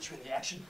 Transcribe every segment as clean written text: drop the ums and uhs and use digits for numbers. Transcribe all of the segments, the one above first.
nature of the action.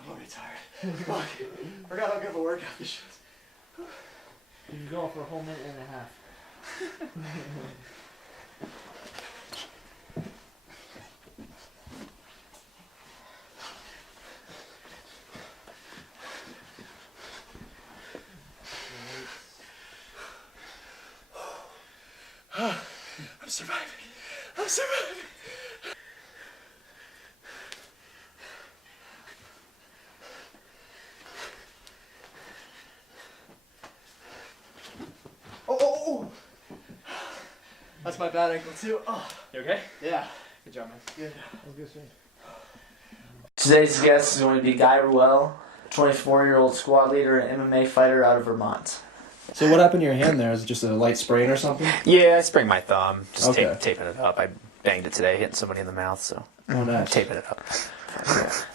I'm already tired. Fuck. Forgot how good of a workout this shit is. You can go for a whole minute and a half. I'm surviving. I'm surviving. Oh! That's my bad ankle too. Oh. You okay? Yeah. Good job, man. Good. Today's guest is going to be Guy Ruel, 24-year-old squad leader and MMA fighter out of Vermont. So what happened to your hand there? Is it just a light sprain or something? Yeah, I sprained my thumb. Just Okay. taping it up. I banged it today, hitting somebody in the mouth, so Oh, nice. taping it up.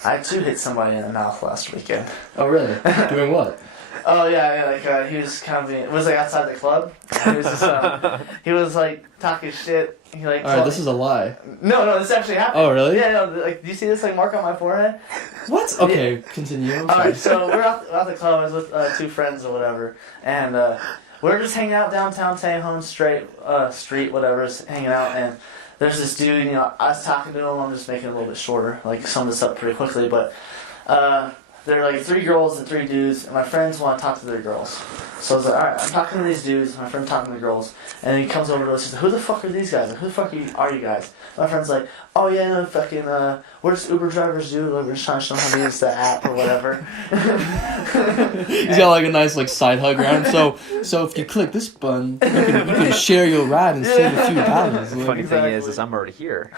I too hit somebody in the mouth last weekend. Oh, really? Doing what? Oh yeah, like he was kind of being, it was like outside the club. He was just, he was like talking shit. He like. Alright, this is a lie. No, this actually happened. Oh, really? Yeah, no, like, do you see this like mark on my forehead? What? Okay, continue. Alright, so we're out the club. I was with two friends or whatever, and we were just hanging out downtown Tejon street, whatever, just hanging out, and there's this dude. You know, I was talking to him. I'm just making it a little bit shorter, like sum this up pretty quickly, but. There are like 3 girls and 3 dudes, and my friends want to talk to their girls. So I was like, alright, I'm talking to these dudes, my friend talking to the girls, and he comes over to us and says, who the fuck are these guys? Like, who the fuck are you guys? My friend's like, oh yeah, no, fucking, we're just Uber drivers, dude, like, we're just trying to show them how to use the app or whatever. He's got like a nice like side hug around him. So if you click this button, you can share your ride and save a few dollars. The funny thing is I'm already here.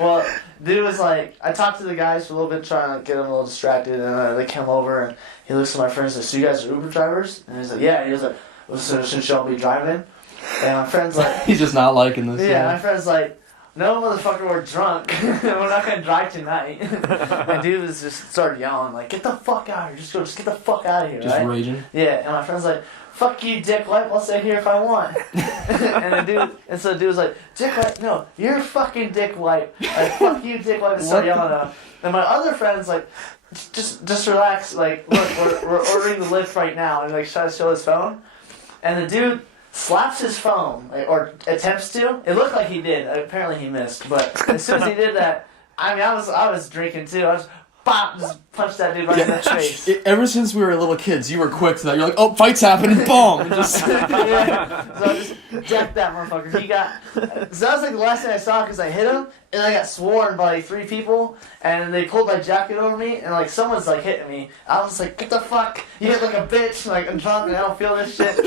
Well, dude was like, I talked to the guys for a little bit, trying to get them a little distracted, and they came over, and he looks at my friends and says, so you guys are Uber drivers? And he's like, yeah. And he was like, well, so shouldn't y'all be driving? And my friend's like... He's just not liking this. Yeah, my friend's like, no, motherfucker, we're drunk. We're not going to drive tonight. And dude was just started yelling, like, get the fuck out of here. Just get the fuck out of here, Just right? raging. Yeah, and my friend's like, fuck you, dick wipe, I'll stay here if I want. So the dude was like, dick wipe, no, you're a fucking dick wipe. Like, fuck you, dick wipe, and start yelling at him. And my other friend's like, just relax, like, look, we're ordering the lift right now. And like, tries to show his phone. And the dude slaps his phone, like, or attempts to. It looked like he did. Apparently he missed. But as soon as he did that, I mean, I was drinking too. I was bop, just punched that dude right in the face. Ever since we were little kids, you were quick to that. You're like, oh, fight's happening, boom! And just Yeah. So I just decked that motherfucker. He got. So that was like the last thing I saw because I hit him and I got sworn by like 3 people and they pulled my jacket over me and like someone's like hitting me. I was like, get the fuck! You hit like a bitch. Like I'm drunk and I don't feel this shit.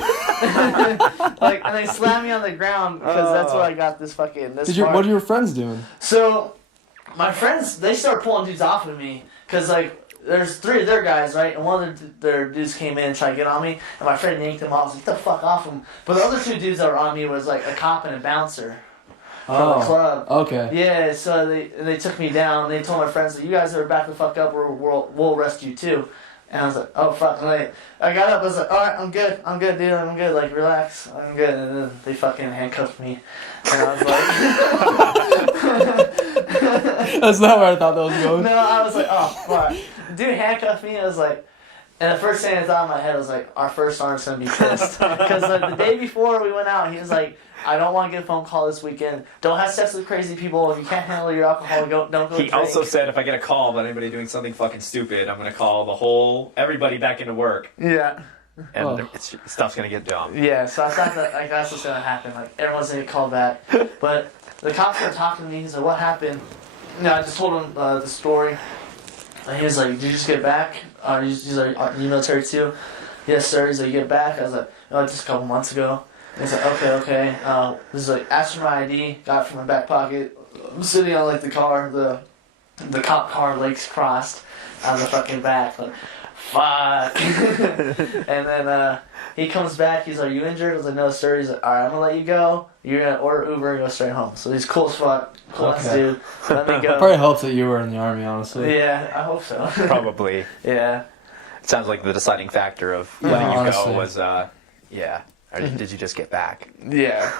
Like and they slammed me on the ground because that's where I got this fucking. This what are your friends doing? So. My friends, they started pulling dudes off of me, because, like, there's 3 of their guys, right, and one of their dudes came in and tried to get on me, and my friend yanked him off. I was like, get the fuck off him. But the other 2 dudes that were on me was, like, a cop and a bouncer from the club. Okay. Yeah, so they took me down. They told my friends, you guys are back the fuck up, we'll arrest you, too. And I was like, oh, fuck. And I got up, I was like, alright, I'm good, dude, I'm good, like, relax, I'm good. And then they fucking handcuffed me. And I was like... That's not where I thought that was going. No, I was like, oh, fuck. Dude handcuffed me, I was like... And the first thing I thought in my head was like, our first sergeant's gonna be pissed. Because the day before we went out, he was like, I don't want to get a phone call this weekend. Don't have sex with crazy people. If you can't handle your alcohol, don't go He drink. also said if I get a call about anybody doing something fucking stupid, I'm going to call everybody back into work. Yeah. And stuff's going to get dumb. Yeah, so I thought that like, that's what's going to happen. Like, everyone's going to get called back. But the cops were talking to me. He's like, what happened? I just told him the story. And he was like, "Did you just get back?" He's like, "Are you military too?" "Yes, sir." He's like, "You get back?" I was like, "Oh, just a couple months ago." And he's like, "Okay." This is like, asked for my ID, got it from my back pocket. I'm sitting on like the car, the cop car, legs crossed on the fucking back, like, fuck. And then he comes back. He's like, "You injured?" I was like, "No, sir." He's like, "All right, I'm gonna let you go. You're gonna order Uber and go straight home." So he's cool as fuck, cool ass dude. Let me go. Probably helps that you were in the army, honestly. Yeah, I hope so. Probably. Yeah. It sounds like the deciding factor of Yeah, letting you honestly. go was, yeah. Or did you just get back? Yeah.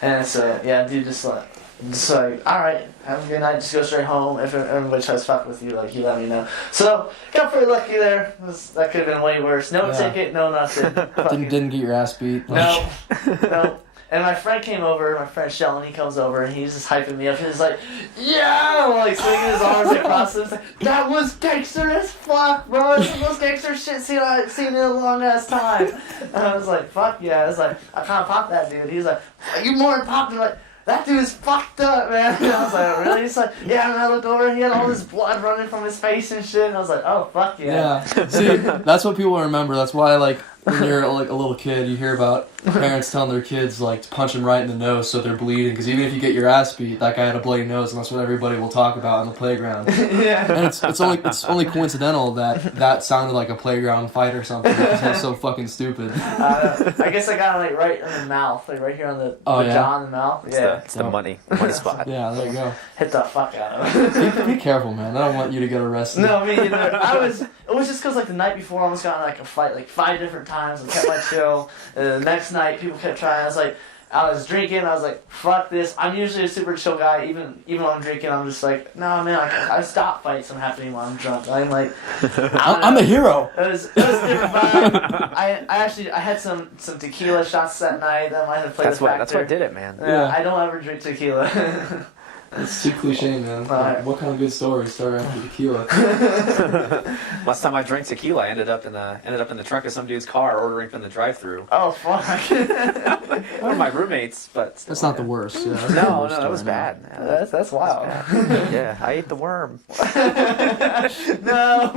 And so, yeah, dude, just like, all right, have a good night, just go straight home. If everybody tries to fuck with you, like, you let me know. So, got pretty lucky there. That could have been way worse. No ticket, no nothing. Didn't get your ass beat. No, no. And my friend came over, my friend Sheldon, he comes over and he's just hyping me up. He's like, "Yeah!" Like swinging his arms across him. He's like, "That was gangster as fuck, bro. It's the most gangster shit I've seen in a long ass time." And I was like, "Fuck yeah." I was like, I kind of popped that dude. He's like, "You more than popped him." Like, "That dude is fucked up, man." And I was like, "Really?" He's like, "Yeah." And I looked over and he had all this blood running from his face and shit. And I was like, "Oh, fuck yeah." Yeah. See, that's what people remember. That's why, like, when you're like a little kid, you hear about parents telling their kids like to punch them right in the nose so they're bleeding. Because even if you get your ass beat, that guy had a bloody nose, and that's what everybody will talk about on the playground. Yeah. And it's only coincidental that sounded like a playground fight or something. Because that's so fucking stupid. I guess I got it like right in the mouth, like right here on the jaw and the mouth. It's the money spot. Yeah, there you go. Hit the fuck out of him. Be careful, man. I don't want you to get arrested. No, me either. It was just because like the night before I almost got in like a fight like 5 different times. I kept my chill. And the next night people kept trying. I was drinking. I was like, "Fuck this." I'm usually a super chill guy. Even when I'm drinking, I'm just like, "No, man, I stop fights from happening when I'm drunk." I'm like, I'm a hero. It was a different vibe. I had some tequila shots that night. That might have played That's a factor. what did it, man. Yeah. I don't ever drink tequila. It's too cliche, man. Right. What kind of good stories start after tequila? Last time I drank tequila, I ended up in the trunk of some dude's car ordering from the drive-thru. Oh fuck! One of my roommates, but still, That's not the worst. Yeah, that's the No, worst that was story, bad. That's wild. Yeah, I ate the worm. No.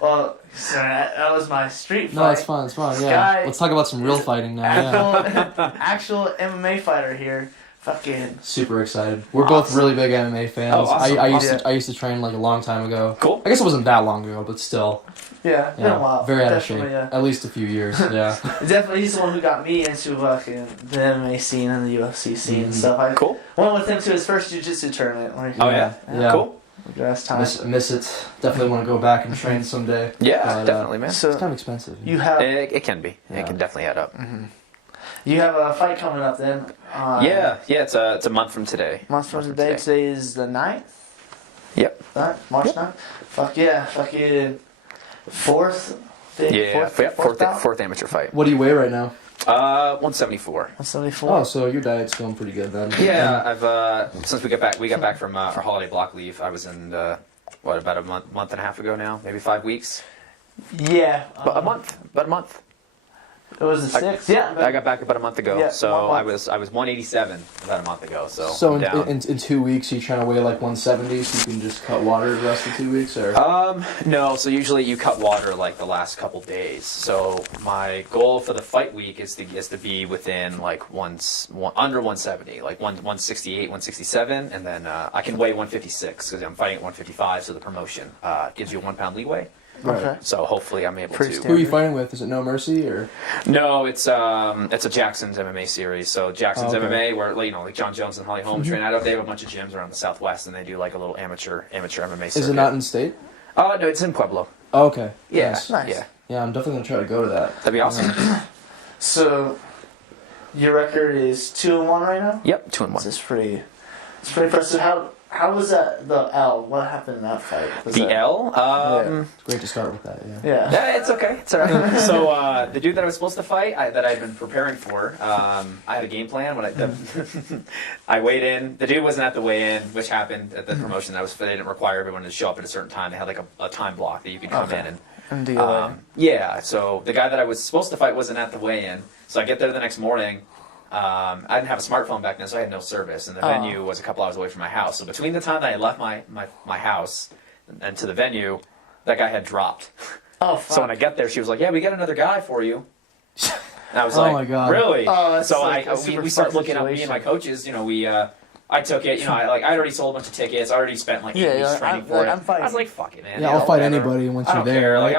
Well, sorry, that was my street fight. No, it's fine. It's fine. Yeah. Guy- Let's talk about some real fighting now. Yeah. Actual MMA fighter here. Fucking. Super excited. We're both really big MMA fans. Oh, awesome. I used to train like a long time ago. Cool. I guess it wasn't that long ago, but still. Yeah, been a while. Very out of shape. Definitely, yeah. At least a few years. Yeah. Definitely, he's the one who got me into fucking the MMA scene and the UFC scene and stuff. I Cool. went with him to his first jiu-jitsu tournament. Like, Oh yeah. Yeah. Cool. Last time. Miss it. Definitely want to go back and train someday. Yeah, But, definitely, man. So It's kind of expensive. you have It can be. Yeah. It can definitely add up. you have a fight coming up then. Yeah. It's a month from today. Month from today. Today is the 9th. Yep. March 9th. Fuck yeah. Fucking fourth. Fourth amateur fight. What do you weigh right now? 174. 174. Oh, so your diet's going pretty good then. Yeah, I've since we got back from our holiday block leave. I was in about a month and a half ago now, maybe 5 weeks. Yeah. But a month. It was the 6th. Yeah. I got back about a month ago, Yeah, so 1 I month. was 187 about a month ago. So So I'm down. in 2 weeks, you trying to weigh like 170, so you can just cut water the rest of 2 weeks, or? No, so usually you cut water like the last couple days. So my goal for the fight week is to be within like under 170, like 168, 167, and then I can weigh 156 because I'm fighting at 155. So the promotion gives you a 1 pound leeway. Okay. So hopefully I'm able Pretty to. Who are you fighting with? Is it No Mercy or? No, it's a Jackson's MMA series. So Jackson's Oh, okay. MMA, where like John Jones and Holly Holmes train out of. They have a bunch of gyms around the Southwest, and they do like a little amateur MMA circuit. Is it not in state? No, it's in Pueblo. Oh, okay. Yeah, Nice. Nice. yeah, Yeah, I'm definitely gonna try to go to that. that'd be awesome. So, your record is 2-1 right now. Yep, 2-1. It's pretty impressive. How was that the L? What happened in that fight? Was The that- L. It's great to start with that. Yeah. Yeah. Yeah, it's okay. It's alright. So the dude that I was supposed to fight, that I'd been preparing for, I had a game plan when I weighed in. The dude wasn't at the weigh-in, which happened at the promotion. They didn't require everyone to show up at a certain time. They had like a time block that you could come in and. And DOA. Yeah. So the guy that I was supposed to fight wasn't at the weigh-in. So I get there the next morning. I didn't have a smartphone back then, so I had no service, and the venue was a couple hours away from my house. So between the time that I left my house and to the venue, that guy had dropped. Oh, fuck. So when I get there, she was like, "Yeah, we got another guy for you." And I was Oh like, my God. "Really?" Oh, that's So like a we super start fucked looking up. Me and my coaches, I took it. I already sold a bunch of tickets. I already spent like 8 weeks training for it. I'm fighting. I was like, "Fuck it, man." Yeah, I'll fight whatever. anybody once I you're don't there. care. Like,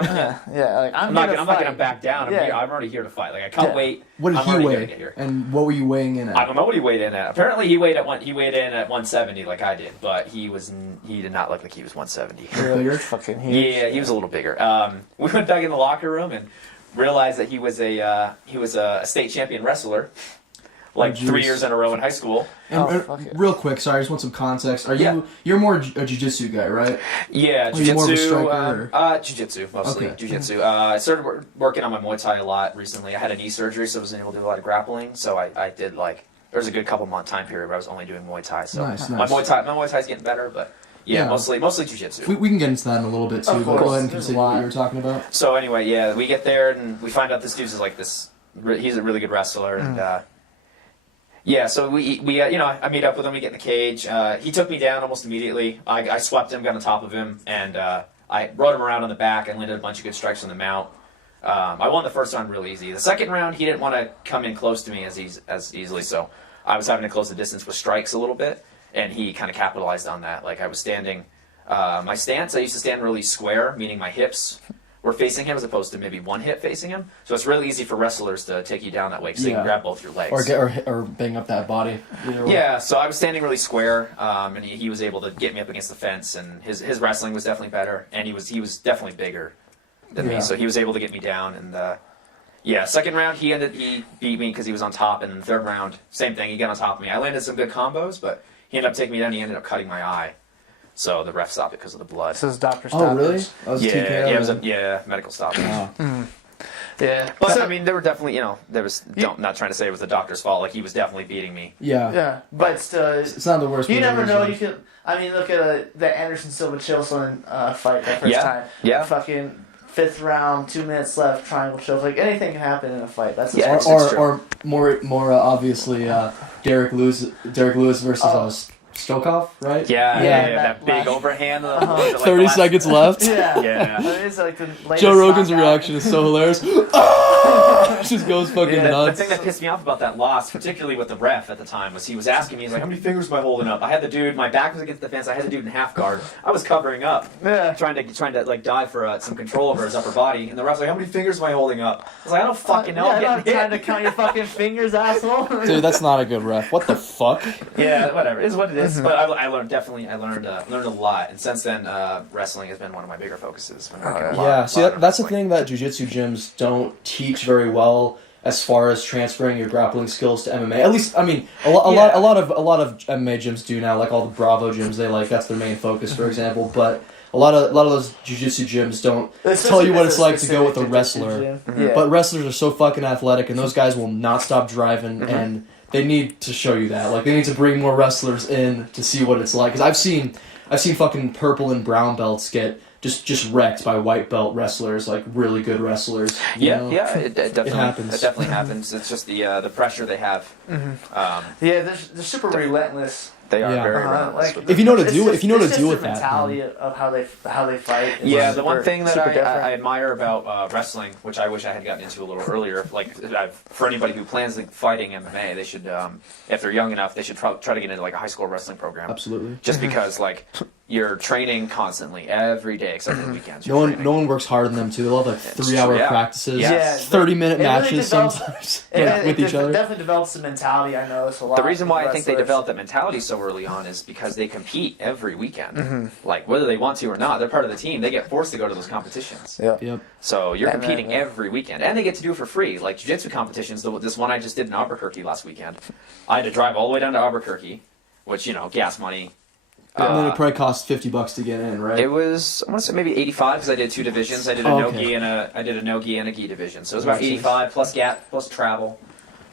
I'm not gonna going to back down. Yeah. I'm already here to fight. Like I can't wait. what did I'm he already gonna weigh? get here. And what were you weighing in at? I don't know what he weighed in at. Apparently, he weighed in at 170 like I did, but he did not look like he was 170. Bigger? Fucking huge. Yeah, he was a little bigger. We went back in the locker room and realized that he was a state champion wrestler, like Oh, 3 jeez. years in a row in high school. And, fuck it. real quick, sorry, I just want some context. Yeah. You're more a jiu-jitsu guy, right? Yeah, Are you more of a jiu-jitsu. striker, Jiu-jitsu mostly. Okay. Jiu-jitsu. I started working on my Muay Thai a lot recently. I had a knee surgery, so I wasn't able to do a lot of grappling. So I did there was a good couple month time period where I was only doing Muay Thai. So Nice, my nice. Muay Thai's getting better, but Yeah. mostly jiu-jitsu. We can get into that in a little bit too, Of but go course. ahead and There's a continue what lot. you were talking about. So anyway, yeah, we get there and we find out this dude's like this. He's a really good wrestler, and so I meet up with him. We get in the cage. He took me down almost immediately. I swept him, got on top of him, and I rode him around on the back and landed a bunch of good strikes on the mount. I won the first round real easy. The second round, he didn't want to come in close to me as easily, so I was having to close the distance with strikes a little bit, and he kind of capitalized on that. Like I was standing, my stance, I used to stand really square, meaning my hips were facing him as opposed to maybe one hip facing him. So it's really easy for wrestlers to take you down that way because they Yeah. can grab both your legs. Or bang up that body. Either way. Yeah, so I was standing really square, and he was able to get me up against the fence, and his wrestling was definitely better, and he was definitely bigger than Yeah. me, so he was able to get me down. And second round he beat me because he was on top, and the third round same thing, he got on top of me. I landed some good combos, but he ended up taking me down. He ended up cutting my eye, so the ref stopped it because of the blood. This is Dr. Oh, Stoppage. really? That was a TKO, Yeah, it was then. medical stoppage. Oh. Yeah. But So- I mean, there were definitely, not trying to say it was the doctor's fault. Like he was definitely beating me. Yeah. Yeah, but still, It's not the worst. you way to never lose know. it. You could. I mean, look at the Anderson Silva Chilson fight that first Yeah, time. yeah. Fucking 5th round, 2 minutes left, triangle choke. Like anything can happen in a fight. That's Yeah, just it's true. Or more obviously, Derek Lewis versus Stokov, right? Yeah, Yeah, that big that overhand. Uh-huh. Like the 30 last- seconds left. Yeah. Yeah. It is like the latest Joe Rogan's knockout. reaction is so hilarious. Just goes fucking The nuts. thing that pissed me off about that loss, particularly with the ref at the time, was he was asking me, he's like, how many fingers am I holding up? I had the dude, my back was against the fence, I had the dude in half guard. I was covering up, Yeah. trying to like dive for some control over his upper body, and the ref's like, how many fingers am I holding up? I was like, I don't fucking know, Yeah, I'm I'm not getting trying to hit. count your fucking fingers, asshole. Dude, that's not a good ref. What the fuck? Yeah, whatever, it is what it is. But I learned a lot, and since then, wrestling has been one of my bigger focuses. Been working a lot- Yeah, see, lot on that's the wrestling. thing that jiu-jitsu gyms don't teach very well as far as transferring your grappling skills to MMA. At least, I mean, a lot of MMA gyms do now, like all the Bravo gyms. That's their main focus, for example. But a lot of those jiu-jitsu gyms don't tell you what it's like to go with a wrestler. Yeah. But wrestlers are so fucking athletic, and those guys will not stop driving, and they need to show you that. Like, they need to bring more wrestlers in to see what it's like. Because I've seen fucking purple and brown belts get just wrecked by white belt wrestlers, like really good wrestlers. you know? It definitely happens. It definitely happens. It's just the pressure they have. Yeah, they're super relentless. They are Yeah. very Uh-huh, relentless. like- If you know to It's do it, just- if you know to it's deal just with the that, mentality of how they fight. is Yeah, the one super- thing that super I different. admire about wrestling, which I wish I had gotten into a little earlier, like for anybody who plans like fighting MMA, they should, if they're young enough, they should try to get into like a high school wrestling program. absolutely. Just because like you're training constantly every day except for the weekends. No one works harder than them too. They'll have like 3-hour Yeah. practices, Yeah. 30-minute It really matches develops- sometimes It with each other. definitely develops the mentality. I notice a lot. The reason why I with think they wrestlers. develop that mentality so early on is because they compete every weekend. Like whether they want to or not, they're part of the team. They get forced to go to those competitions. Yeah. Yep. So you're And competing then, every weekend, and they get to do it for free. Like jiu-jitsu competitions, this one I just did in Albuquerque last weekend. I had to drive all the way down to Albuquerque, which gas money. And then it probably costs $50 to get in, right? It was, I want to say maybe 85 because I did 2 divisions. I did a Oh, no-gi okay. and a no-gi and a gi division. So it was about Nice. 85 plus plus travel.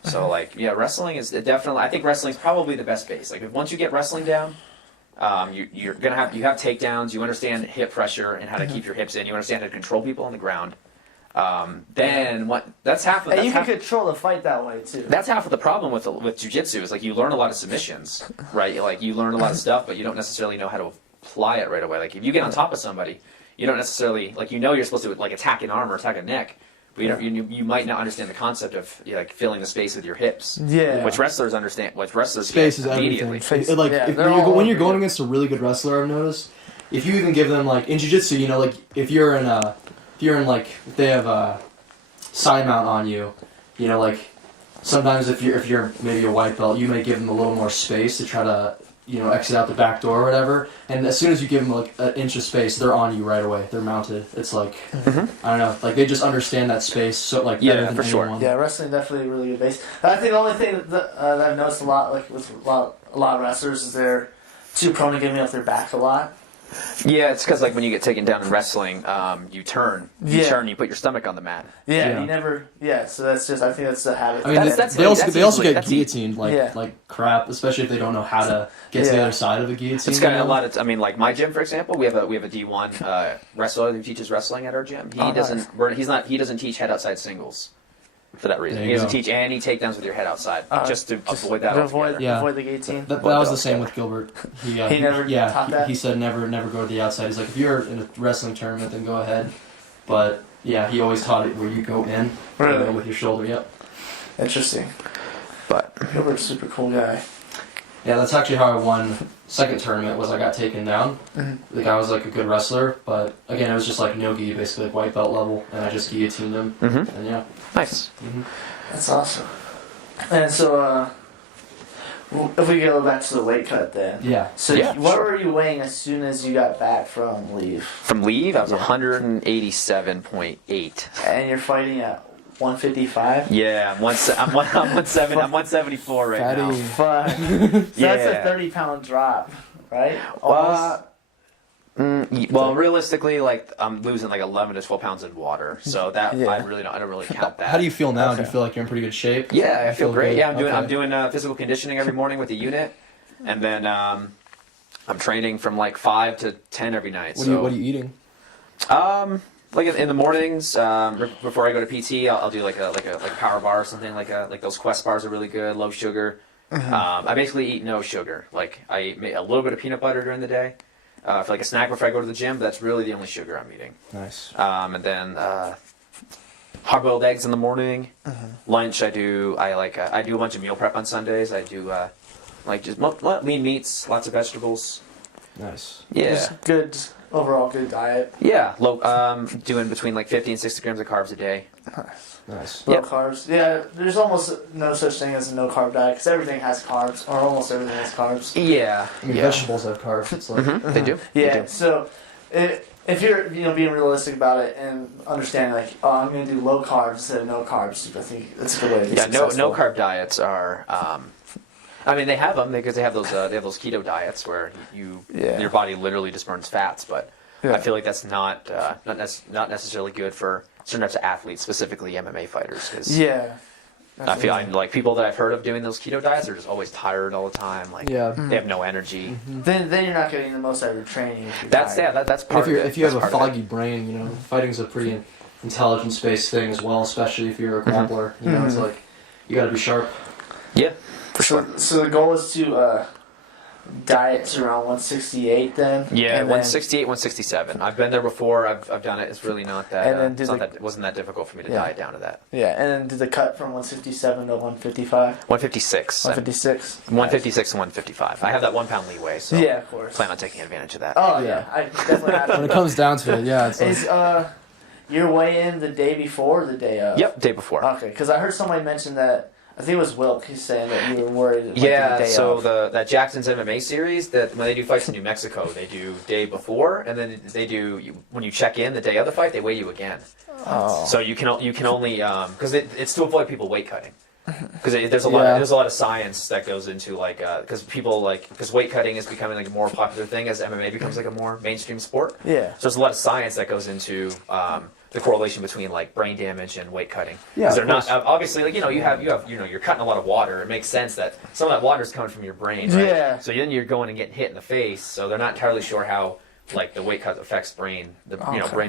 So wrestling is definitely. I think wrestling is probably the best base. Like once you get wrestling down, you have takedowns. You understand hip pressure and how to keep your hips in. You understand how to control people on the ground. Then what? That's half of. And That's you can half, control the fight that way too. that's half of the problem with jiu-jitsu is like you learn a lot of submissions, right? Like you learn a lot of stuff, but you don't necessarily know how to apply it right away. Like if you get on top of somebody, you don't necessarily like you're supposed to like attack an arm or attack a neck. But you might not understand the concept of like filling the space with your hips. Yeah. Which wrestlers understand. Which wrestlers Space get is immediately. everything. Like Yeah, if they're when, all when you're over going it. against a really good wrestler, I've noticed, if you even give them like in jiu-jitsu, you know, like if you're in if they have a side mount on you, you know, like sometimes if you're maybe a white belt, you may give them a little more space to try to, you know, exit out the back door or whatever. And as soon as you give them like an inch of space, they're on you right away. They're mounted. It's like I don't know, like they just understand that space so like better than for sure. anyone. Yeah, wrestling definitely a really good base. I think the only thing that I've noticed a lot, like with a lot of wrestlers, is they're too prone to giving up their back a lot. Yeah, it's because like when you get taken down in wrestling, you turn, you put your stomach on the mat. Yeah, Yeah. you never. Yeah, so that's just. I think that's the habit. I mean, That's they also easily- get that's guillotined like crap, especially if they don't know how to get to the Yeah. other side of the guillotine. It's got you know? a lot of. I mean, like my gym, for example, we have a D1 wrestler who teaches wrestling at our gym. He doesn't. He doesn't teach head outside singles. For that reason, There he you doesn't go. teach any takedowns with your head outside, just to avoid that to altogether. Yeah. avoid the guillotine. That was the same with Gilbert. He never taught that? He said never go to the outside. He's like, if you're in a wrestling tournament, then go ahead. But yeah, he always taught it where you go in Really? with your shoulder. Yep. Interesting. But Gilbert's a super cool guy. Yeah, that's actually how I won second tournament. Was I got taken down. The guy was like a good wrestler, but again, it was just like no gi, basically like white belt level, and I just guillotined him. Mhm. And yeah. nice. That's awesome. And so, if we go back to the weight cut then. Yeah. So, Yeah, what sure. were you weighing as soon as you got back from leave? From leave, I was Yeah. 187.8. And you're fighting at 155? Yeah, I'm 174 right now. Fatty. Fuck. So that's Yeah. a 30-pound drop, right? Almost. Well, realistically, like I'm losing like 11 to 12 pounds in water, so that Yeah. I don't really count that. How do you feel now? Do you Okay. feel like you're in pretty good shape? Yeah, I You feel great. good? Yeah, I'm Okay. doing physical conditioning every morning with the unit, and then I'm training from like 5 to 10 every night. What are you eating? Like in the mornings, before I go to PT, I'll do like a power bar or something like those Quest bars are really good, low sugar. I basically eat no sugar. Like I eat a little bit of peanut butter during the day. For like a snack before I go to the gym, that's really the only sugar I'm eating. Nice. And then hard-boiled eggs in the morning. Lunch, I do a bunch of meal prep on Sundays. I do like just lean meats, lots of vegetables. Nice. Yeah, Just good, overall good diet. yeah. Low, doing between like 50 and 60 grams of carbs a day. Nice. Low Yep. carbs. Yeah, there's almost no such thing as a no carb diet because everything has carbs, or almost everything has carbs. Yeah, I mean, yeah. vegetables have carbs. It's like They do. They Yeah, do. so if you're being realistic about it and understanding like, oh, I'm going to do low carbs instead of no carbs, I think that's a good way to be Yeah, no successful. carb diets are. I mean, they have them because they have those keto diets where your body literally just burns fats. But I feel like that's not necessarily good for certain types of athletes, specifically MMA fighters. 'Cause Yeah. I feel like people that I've heard of doing those keto diets are just always tired all the time. Like Yeah. they have no energy. Then you're not getting the most out of your training. If you're That's tired. that's part of it. If you have a That's part of it. foggy brain, you know, fighting's a pretty intelligence-based thing as well, especially if you're a grappler. You know, it's like you got to be sharp. Yeah, for sure. So the goal is to diet to around 168 then? Yeah, And then- 168, 167. I've been there before. I've done it. It's really not that. And then it wasn't that difficult for me to Yeah. diet down to that. Yeah, and then do the cut from 157 to 155? 156. 156? 156 and 155. I have that 1 pound leeway, so Yeah, of course. plan on taking advantage of that. Oh, Yeah. yeah. I definitely have When it comes down to it, yeah, it's like Is your weigh in the day before or the day of? Yep, day before. Okay, because I heard somebody mention that. I think it was Wilk. He's saying that you were worried. Like, Yeah, the day so of. that Jackson's MMA series, that when they do fights in New Mexico, they do day before, and then they do when you check in the day of the fight, they weigh you again. Oh. So you can only because it's to avoid people weight cutting. Because there's a lot of science that goes into because weight cutting is becoming like a more popular thing as MMA becomes like a more mainstream sport. Yeah. So there's a lot of science that goes into the correlation between like brain damage and weight cutting. Yeah, Because they're of not course. obviously like you're cutting a lot of water. It makes sense that some of that water is coming from your brain, right? Yeah. So then you're going and getting hit in the face. So they're not entirely sure how like the weight cut affects brain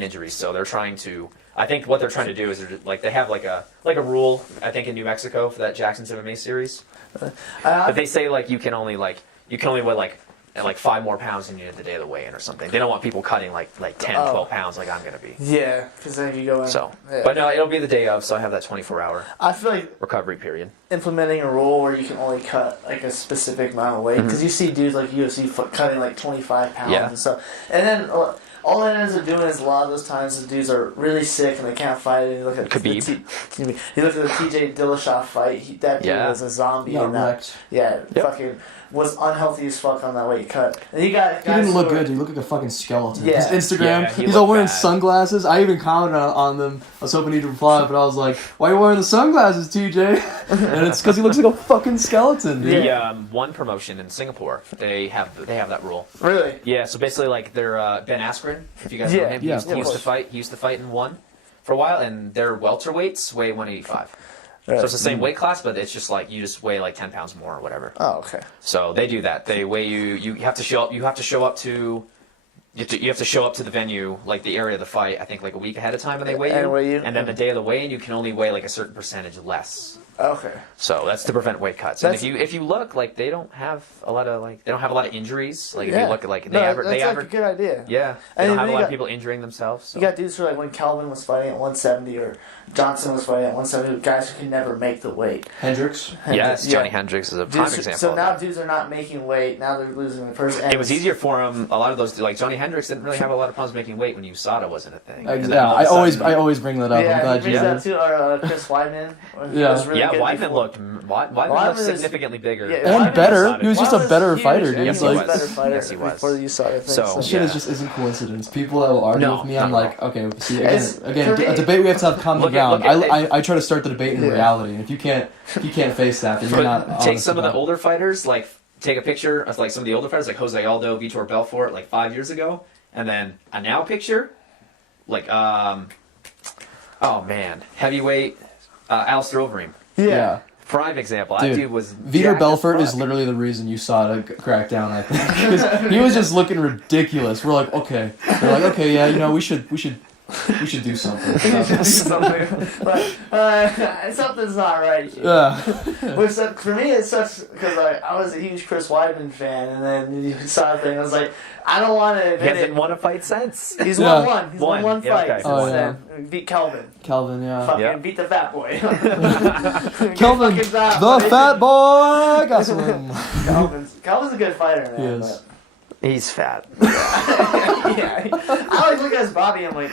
injuries. So they're trying to. I think what they're trying to do is like they have like a rule. I think in New Mexico for that Jackson's MMA series, but they say like you can only weigh like 5 more pounds than you did the day of the weigh-in or something. They don't want people cutting like 10, 12 pounds like I'm going to be. Yeah, because then if you go in. So, yeah. But no, it'll be the day of, so I have that 24-hour I feel like recovery period. implementing a rule where you can only cut like a specific amount of weight, because you see dudes like UFC cutting like 25 pounds and stuff. And then all that ends up doing is a lot of those times the dudes are really sick and they can't fight. And you look at Khabib. You look at the TJ Dillashaw fight. That dude was a zombie. Got And that, wrecked. fucking was unhealthy as fuck on that weight cut. And you got guys He didn't look who are- good. He looked like a fucking skeleton. Yeah. His Instagram, Yeah, he he's all looked wearing bad. sunglasses. I even commented on them. I was hoping he'd reply, but I was like, "Why are you wearing the sunglasses, TJ?" And it's because he looks like a fucking skeleton, dude. The one promotion in Singapore, they have that rule. Really? Yeah, so basically like they're Ben Askren, if you guys know him, Yeah, he of used to course. fight. He used to fight in one for a while, and their welterweights weigh 185. So it's the same weight class, but it's just like you just weigh like 10 pounds more or whatever. Oh, okay. So they do that. They weigh you. You have to show up. You have to show up to. You have to show up to the venue, like the area of the fight. I think like a week ahead of time, and they weigh you. And then the day of the weigh-in, you can only weigh like a certain percentage less. Okay. So that's to prevent weight cuts. And if you look, like they don't have a lot of injuries. Like if you look at like that's like a good idea. Yeah, they And don't then have a you lot got- of people injuring themselves. So. You got dudes who are like when Calvin was fighting at 170 or Johnson was fighting at 170, guys who can never make the weight. Hendricks. Yes, Yeah. Johnny Hendricks is a prime Dudes, example. so of now that. dudes are not making weight. Now they're losing the person. It was easier for him. A lot of those, like Johnny Hendricks, didn't really have a lot of problems making weight when USADA wasn't a thing. And then Yeah, all of I a always sudden- bring that up. I'm Yeah, glad he you brings did. that too. Or Chris Weidman. Yeah. was really good Weidman before. looked Weidman is- significantly bigger. Yeah, And Weidman better. was- He was just a Weidman better huge, fighter, and dude. Yes, He was Like, a better fighter Yes, he was. before the USADA thing. So- that shit Yeah. just isn't coincidence. People that will argue No, with me, I'm not at like, okay, see, It's- again, for me- a debate we have to have common Look at- ground. look at- I try to start the debate in Yeah. reality, and if you can't face that, then you're not. Take honest some of the about it. older fighters, like take a picture of like some of the older fighters, like Jose Aldo, Vitor Belfort, like 5 years ago, and then a now picture, like oh man, heavyweight Alistair Overeem. Yeah. Prime example. That Dude, dude was Vitor jacked as Belfort fuck. is literally the reason you saw it crack down, I think. 'Cause he was just looking ridiculous. We're like, okay. They're like, okay, yeah, we should do something. Something. But something's not right here. Yeah. Which for me, it sucks because I was a huge Chris Weidman fan, and then you saw the thing. I was like, I don't want to He admit hasn't it. won a fight since. He's Yeah. won one. He's won One. one Yeah, fight okay. since Oh, then. He beat Calvin. Calvin, yeah. Fucking Yeah. beat the fat boy. Calvin, Good fucking job, the buddy. fat boy! Got some. Calvin's a good fighter, man. He is. He's fat. Yeah. I always look at his body and I'm like,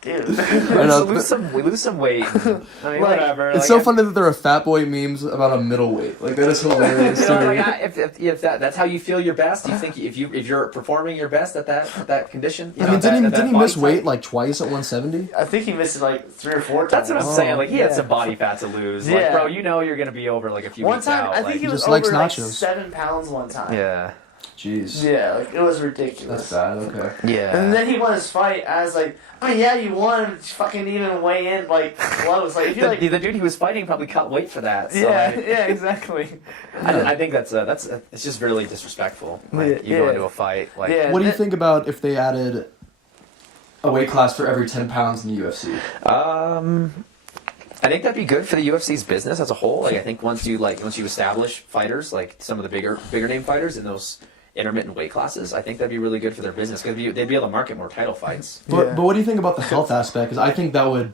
dude. I know, We lose some weight. I mean, Like, whatever. It's so funny that there are fat boy memes about a middleweight. Like, that is hilarious. You know, to like, me. if that's how you feel your best, you think if you're performing your best at that condition, you I know, mean, that didn't he body miss weight type, like twice at 170? I think he missed it like 3 or 4 times. That's what I'm saying. Like he had Yeah. some body fat to lose. Yeah. Like, bro, you know you're gonna be over like a few One weeks time, out. I think like, he was just likes over like nachos. 7 pounds one time. yeah, Jeez. Yeah, like it was ridiculous. That's bad, okay. yeah. And then he won his fight. I was like, I mean, yeah, you won. Fucking even weigh in like close. Like if you like, the dude he was fighting probably cut weight for that. So yeah, like, yeah, exactly. I think that's it's just really disrespectful. Like you go Yeah. into a fight like Yeah. What do you think about if they added a weight class for every 10 pounds in the UFC? I think that'd be good for the UFC's business as a whole. Like I think once you establish fighters, like some of the bigger name fighters in those intermittent weight classes, I think that'd be really good for their business because they'd be able to market more title fights. But, Yeah. but what do you think about the health aspect? Because I think that would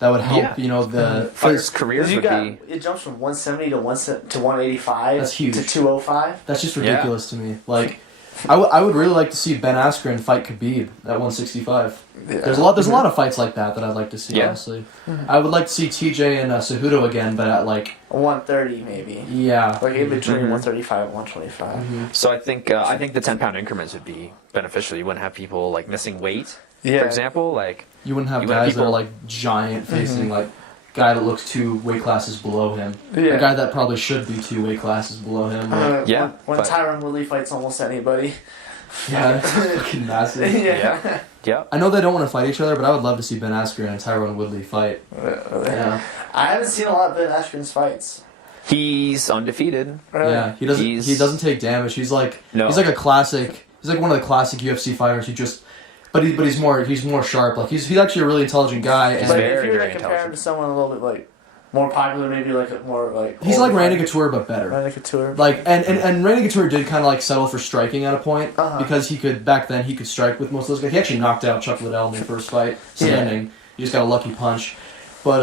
help, Yeah. you know, the... Fighters' careers You would got be. it jumps from 170 to 185. That's huge. To 205. That's just Yeah. ridiculous to me. Like, I would really like to see Ben Askren fight Khabib at 165. Yeah. There's a lot of fights like that I'd like to see, Yeah. honestly. I would like to see TJ and Cejudo again, but at like... 130 maybe. Yeah. Like in between Mhm. 135 and 125. So I think the 10-pound increments would be beneficial. You wouldn't have people like missing weight, Yeah. for example. Like You wouldn't have You wouldn't have guys that are people- like giant facing like guy that looks 2 weight classes below him. Yeah. A guy that probably should be 2 weight classes below him. Like, Yeah, When but- Tyron Woodley fights almost anybody. yeah, that's fucking massive. yeah, yeah. I know they don't want to fight each other, but I would love to see Ben Askren and Tyron Woodley fight. Yeah. I haven't seen a lot of Ben Askren's fights. He's undefeated. Yeah, he doesn't take damage. He's like No. he's like a classic He's like one of the classic UFC fighters who just, but he's more sharp. Like he's actually a really intelligent guy. And But very, if you were very to compare him intelligent. to someone a little bit like more popular, maybe like a more like he's like Randy Couture but better. Randy Couture. Like and Randy Couture did kind of like settle for striking at a point because he could back then he could strike with most of those guys. He actually knocked out Chuck Liddell in their first fight standing. He just got a lucky punch, but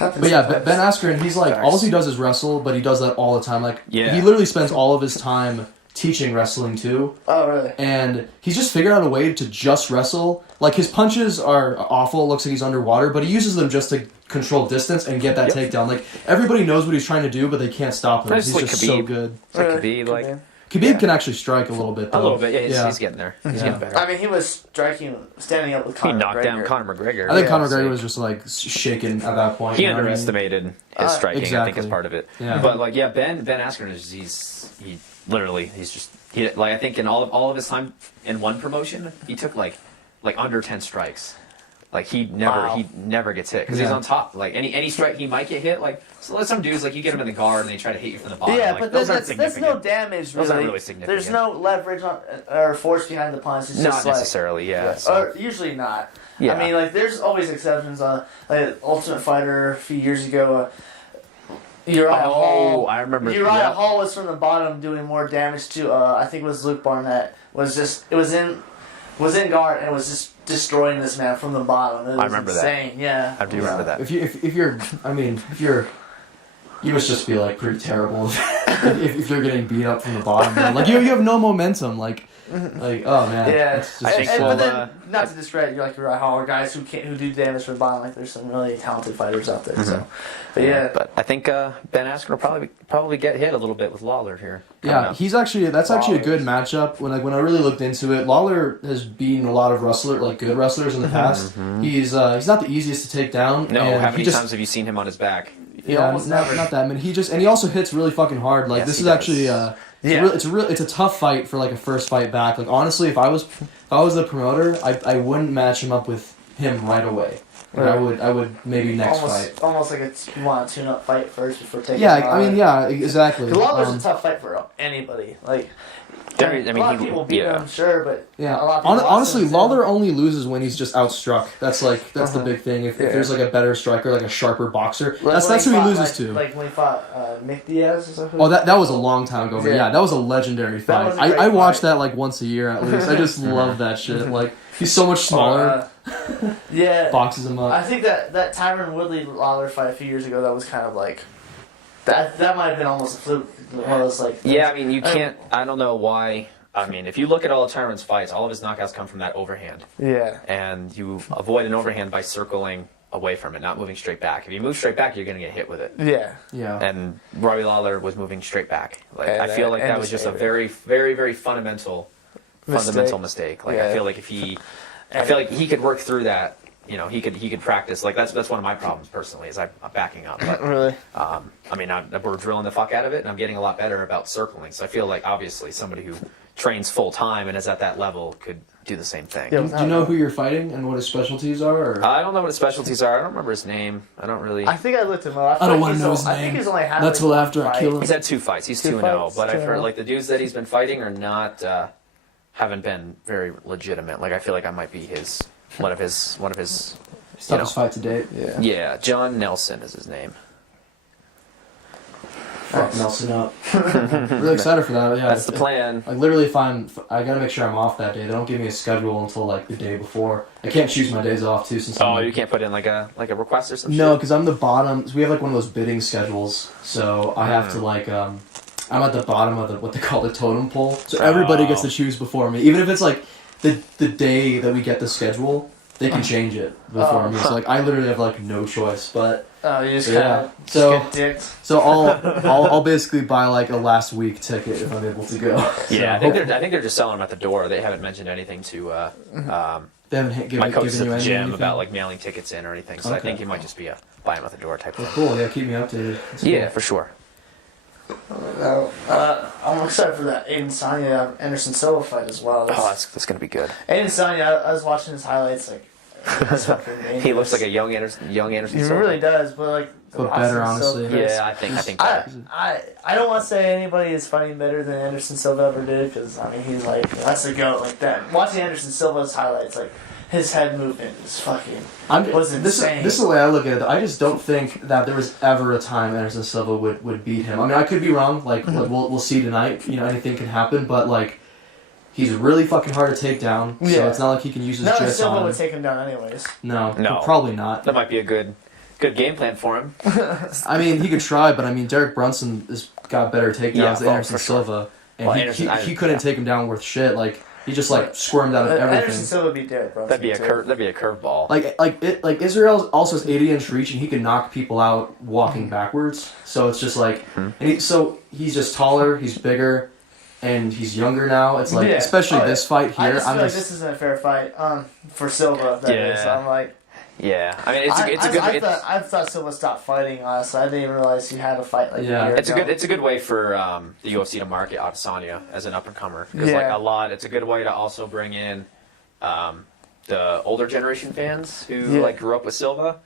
yeah, Ben Askren, he's like all he does is wrestle, but he does that all the time. Like he literally spends all of his time teaching wrestling too. Oh really? And he's just figured out a way to just wrestle. Like his punches are awful. It looks like he's underwater, but he uses them just to control distance and get that takedown. Like everybody knows what he's trying to do, but they can't stop him. He's like just Khabib. so good. It's like Khabib, like Khabib can actually strike a little bit, though. a little bit. Yeah, he's getting there. He's getting better. I mean, he was striking, standing up with He Conor knocked down McGregor. Conor McGregor. I think Conor McGregor was just like shaken at that point. He you know what I mean? underestimated his striking. I think exactly. is part of it. Yeah. But like, yeah, Ben Askren is he literally like I think in all of his time in one promotion he took like under 10 strikes. Like he never gets hit because he's on top. Like any strike he might get hit. Like some dudes like you get him in the guard and they try to hit you from the bottom. Yeah, like, but those that's aren't no significant. damage. Those Really. aren't really significant. There's no leverage on or force behind the punch. It's Not just necessarily. Like, Yeah. So. Or usually not. Yeah. I mean, like there's always exceptions. Like Ultimate Fighter a few years ago. Uriah Hall. I remember. Uriah Hall was from the bottom doing more damage to. I think it was Luke Barnett. Was in guard and was just destroying this man from the bottom. It was remember insane. Yeah. I do remember that. If you're, you must just be like pretty terrible if you're getting beat up from the bottom. Man. Like you have no momentum. Like oh man. Yeah, It's just but then not to discredit like Uriah Hall or guys who do damage from the bottom. Like there's some really talented fighters out there. So, but yeah, But I think Ben Askren will probably get hit a little bit with Lawler here. Yeah, that's actually a good matchup. When I really looked into it, Lawler has beaten a lot of good wrestlers in the past. He's not the easiest to take down. No, and how many times have you seen him on his back? Yeah, not that many. And he also hits really fucking hard. Like Yes, this he is actually it's a tough fight for like a first fight back. Like honestly, if I was the promoter, I wouldn't match him up with him right away. Like, I would maybe next fight. Almost like you want a tune-up fight first before taking. Yeah, I mean, yeah, exactly. Lawler's a tough fight for anybody. Like, a lot of people beat him, sure, but yeah. a lot of people Honestly, lost him, Lawler only loses when he's just outstruck. That's the big thing. If there's like a better striker, like a sharper boxer, that's who he loses to. Like when he fought Nick Diaz. Or something. Oh, that was a long time ago. But yeah, that was a legendary fight. was a great I watched fight. that like once a year at least. I just love that shit. Like he's so much smaller. Yeah, boxes him up. I think that Tyron Woodley Lawler fight a few years ago, that was kind of like that might have been almost a fluke. One of those like Yeah, I mean you can't. I don't know why. I mean, if you look at all of Tyron's fights, all of his knockouts come from that overhand. Yeah. And you avoid an overhand by circling away from it, not moving straight back. If you move straight back, you're going to get hit with it. Yeah. Yeah. And Robbie Lawler was moving straight back. Like And I feel like and that was just a very, very, very fundamental mistake. Like I feel like I feel like he could work through that. You know, he could practice. Like that's one of my problems personally is I'm backing up. But, Really? I mean, we're drilling the fuck out of it, and I'm getting a lot better about circling. So I feel like obviously somebody who trains full time and is at that level could do the same thing. Yeah. Do you know who you're fighting and what his specialties are? Or? I don't know what his specialties are. I don't remember his name. I don't really. I think I looked him up. I don't want to know his I think name. he's only had That's like what after I fight. kill him. He's had 2 fights. He's 2-0. fights, But I've heard 2-0. like the dudes that he's been fighting are not haven't been very legitimate. Like I feel like I might be one of his. Toughest fight to date. Yeah. Yeah, John Nelson is his name. Fuck Nelson up. Really excited for that. Yeah, That's the plan. Like literally, I gotta make sure I'm off that day. They don't give me a schedule until like the day before. I can't choose my days off too. Since Oh, you can't put in like a request or something. No, because I'm the bottom. So we have like one of those bidding schedules. So I have to like I'm at the bottom of what they call the totem pole. So everybody gets to choose before me, even if it's like the day that we get the schedule. They can change it before me. So like I literally have like no choice. But Oh, you just yeah. get dicked. So I'll basically buy like a last week ticket if I'm able to go. Yeah, So I think they're just selling them at the door. They haven't mentioned anything to they haven't my coaches given you at the any gym anything? about like mailing tickets in or anything. So I Okay. think it might just be a buy them at the door type Well, thing. cool. Yeah, keep me updated. That's Yeah, cool. for sure. I'm excited for that Aiden Sonya Anderson Silva fight as well. Oh, that's gonna be good. Aiden Sonya, I was watching his highlights. Like, that's fucking He looks like a young Anderson. He Silva. really does, but like But better, Austin honestly. Silva. Yeah, I think that. I don't want to say anybody is fighting better than Anderson Silva ever did, because I mean he's like that's the goat like that. Watching Anderson Silva's highlights, like his head movement is fucking was insane. This is the way I look at it. I just don't think that there was ever a time Anderson Silva would beat him. I mean, I could be wrong. Like we'll see tonight. You know, anything can happen. But like, he's really fucking hard to take down. So Yeah. it's not like he can use his No, jits Silva on would him. take him down anyways. No, No. probably not. That might be a good game plan for him. I mean, he could try, but I mean, Derek Brunson has got better takedowns Yeah, than Anderson for sure. Silva, and Well, he couldn't take him down worth shit. Like he just like squirmed out of everything. Anderson Silva beat Derek Brunson. That'd be a curveball. Like Israel also has 80-inch reach, and he can knock people out walking backwards. So it's just like, and he's just taller, he's bigger, and he's younger now. It's like, especially this fight here. I just feel like this isn't a fair fight for Silva. That is. I'm like. Yeah, I mean it's a good. I thought Silva stopped fighting. Honestly, I didn't even realize he had a fight like a year It's ago. a good way for the UFC to market Adesanya as an up and comer because it's a good way to also bring in the older generation fans who like grew up with Silva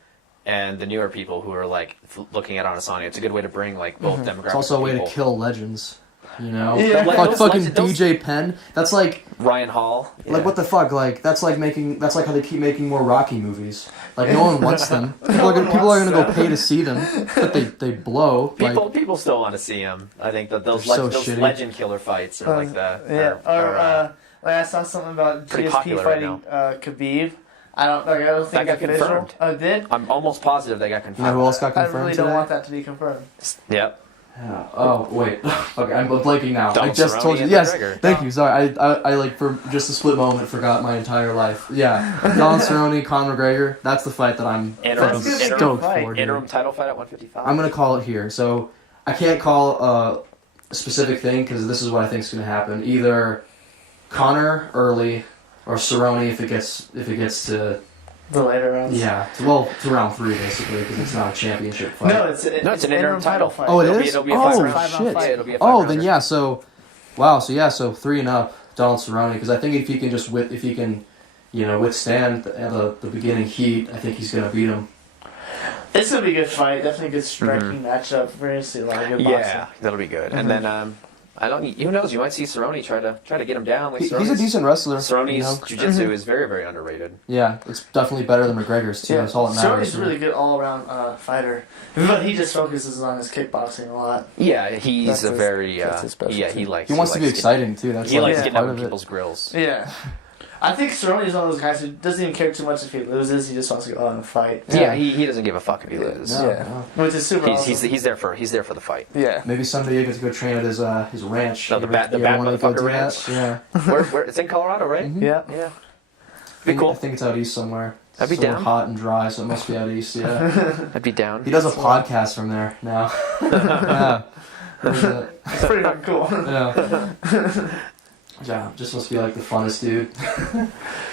and the newer people who are like looking at Adesanya. It's a good way to bring like both demographics. It's also a way people. to kill legends. You know, Yeah. like fucking DJ Penn. That's like Ryan Hall. like what the fuck? Like that's like how they keep making more Rocky movies. Like no one wants them. People are gonna go pay to see them, but they blow. People still want to see him. I think that those They're so those shitty. legend killer fights are like that. Like I saw something about pretty GSP popular fighting right Khabib. I don't think that got it's official. confirmed. Oh, it did? I'm almost positive they got You confirmed. know who else got I confirmed really today? don't want that to be confirmed. Yep. Yeah. Oh wait, okay, I'm blanking now. I Donald just Cerrone told you. and Yes, McGregor. thank you. Sorry, I like for just a split moment forgot my entire life. Yeah, Donald Cerrone, Conor McGregor. That's the fight that I'm Interim- fucking interim stoked fight. for. Dude. Interim title fight at 155. I'm gonna call it here. So I can't call a specific thing because this is what I think is gonna happen. Either Conor early or Cerrone if it gets to The later rounds. to round 3 basically because it's not a championship fight. No, it's an interim title fight. Oh, it It'll be- is? it'll be a Oh, five-round fight. shit. Yeah, it'll be a Oh, five-rounder. then yeah. So, wow. So 3 and up, Donald Cerrone. Because I think if he can withstand the beginning heat, I think he's gonna beat him. It's gonna be a good fight. Definitely a good striking matchup. We're gonna see a lot of good boxing. Yeah, that'll be good. And then I don't. Who knows? You might see Cerrone try to get him down. Like He's a Cerrone's- decent wrestler. Cerrone's you know? jiu-jitsu is very, very underrated. Yeah, it's definitely better than McGregor's too. Yeah, That's all that matters. Cerrone's a really good all-around fighter, but he just focuses on his kickboxing a lot. Yeah, he's That's a his- very that's his specialty. he likes. He wants to be likes exciting too. That's He like likes getting part up of in it. people's grills. Yeah. I think Cerrone is one of those guys who doesn't even care too much if he loses. He just wants to go out and fight. Yeah, he doesn't give a fuck if he loses. No, Yeah. no. Which is super awesome. He's there for the fight. Yeah. Maybe someday you get to go train at his ranch. No, the You Bad ever wanna go Motherfucker do Ranch? that? Yeah. Where it's in Colorado, right? Mhm. Yeah. Yeah. I Be cool. think it's out east somewhere. I'd be Somewhere down. hot and dry, so it must be out east. Yeah. I'd be down. He does a podcast from there now. Yeah. What is it? It's pretty fucking cool. Yeah. Yeah, just must be like the funnest dude.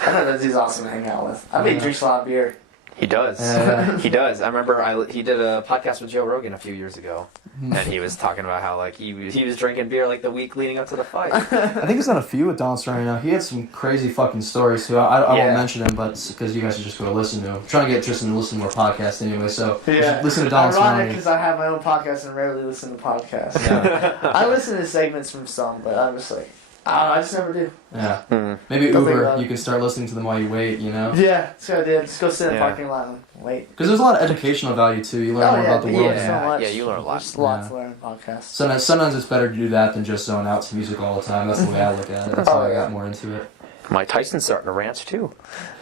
I know that he's awesome to hang out with. I bet he drinks a lot of beer. He does. Yeah. He does. I remember he did a podcast with Joe Rogan a few years ago, and he was talking about how like he was drinking beer like the week leading up to the fight. I think he's done a few with Donald Cerrone now. He had some crazy fucking stories too. I won't mention him, but because you guys should just go listen to him. I'm trying to get Tristen to listen to more podcasts anyway, so you should listen to Donald Ironic Cerrone. because I have my own podcast and rarely listen to podcasts. Yeah. I listen to segments from some, but I'm just like, I just never do. Yeah. Mm. Maybe Don't think Uber, about it. you can start listening to them while you wait, you know? Yeah, that's a good idea. Just go sit in the Yeah. parking lot and wait. Because there's a lot of educational value too. You learn more about the world. so much. Yeah, you learn a lot. There's a lot Yeah. to learn in podcasts. Sometimes it's better to do that than just zone out to music all the time. That's the way I look at it. That's how I got more into it. Mike Tyson's starting a ranch too.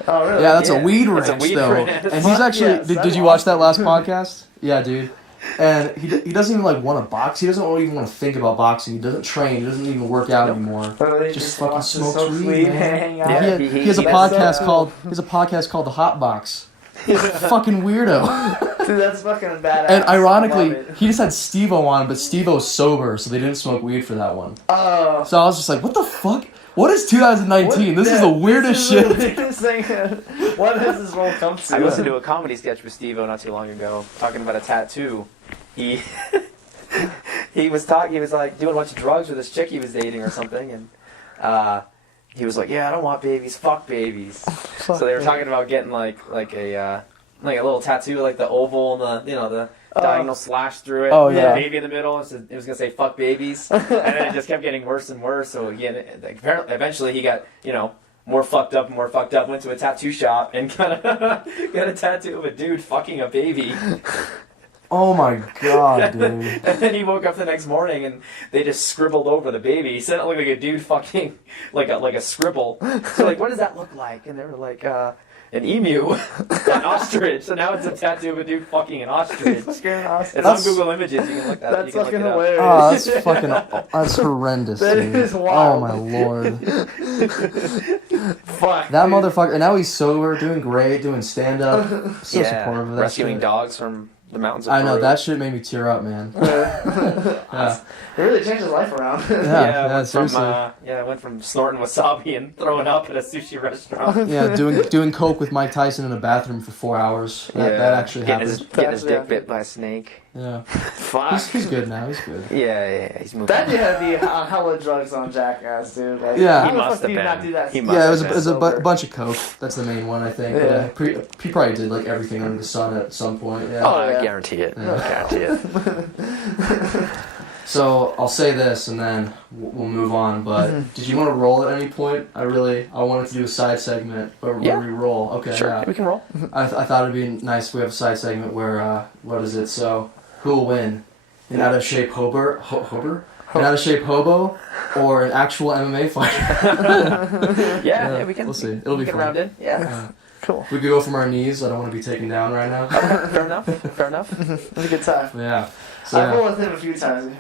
Oh, really? Yeah, that's a weed It's a ranch weed though. ranch. And he's actually. Yes, did that's you watch that last awesome. podcast? Yeah, dude. And he doesn't even like want to box. He doesn't even want to think about boxing. He doesn't train. He doesn't even work out anymore. Literally Just fucking wants to smokes smoke weed, man. hang out. Yeah. he has a That's podcast so called. He has a podcast called The Hot Box. He's a fucking weirdo. Dude, that's fucking badass. And ironically, I love it. he just had Steve-O on, but Steve-O's sober, so they didn't smoke weed for that one. Oh. So I was just like, what the fuck? What is 2019? This is the weirdest This is shit. the weirdest thing. What has this role come to? I listened to a comedy sketch with Steve-O not too long ago, talking about a tattoo. He he was like doing a bunch of drugs with this chick he was dating or something, and he was like, "Yeah, I don't want babies. Fuck babies." So they were talking about getting like a little tattoo, like the oval and the diagonal slash through it. Oh, with a yeah. baby in the middle. It was gonna say "fuck babies," and then it just kept getting worse and worse. So again, apparently, eventually he got more fucked up and more fucked up. Went to a tattoo shop and got a tattoo of a dude fucking a baby. Oh my god, dude. And then he woke up the next morning and they just scribbled over the baby. He said it looked like a dude fucking like a scribble. So like, what does that look like? And they were like, an emu, an ostrich. So now it's a tattoo of a dude fucking an ostrich. It's on Google Images. You can look that up. That's You can look fucking it up. hilarious. Oh, that's fucking, that's horrendous, That dude. is wild. Oh my lord. Fuck. That dude. motherfucker, and now he's sober, doing great, doing stand-up. So supportive of that rescuing shit. dogs from the mountains of I know, Peru. that shit made me tear up, man. Yeah. It really changed his life around. Yeah, I went from, seriously. I went from snorting wasabi and throwing up at a sushi restaurant. Yeah, doing coke with Mike Tyson in a bathroom for 4 hours. That actually getting happened. getting his dick Yeah. bit by a snake. Yeah. Fuck. He's good now, he's good. Yeah, he's moving. That dude had to be on hella drugs on Jackass, dude. Like, Yeah. how He the must fuck do have you been. not do that? He must Yeah, it have was, been it was a sober. bunch of coke. That's the main one, I think. Yeah. He probably did like everything under the sun at some point. Yeah. Oh, yeah. I guarantee it. Yeah. I guarantee it. So I'll say this, and then we'll move on. But did you want to roll at any point? I wanted to do a side segment where Yeah. we roll. Okay, Sure, yeah. we can roll. I thought it'd be nice if we have a side segment where what is it? So who will win? An out of shape hobo, an out of shape hobo, or an actual MMA fighter? Yeah, we can. We'll see. It'll be get fun. around in. Yeah. Cool. We could go from our knees. I don't want to be taken down right now. Fair enough. Fair enough. It was a good time. Yeah. So I've yeah. rolled with him a few times.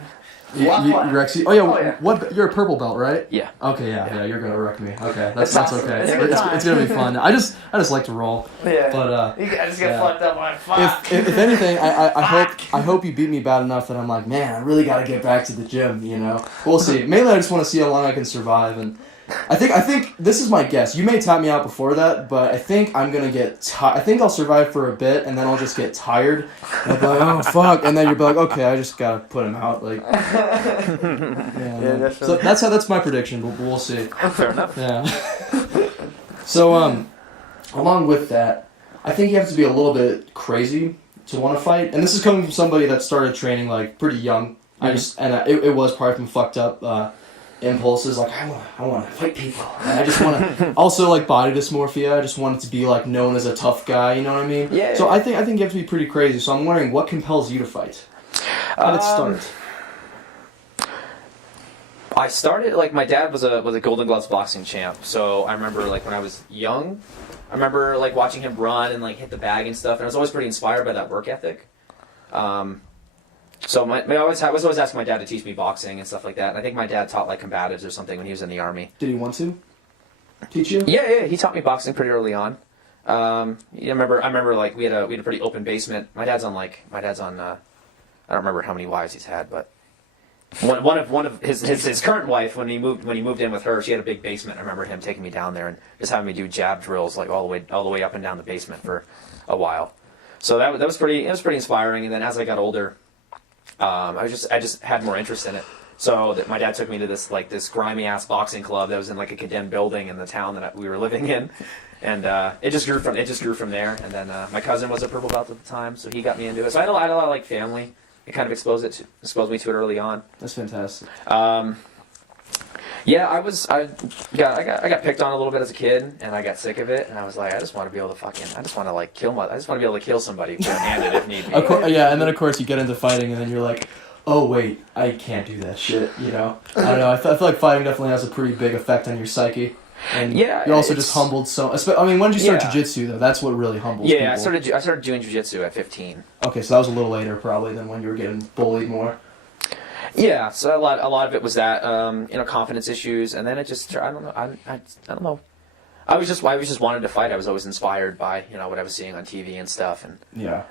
You, Walk you, one. you actually, oh yeah, Oh, yeah. what? You're a purple belt, right? Yeah. Okay, yeah, you're gonna wreck me. Okay, It's that's awesome. okay. It's a good time. It's gonna be fun. I just like to roll, Yeah. but I just get yeah. fucked up on fuck. if anything, I hope you beat me bad enough that I'm like, man, I really gotta get back to the gym. You know, we'll see. Mainly, I just want to see how long I can survive, and I think this is my guess. You may tap me out before that, but I think I'm gonna get. I think I'll survive for a bit, and then I'll just get tired. And I'll be like, oh fuck, and then you'll be like, okay, I just gotta put him out. Like, so definitely. that's my prediction, but we'll see. Fair enough. Yeah. So along with that, I think you have to be a little bit crazy to want to fight, and this is coming from somebody that started training like pretty young. It was probably from fucked up. Impulses like I want to fight people. And I just want to also like body dysmorphia. I just wanted to be like known as a tough guy. You know what I mean? Yeah. So I think you have to be pretty crazy. So I'm wondering what compels you to fight. How did it start? I started like my dad was a Golden Gloves boxing champ. So I remember like when I was young, I remember like watching him run and like hit the bag and stuff. And I was always pretty inspired by that work ethic. So I was always asking my dad to teach me boxing and stuff like that. And I think my dad taught like combatives or something when he was in the army. Did he want to teach you? Yeah, he taught me boxing pretty early on. I remember like we had a pretty open basement. My dad's on I don't remember how many wives he's had, but one of his current wife when he moved in with her, she had a big basement. I remember him taking me down there and just having me do jab drills like all the way up and down the basement for a while. So that was pretty inspiring. And then as I got older, I just had more interest in it. So that my dad took me to this grimy ass boxing club that was in like a condemned building in the town that we were living in, and it just grew from there. And then my cousin was a purple belt at the time, so he got me into it. So I had a lot of like family. It kind of exposed me to it early on. That's fantastic. Yeah, I got picked on a little bit as a kid, and I got sick of it, and I was like, I just want to be able to be able to kill somebody one-handed if need be. Yeah, and then of course you get into fighting, and then you're like, oh wait, I can't do that shit. You know, I don't know. I feel like fighting definitely has a pretty big effect on your psyche. And Yeah, you're also just humbled so. I mean, when did you start Yeah. jiu-jitsu though? That's what really humbles people. Yeah, I started doing jiu-jitsu at 15. Okay, so that was a little later probably than when you were getting bullied more. Yeah, so a lot of it was that confidence issues, and then it just I don't know. I was just wanted to fight. I was always inspired by what I was seeing on TV and stuff, and Yeah.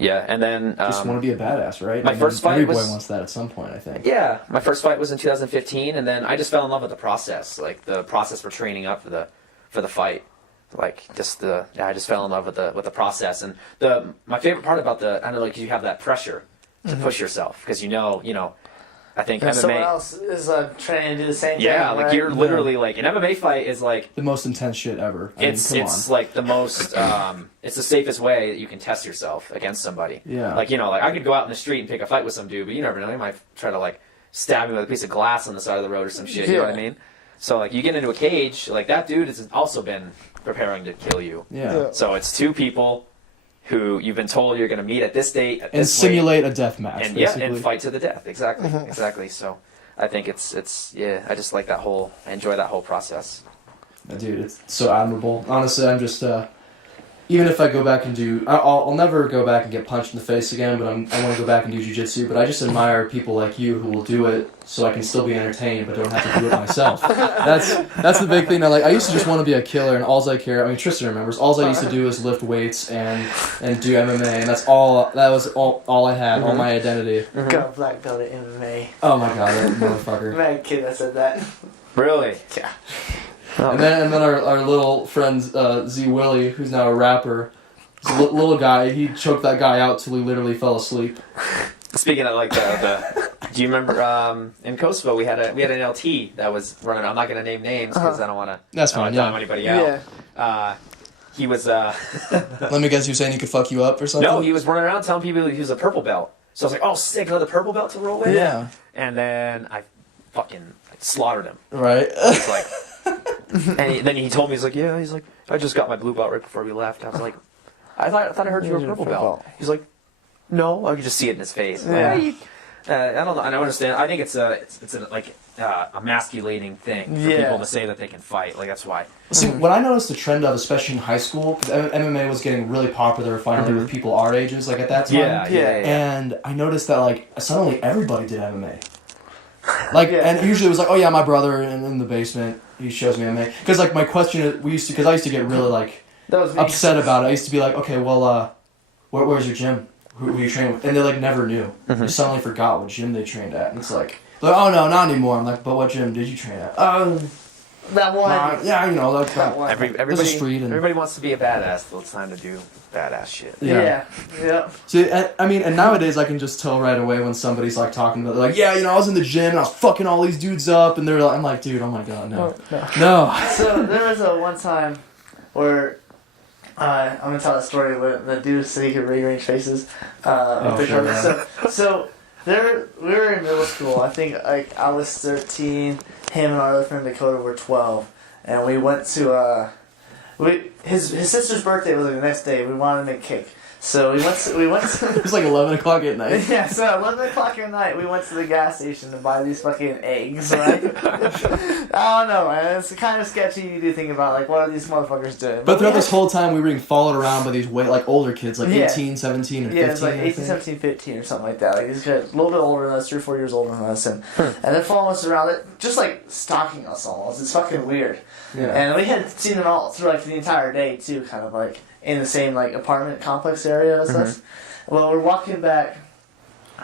yeah, and then Just want to be a badass, right? my first fight every boy was- wants that at some point, I think. yeah, my first fight was in 2015, and then I just fell in love with the process, like the process for training up for the fight. Like I just fell in love with the process, and my favorite part about you have that pressure to push yourself because I think And someone MMA. else is training to do the same Yeah, thing. like right? you're literally like an MMA fight is like The most intense shit ever. I mean, it's come it's on. like the most it's the safest way that you can test yourself against somebody. Yeah. Like like I could go out in the street and pick a fight with some dude, but you never know. He might try to like stab me with a piece of glass on the side of the road or some shit. You know what I mean? So like you get into a cage, like that dude has also been preparing to kill you. Yeah. So it's two people who you've been told you're going to meet at this date at And this simulate a death match, and basically. and fight to the death. Exactly, exactly. So I think it's I just like that whole. I enjoy that whole process. Dude, it's so admirable. Honestly, I'm just, even if I go back and do, I'll never go back and get punched in the face again, but I want to go back and do jiu-jitsu, but I just admire people like you who will do it so I can still be entertained, but don't have to do it myself. That's the big thing. I used to just want to be a killer, and all I care, I mean, Tristen remembers, all I used to do is lift weights and do MMA, and that was all I had, all my identity. Got a black belt at MMA. Oh my god, that motherfucker. I had a kid that said that. Really? Yeah. And then our little friend Z Willie, who's now a rapper, he's a little guy. He choked that guy out till he literally fell asleep. Speaking of like the do you remember in Kosovo we had an LT that was running? I'm not going to name names because I don't want to. That's fine. Dime anybody out. Yeah. He was. Let me guess, you saying he could fuck you up or something? No, he was running around telling people he was a purple belt. So I was like, oh, sick, another purple belt to roll with. Yeah. And then I fucking slaughtered him. Right. He's like, and then he told me, he's like, I just got my blue belt right before we left. I was like, I thought I heard you were a purple belt. He's like, no, I could just see it in his face. Yeah. I don't know. I don't understand. I think it's a emasculating thing for people to say that they can fight. Like that's why. See, what I noticed the trend of, especially in high school, because MMA was getting really popular finally with people our ages, like at that time. Yeah. And I noticed that like suddenly everybody did MMA. Like, and usually it was like, oh yeah, my brother in the basement, he shows me MMA. Because like my question is, because I used to get really like upset about it. I used to be like, okay, well, where's your gym? Who you train with? And they like never knew. They suddenly forgot what gym they trained at. And it's like, oh no, not anymore. I'm like, but what gym did you train at? That one. Yeah, you know, like that one. Everybody wants to be a badass, but it's time to do badass shit. Yeah. See, I mean, and nowadays I can just tell right away when somebody's like talking about, like, yeah, you know, I was in the gym and I was fucking all these dudes up, and they're like, I'm like, dude, oh my god, no. So there was one time where I'm gonna tell a story where the dude said he could rearrange faces. So we were in middle school. I think like I was 13. Him and our other friend Dakota were 12, and we went to his sister's birthday was like the next day. We wanted to make cake, so we went. It was like 11 o'clock at night. Yeah, so 11 o'clock at night, we went to the gas station to buy these fucking eggs, right? I don't know, man. It's kind of sketchy. You do think about, like, what are these motherfuckers doing? But throughout this whole time, we were being followed around by these older kids, like 18, 17, and 15. Yeah, it's like 18, 17, 15 or something like that. Like, these guys a little bit older than us, 3 or 4 years older than us, and they're following us around, just like stalking us almost. It's fucking weird. Yeah. And we had seen them all through like the entire day too, kind of like in the same like apartment complex area as us. Well, we're walking back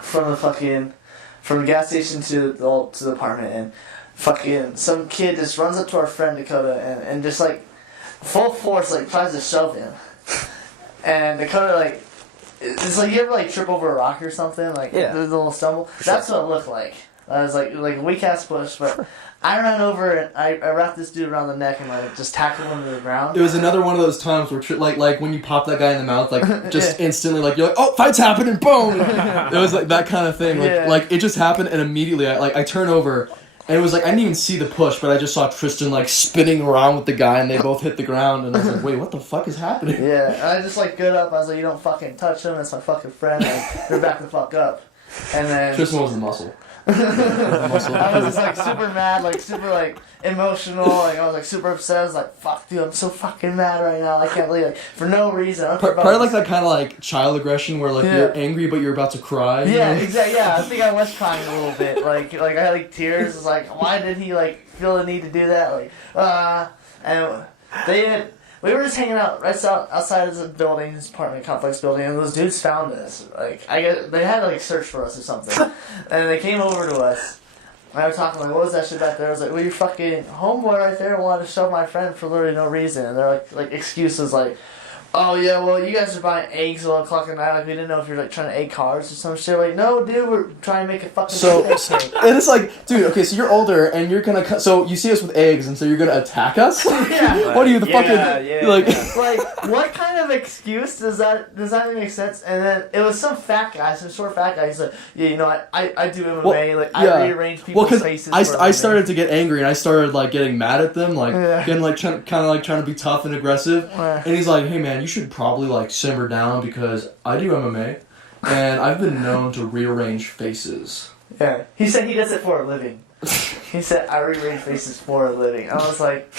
from the gas station to the apartment, and fucking some kid just runs up to our friend Dakota and just like full force like tries to shove him. And Dakota like, it's like you ever like trip over a rock or something, like there's a little stumble. That's what it looked like. I was like a weak ass push, but I ran over and I wrapped this dude around the neck and like just tackled him to the ground. It was another one of those times where like when you pop that guy in the mouth, like just instantly, like you're like, oh, fight's happening, boom. It was like that kind of thing. Like it just happened, and immediately I turn over, and it was like I didn't even see the push, but I just saw Tristen like spinning around with the guy, and they both hit the ground, and I was like, wait, what the fuck is happening? Yeah, and I just like got up. I was like, you don't fucking touch him. It's my fucking friend. And they're back the fuck up. And then Tristen was the muscle. I was just like super mad, like super like emotional, like I was like super upset. I was like, fuck dude, I'm so fucking mad right now. I can't believe it. For no reason. Probably like that kind of like child aggression where like you're angry but you're about to cry. Yeah, exactly. Yeah, I think I was crying a little bit. Like I had like tears. It's like, why did he like feel the need to do that? Like, and we were just hanging out right outside of the building, this apartment complex building, and those dudes found us. Like, they had to like search for us or something, and they came over to us. And I was talking like, what was that shit back there? I was like, well, your fucking homeboy right there wanted to shove my friend for literally no reason, and they're like excuses like, oh yeah, well you guys are buying eggs at 1 o'clock at night. Like we didn't know if you're like trying to egg cars or some shit. Like no, dude, we're trying to make a fucking. So, cake. and it's like, dude, okay, so you're older and you're gonna, so you see us with eggs and so you're gonna attack us? Yeah. What are you, the Yeah, fucking, yeah, like, yeah. Like, what kind of excuse does that even make sense? And then it was some fat guy, some short fat guy. He's like, yeah, you know, I do MMA. Well, like yeah. I rearrange people's well, faces. because for I a started to get angry and I started like getting mad at them, like Yeah. getting like kind of like trying to be tough and aggressive. Yeah. And he's like, hey man, you should probably like simmer down because I do MMA and I've been known to rearrange faces. Yeah. He said he does it for a living. He said I rearrange faces for a living. I was like,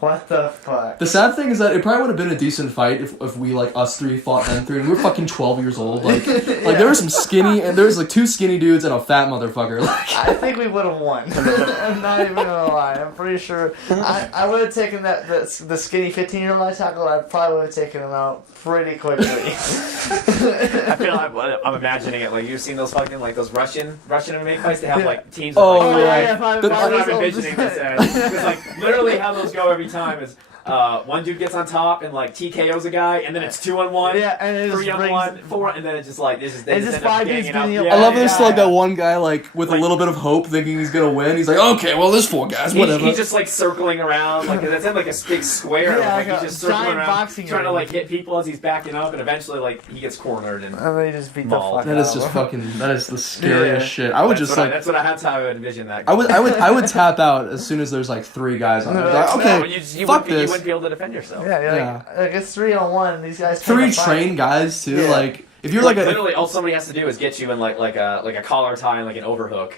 what the fuck? The sad thing is that it probably would have been a decent fight if we like us three fought them three and we were fucking 12 years old. Like there were some skinny and there was like 2 skinny dudes and a fat motherfucker. Like I think we would have won. I'm not even gonna lie. I'm pretty sure I would have taken the skinny 15-year-old I tackled. I probably would have taken him out pretty quickly. I feel like I'm imagining it. Like you've seen those fucking like those Russian MMA fights. They have like teams. Oh, of, like, yeah. Five The- That's what I'm years old. envisioning this as. Because like literally how those go every time is one dude gets on top and like TKOs a guy, and then it's 2-on-1, Yeah, and it just 3-on-1, 4, and then it's just like this is they It's just just end up 5 dudes ganging up. beating up. I love this Yeah. like that one guy like with a Like- little bit of hope thinking he's gonna win. He's like, okay, well there's 4 guys, whatever. He's just like circling around, like it's in like a big square. Yeah, like like he's a just circling giant around, boxing trying to ring. like hit people as he's backing up, and eventually like he gets cornered and. And they just beat Mauled. the fuck That out is of just him. fucking. That is the scariest Yeah. shit. I would just like. That's how I would envision that. I would tap out as soon as there's like 3 guys on there. Like, okay, No, you fuck wouldn't, you this. wouldn't be able to defend yourself. Yeah, you're Yeah. like it's 3-on-1. These guys. 3 can't fight. trained guys too. Yeah. Like if you're like a literally all somebody has to do is get you in like a collar tie and like an overhook,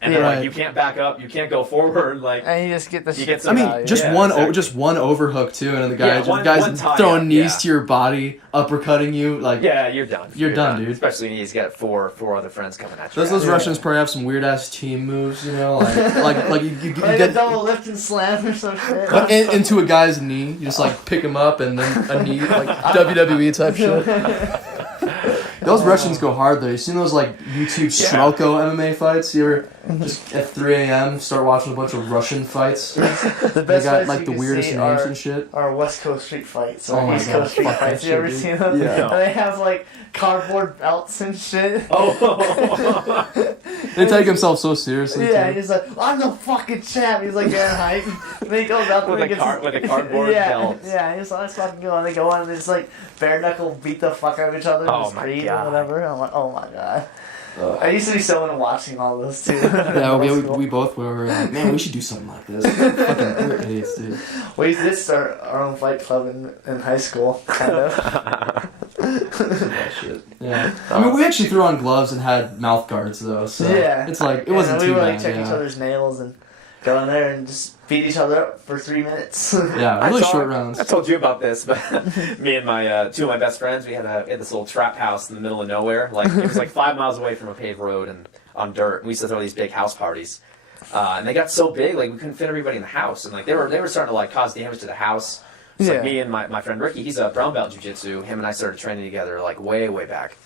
and then Right. like you can't back up, you can't go forward, like And you just get the. You get I some mean, value. just Yeah, one exactly. just one overhook too, and then the guy Yeah, just one guys tie throwing up, knees yeah. to your body, uppercutting you. Like yeah, you're done. You're done, dude. Especially when he's got four other friends coming at you. those Yeah. Russians probably have some weird ass team moves, you know, like you Like a get double lift and slam or some shit. into a guy's knee. You just like pick him up and then a knee, like WWE type shit. Those Russians go hard though. You seen those like YouTube Strelko MMA fights? You ever just at 3 a.m. start watching a bunch of Russian fights? The They best got fights like you the can weirdest see names are, and shit. are West Coast street fights Oh or my East God, Coast street fuck that fights. You ever shit, seen dude. them? Yeah. And they have like cardboard belts and shit. Oh, They take themselves so seriously. Yeah, too. he's like, I'm the fucking champ. He's like getting hype. And then he goes out there With and a gets with a cardboard yeah, belt. Yeah, he's like, let's fucking go. And they go on and just like bare knuckle beat the fuck out of each other in Oh the my street God. or whatever. And I'm like, oh my god. I used to be so into watching all those too. Yeah, we both were like, man, we should do something like this. Fucking we're idiots, dude. We did start our own fight club in high school, kind of. Yeah. I mean, we actually threw on gloves and had mouth guards though, so Yeah. it's like it wasn't we too would bad. like check each other's nails and go in there and just beat each other up for 3 minutes. Yeah, really short rounds. I told you about this, but me and my 2 of my best friends, we had this little trap house in the middle of nowhere. Like it was like 5 miles away from a paved road and on dirt. We used to throw these big house parties, and they got so big, like we couldn't fit everybody in the house, and like they were starting to like cause damage to the house. So Yeah. like me and my friend Ricky, he's a brown belt jiu-jitsu. Him and I started training together like way back,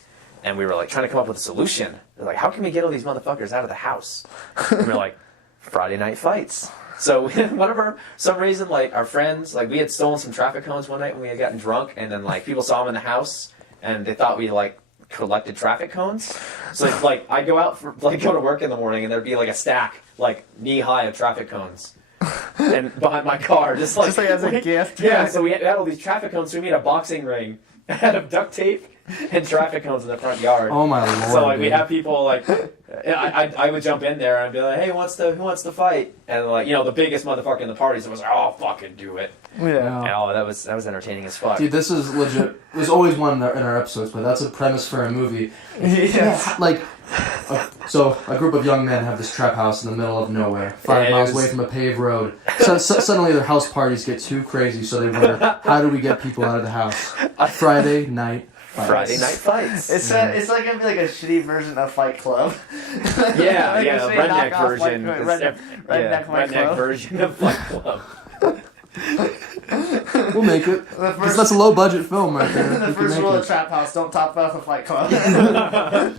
and we were like trying to come up with a solution. We're like, how can we get all these motherfuckers out of the house? And we're like, Friday night fights. So some reason, like our friends, like we had stolen some traffic cones one night when we had gotten drunk, and then like people saw them in the house, and they thought we like collected traffic cones. So like I go to work in the morning, and there'd be like a stack like knee high of traffic cones, and behind my car, just like as a gift. Yeah. So we had all these traffic cones. So we made a boxing ring out of duct tape and traffic cones in the front yard. Oh my lord! So like we dude. have people like, I would jump in there and be like, hey, who wants to fight? And like the biggest motherfucker in the party was like, oh fucking do it. Yeah. And oh, that was entertaining as fuck. Dude, this is legit. There's always one in our episodes, but that's a premise for a movie. Yeah. Like, so a group of young men have this trap house in the middle of nowhere, 5 Yeah, it miles was- away from a paved road. So suddenly their house parties get too crazy, so they wonder, how do we get people out of the house? Friday night fights. Friday night fights. It's like gonna be like a shitty version of Fight Club. Yeah, Like a yeah, shitty redneck knockoff version. Redneck Fight Redneck Club. version of Fight Club. We'll make it. That's a low budget film right there. The first rule of Trap House: don't talk about the Fight Club.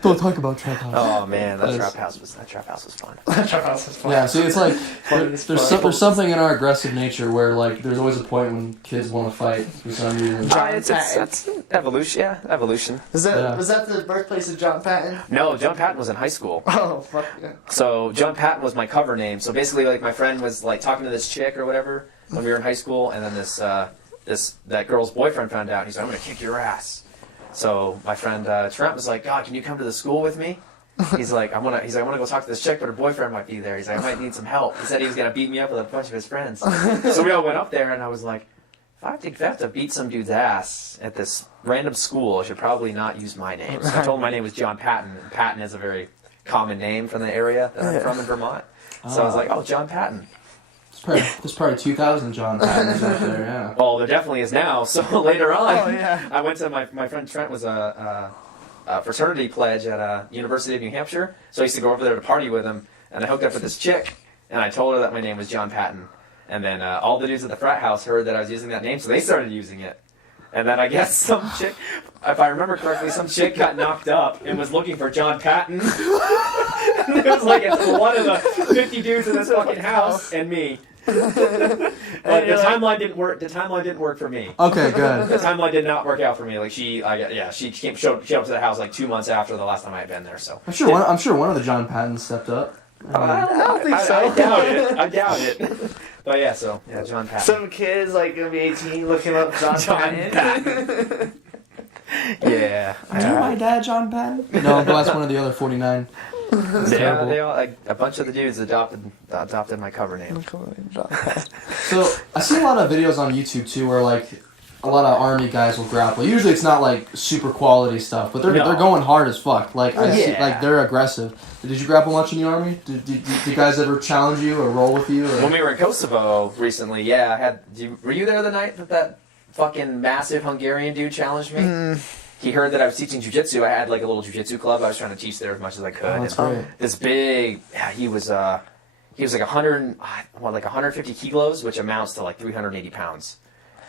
Don't talk about Trap House. Oh man, that trap house was fun. Trap House is fun. Yeah, see, it's like there's something in our aggressive nature where like there's always a point when kids want to fight for some reason. That's evolution. Yeah, evolution. Was that the birthplace of John Patton? No, John Patton was in high school. Oh fuck yeah. So John Patton was my cover name. So basically, like my friend was like talking to this chick or whatever when we were in high school, and then that girl's boyfriend found out. And he's like, "I'm gonna kick your ass." So my friend Trent was like, "God, can you come to the school with me?" He's like, I want to go talk to this chick, but her boyfriend might be there. He's like, I might need some help. He said he was gonna beat me up with a bunch of his friends. So we all went up there, and I was like, if I have to beat some dude's ass at this random school, I should probably not use my name. So I told him my name was John Patton. And Patton is a very common name from the area that I'm from in Vermont. So I was like, oh, John Patton. There's probably 2,000 John Pattons out there, yeah. Well, there definitely is now. So later on, yeah. I went to my friend Trent was a fraternity pledge at University of New Hampshire. So I used to go over there to party with him, and I hooked up with this chick, and I told her that my name was John Patton. And then all the dudes at the frat house heard that I was using that name, so they started using it. And then I guess some chick, if I remember correctly, some chick got knocked up and was looking for John Patton. And it was like it's one of the 50 dudes in this fucking house and me. But the timeline didn't work. The timeline didn't work for me. Okay, good. The timeline did not work out for me. Like she showed up to the house like 2 months after the last time I had been there. So I'm sure one of the John Pattons stepped up. I don't think so. I doubt it. But yeah, John Patton. Some kids like gonna be 18 looking up John Patton. Yeah. Do you know my dad, John Patton? No, but that's one of the other 49. Yeah, they all like a bunch of the dudes adopted my cover name. So I see a lot of videos on YouTube too, where like a lot of army guys will grapple. Usually it's not like super quality stuff, but they're going hard as fuck. Like I see, like they're aggressive. Did you grapple much in the army? Did guys ever challenge you or roll with you? Or? When we were in Kosovo recently, yeah, were you there the night that fucking massive Hungarian dude challenged me? He heard that I was teaching jiu-jitsu. I had like a little jiu-jitsu club. I was trying to teach there as much as I could. Oh, that's great. This big, he was like 150 kilos, which amounts to like 380 pounds.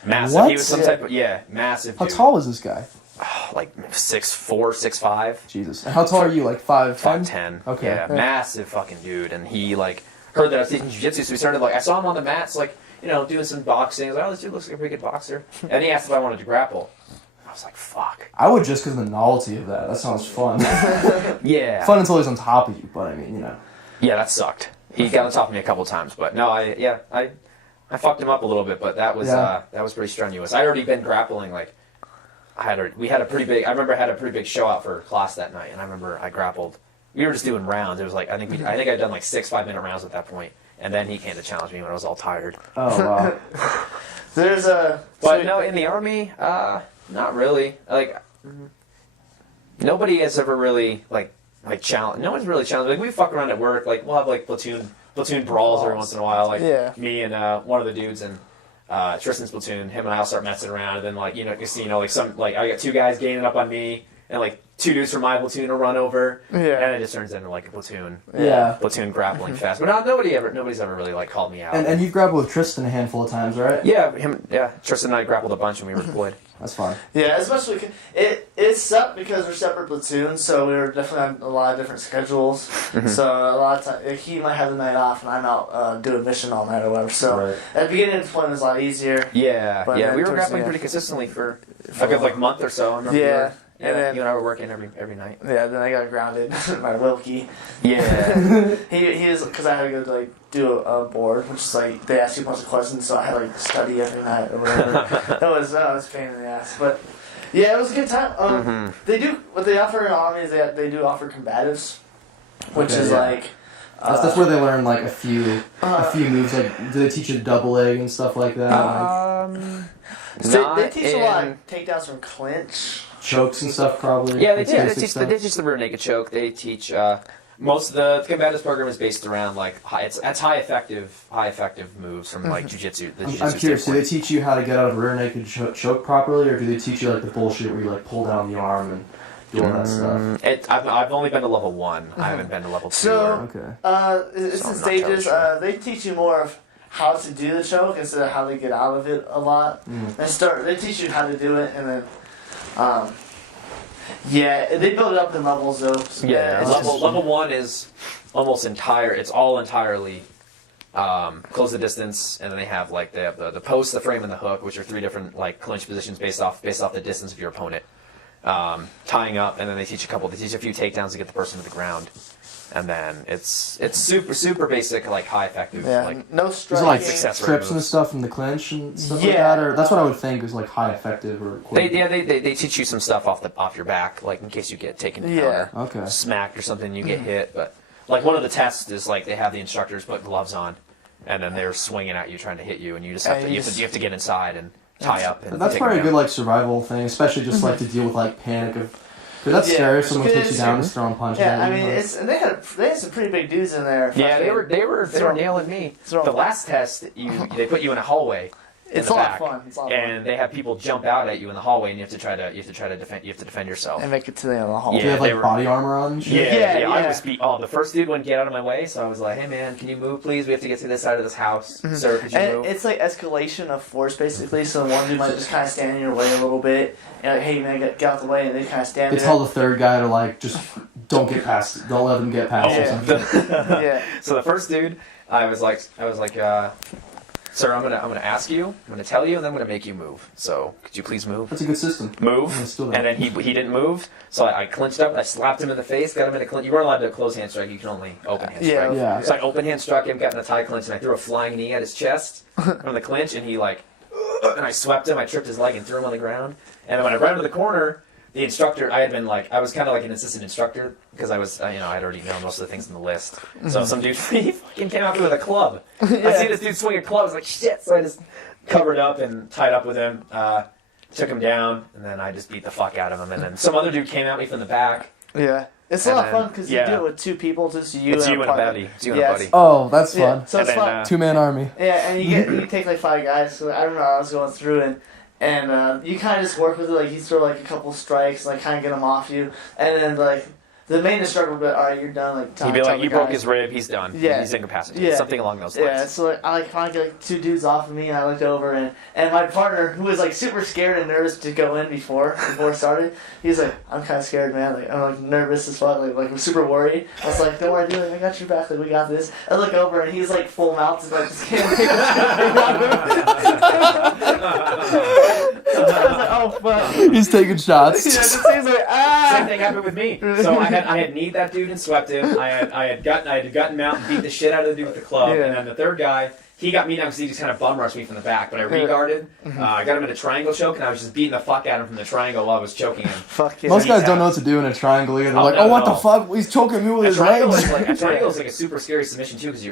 Massive. What? He was some type of massive. How dude. tall is this guy? Like 6'4", 6'5". Jesus. And how tall are you? Like 5'10"? 5'10". Okay. Yeah, massive fucking dude. And he like heard that I was teaching jiu-jitsu, so we started like I saw him on the mats, like doing some boxing. I was like, oh, this dude looks like a pretty good boxer. And he asked if I wanted to grapple. I was like, fuck. I would just because of the novelty of that. That sounds fun. Yeah. Fun until he's on top of you, but I mean, Yeah, that sucked. He got on top of me a couple times, but no, I fucked him up a little bit, but that was pretty strenuous. I'd already been grappling like I remember I had a pretty big show out for class that night, and I remember I grappled. We were just doing rounds. It was like I think I'd done like 6 5-minute rounds at that point, and then he came to challenge me when I was all tired. Oh wow. But no, in the army, not really. Like nobody has ever really like challenged. No one's really challenged. Like we fuck around at work. Like we'll have like platoon brawls every once in a while. Like me and one of the dudes and Tristen's platoon. Him and I'll start messing around, and then like you see some like I got 2 guys gaining up on me, and like 2 dudes from my platoon will run over, and it just turns into like a platoon grappling fest. But nobody's ever really like called me out. And you've grappled with Tristen a handful of times, right? Yeah, Tristen and I grappled a bunch when we were deployed. That's fun. Yeah, as much as we can. It sucked because we're separate platoons, so we were definitely on a lot of different schedules. So a lot of times he might have the night off, and I'm out doing mission all night or whatever. So at the beginning of deployment, it was a lot easier. Yeah, we were grappling pretty consistently for a good like month or so. I remember and then you and I were working every night. Yeah, then I got grounded by Wilkie. Yeah. he was, because I had to go to like do a board, which is like they ask you a bunch of questions, so I had to like study every night or whatever. that was a pain in the ass, but yeah, it was a good time. They do what they offer in the army is they do offer combatives, which is like. That's where they learn like a few moves. Like, do they teach you double leg and stuff like that? They teach a lot of takedowns from clinch. Chokes and stuff, probably. Yeah, they teach the rear naked choke. They teach most of the combatives program is based around like it's high effective moves from like jiu-jitsu. I'm curious. Do they teach you how to get out of a rear naked choke properly, or do they teach you like the bullshit where you like pull down the arm and do all that stuff? I've only been to level 1. I haven't been to level 2. So it's the stages. They teach you more of how to do the choke instead of how to get out of it a lot. They teach you how to do it, and then they build it up in levels though. So level 1 is almost entire. It's all entirely close the distance, and then they have like the post, the frame, and the hook, which are 3 different like clinch positions based off the distance of your opponent. Tying up, and then they teach a few takedowns to get the person to the ground, and then it's super basic, like high effective. Yeah, like, no Is it striking. like success trips rate and moves. stuff in the clinch and stuff like that? Or that's what I would think is like high effective or quick. They teach you some stuff off your back, like in case you get taken down or Okay. smacked or something, you get hit. But like one of the tests is like they have the instructors put gloves on, and then they're swinging at you trying to hit you, and you just have you have to get inside and tie up. And That's take probably a them good down. like survival thing, especially just like to deal with like panic of. Because that's scary if someone takes you down and throwing punches. Yeah, at I you, mean, like- they had some pretty big dudes in there. Yeah, they were nailing me. The last test, they put you in a hallway. It's in a the lot back, of fun. It's a lot of and they have people jump out at you in the hallway, and you have to try to defend yourself. and make it to the end of the hall. Do you have like they were- body armor on and shit? Yeah, I yeah. was the first dude wouldn't get out of my way, so I was like, "Hey man, can you move, please? We have to get to this side of this house, sir. Could you And move?" it's like escalation of force, basically. So one dude might just kind of stand in your way a little bit, and like, hey man, get out the way, and they kind of stand They there. tell the third guy to like just don't get past, don't let them get past or something. Yeah. So the first dude, I was like, "Sir, I'm gonna ask you, I'm gonna tell you, and then I'm gonna make you move. So could you please move?" That's a good system. Move, Yeah, still there. and then he didn't move, so I clinched up, I slapped him in the face, got him in a clinch. You weren't allowed to close hand strike, you can only open hand strike. Yeah. So I open hand struck him, got in a tie clinch, and I threw a flying knee at his chest from the clinch, and he like, and I swept him, I tripped his leg and threw him on the ground. And then when I ran to the corner, the instructor, I was kind of like an assistant instructor, because I was, I'd already known most of the things on the list. So some dude, he fucking came out with a club. I see this dude swing a club, I was like, shit, so I just covered up and tied up with him, took him down, and then I just beat the fuck out of him. And then some other dude came at me from the back. Yeah. It's a lot of fun because you do it with 2 people, just you It's and you a and a partner. buddy. It's you and a buddy. Oh, that's fun. Yeah, so And it's then, fun. 2-man army. Yeah, and you take like 5 guys. So I remember I was going through and you kind of just work with it. Like you throw like a couple strikes, like kind of get them off you, and then like the main instructor would be, all right, you're done. Like He'd be tell like, the you broke guys. his rib, he's done. Yeah. He's incapacitated. Yeah. Something along those lines. Yeah, so like, I like finally get like 2 dudes off of me, and I looked over, and my partner, who was like super scared and nervous to go in before it started, he's like, I'm kind of scared, man. Like I'm like nervous as fuck, like I'm super worried. I was like, don't worry, dude, like, I got your back, like we got this. I look over, and he's like full mouth, and like just can't take I was like, oh fuck. He's taking shots. Yeah, just seems like Same thing happened with me. So I had kneed that dude and swept him. I had gotten him out and beat the shit out of the dude with the club. Yeah. And then the third guy, he got me down because he just kind of bum rushed me from the back. But I re-guarded. I got him in a triangle choke, and I was just beating the fuck out of him from the triangle while I was choking him. fuck yeah. Most guys don't know what to do in a triangle either. They're Oh, like, no, oh, what no. the fuck? He's choking me with A his triangle legs. is like a super scary submission too, because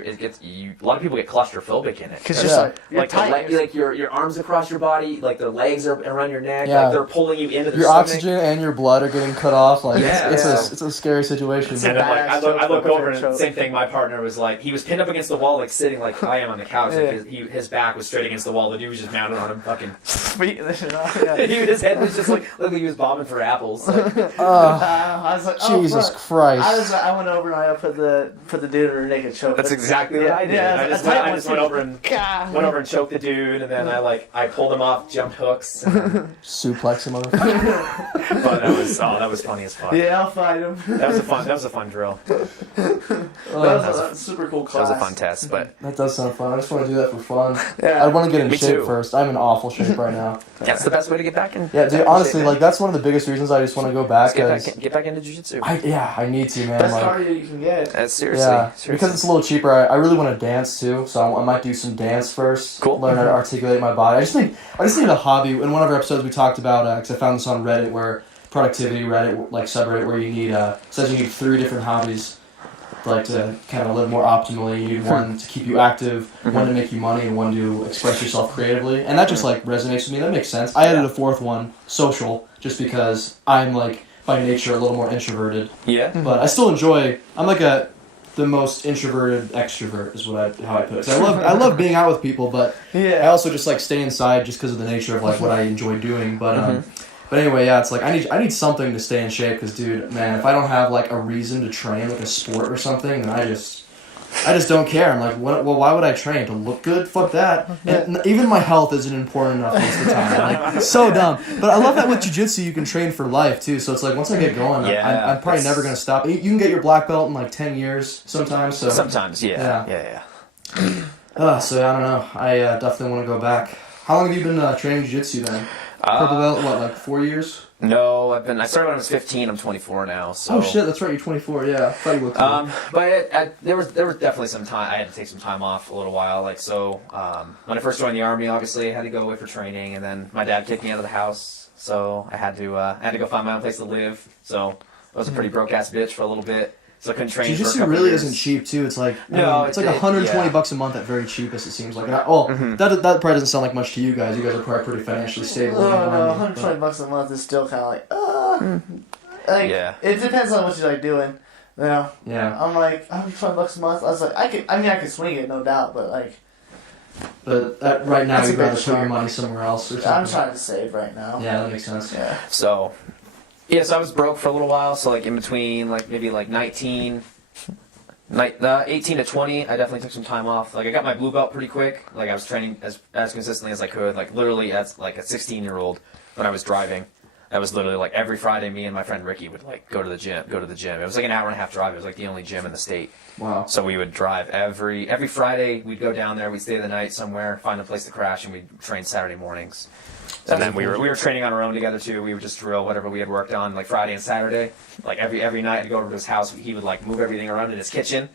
a lot of people get claustrophobic in it. Because Yeah. just like you're Like, tight. like your arms across your body, like their legs are around your neck, Yeah. like they're pulling you into the Your stomach. oxygen and your blood are getting cut off. Like Yeah. it's a scary situation. And then like Badass I look choke, over choke. and same thing. My partner was like, he was pinned up against the wall, like sitting like I am on the couch. Like his back was straight against the wall. The dude was just mounted on him, fucking. Beating the shit off. Yeah. His head was just like looked like he was bombing for apples. Like, I was like, oh, Jesus fuck. Christ. I went over and I put the dude in a naked choke. that's exactly what I did. Yeah, I just went over and choked the dude, and then I pulled him off, jumped hooks. Suplex him, motherfucker. But that was funny as fuck. Yeah, I'll fight him. That was a fun drill. That was a super cool That class. was a fun test, but That does sound fun. I just want to do that for fun. Yeah. I want to get in Me shape too. first. I'm in awful shape right now. that's the best way to get back in. Yeah, dude. Honestly, like that's one of the biggest reasons I just want to go back. Get back into jiu-jitsu. I need to, man. Best Like, cardio you can get. That's seriously. yeah, because it's a little cheaper. I really want to dance too, so I might do some dance first. Cool. Learn how to articulate my body. I just need a hobby. In one of our episodes, we talked about because I found this on Reddit, where productivity Reddit like subreddit where you need says you need 3 different hobbies. Like to kind of live more optimally. You need one to keep you active, one to make you money, and one to express yourself creatively. And that just like resonates with me. That makes sense. I added a 4th one, social, just because I'm like by nature a little more introverted. Yeah. But I still enjoy. I'm like the most introverted extrovert is how I put it. 'Cause I love being out with people, but I also just like stay inside just because of the nature of like what I enjoy doing. But anyway, yeah, it's like I need something to stay in shape because, dude, man, if I don't have like a reason to train like a sport or something, then I just don't care. I'm like, well, why would I train? To look good? Fuck that. And even my health isn't important enough most of the time. Like, so dumb. But I love that with jiu-jitsu, you can train for life, too. So it's like, once I get going, I'm probably never going to stop. You can get your black belt in like 10 years sometimes. So Sometimes, yeah. So I don't know. I definitely want to go back. How long have you been training jiu-jitsu then? Purple belt, what, like 4 years? No, I started when I was 15. I'm 24 now. So. Oh shit, that's right. You're 24. Yeah, I thought you looked. But there was definitely some time. I had to take some time off a little while. Like so, when I first joined the army, obviously I had to go away for training, and then my dad kicked me out of the house, so I had to go find my own place to live. So I was a pretty broke ass bitch for a little bit. So I couldn't train. Jiu-jitsu really isn't cheap too. It's like it's like $120 a month at very cheapest. It seems like. That probably doesn't sound like much to you guys. You guys are probably pretty financially stable. No, $120 a month is still kind of like, it depends on what you like doing. You know. Yeah. I'm like $120 a month. I was like, I could swing it, no doubt, but like. But right now you'd rather put your money somewhere else or something. I'm trying to save right now. Yeah, that makes sense. Yeah. So I was broke for a little while. So like in between, like maybe like 18 to 20, I definitely took some time off. Like I got my blue belt pretty quick. Like I was training as consistently as I could. Like literally as like a 16-year-old when I was driving. That was literally like every Friday, me and my friend Ricky would like go to the gym. It was like an hour and a half drive. It was like the only gym in the state. Wow. So we would drive every Friday. We'd go down there. We'd stay the night somewhere, find a place to crash, and we'd train Saturday mornings. And then we were training on our own together too. We would just drill whatever we had worked on like Friday and Saturday. Like every night I'd go over to his house. He would like move everything around in his kitchen,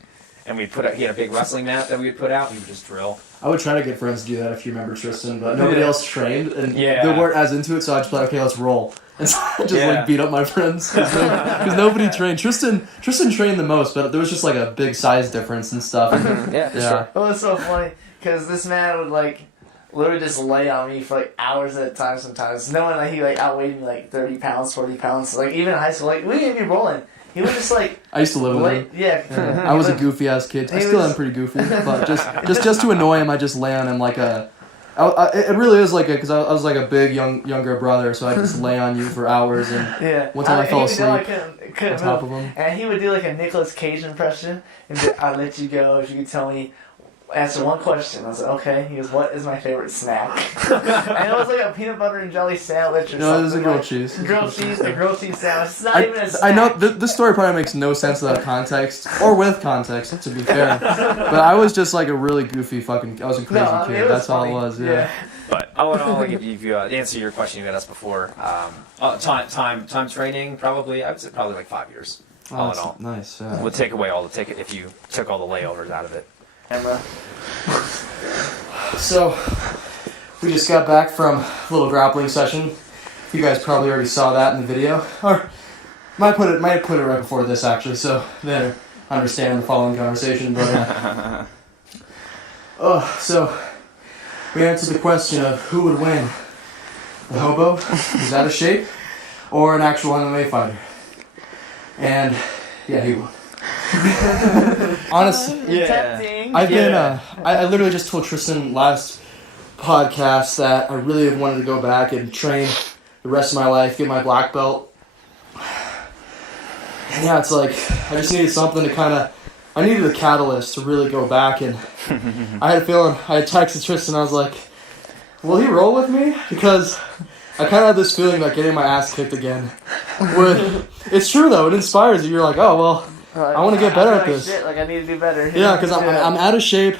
and he had a big wrestling mat that we would put out. And we would just drill. I would try to get friends to do that if you remember Tristen, but nobody else trained and they Yeah. weren't as into it. So I just thought, okay, let's roll. And so I just like beat up my friends because nobody trained. Tristan trained the most, but there was just like a big size difference and stuff. Yeah, for sure. It was so funny because this man would like literally just lay on me for like hours at a time sometimes, knowing that he like outweighed me like 30 pounds, 40 pounds. Like even in high school, like we didn't be rolling. He would just like. I used to live with him. Yeah. I was a goofy ass kid. I still am pretty goofy, but just to annoy him, I just lay on him like a. It really is like because I was like a big younger brother, so I just lay on you for hours, and one time I fell asleep on top of him. And he would do like a Nicolas Cage impression, and be, I'll let you go if you could tell me, answer one question. I was like, okay. He goes, what is my favorite snack? And it was like a peanut butter and jelly sandwich or something. No, it was a grilled cheese. A grilled cheese sandwich. It's not even a snack. I know this story probably makes no sense without context, or with context, to be fair. But I was just like a really goofy I was a crazy kid. That's funny. all it was. Yeah. But all in all, like if you answer your question you got asked before, time training probably I would say probably like 5 years. All in all, nice. would take away if you took all the layovers out of it. So we just got back from a little grappling session. You guys probably already saw that in the video, or might put it right before this actually, so they understand the following conversation. But so we answered the question of who would win: the hobo who's out of shape, or an actual MMA fighter. And yeah, he won. Honestly, I've been. I literally just told Tristen last podcast that I really wanted to go back and train the rest of my life, get my black belt. And yeah, it's like I just needed something to I needed a catalyst to really go back, and I had a feeling. I had texted Tristen. I was like, "Will he roll with me?" Because I kind of had this feeling like getting my ass kicked again. It's true though. It inspires you. You're like, "Oh well." I want to get better at this. Shit, like I need to do better. Yeah, because I'm out of shape.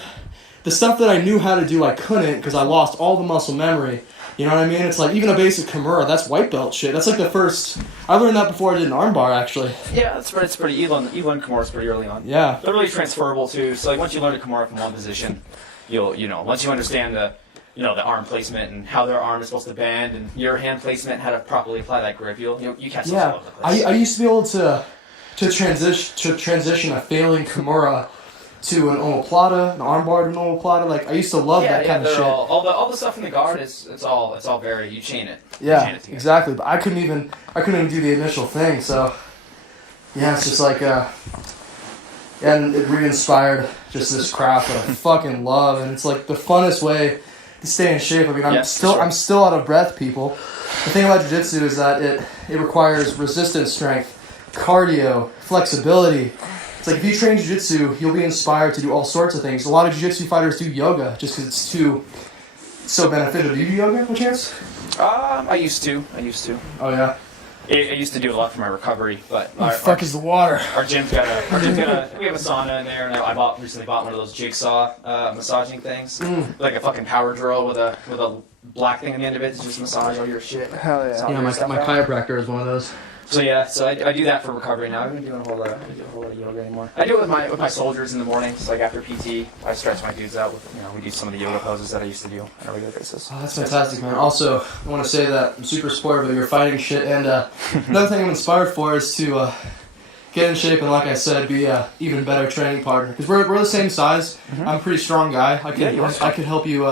The stuff that I knew how to do, I couldn't because I lost all the muscle memory. You know what I mean? It's like even a basic Kimura, that's white belt shit. That's like the first. I learned that before I did an armbar, actually. Yeah, it's pretty. You learn Kimura's pretty early on. Yeah. They're really transferable too. So like once you learn a Kimura from one position, once you understand the arm placement and how their arm is supposed to bend and your hand placement, how to properly apply that grip, you catch those all over the place. I used to be able to transition a failing Kimura to an omoplata, an armbar to an omoplata. Like I used to love that kind of shit. All the stuff in the guard it's all very you chain it. Yeah, chain it exactly. But I couldn't even do the initial thing. So yeah, it's just like and it re-inspired just this craft that I fucking love, and it's like the funnest way to stay in shape. I mean, I'm still out of breath, people. The thing about jiu-jitsu is that it requires resistance strength, cardio, flexibility, it's like if you train jiu-jitsu, you'll be inspired to do all sorts of things. A lot of jiu-jitsu fighters do yoga just because it's so beneficial. Do you do yoga, by chance? I used to. Oh yeah. I used to do a lot for my recovery, but What the fuck is the water? our gym's got we have a sauna in there, and I recently bought one of those jigsaw massaging things, like a fucking power drill with a black thing on the end of it to just massage all your shit. Hell yeah. Yeah, my chiropractor is one of those. So I do that for recovery now. I haven't been doing a whole lot of yoga anymore. I do it with my soldiers in the morning. So like after PT, I stretch my dudes out with we do some of the yoga poses that I used to do on a regular basis. Oh, that's fantastic, man. Also, I want to say that I'm super supportive of your fighting shit, and another thing I'm inspired for is to get in shape and, like I said, be a even better training partner. Because we're the same size. I'm a pretty strong guy. I could help you,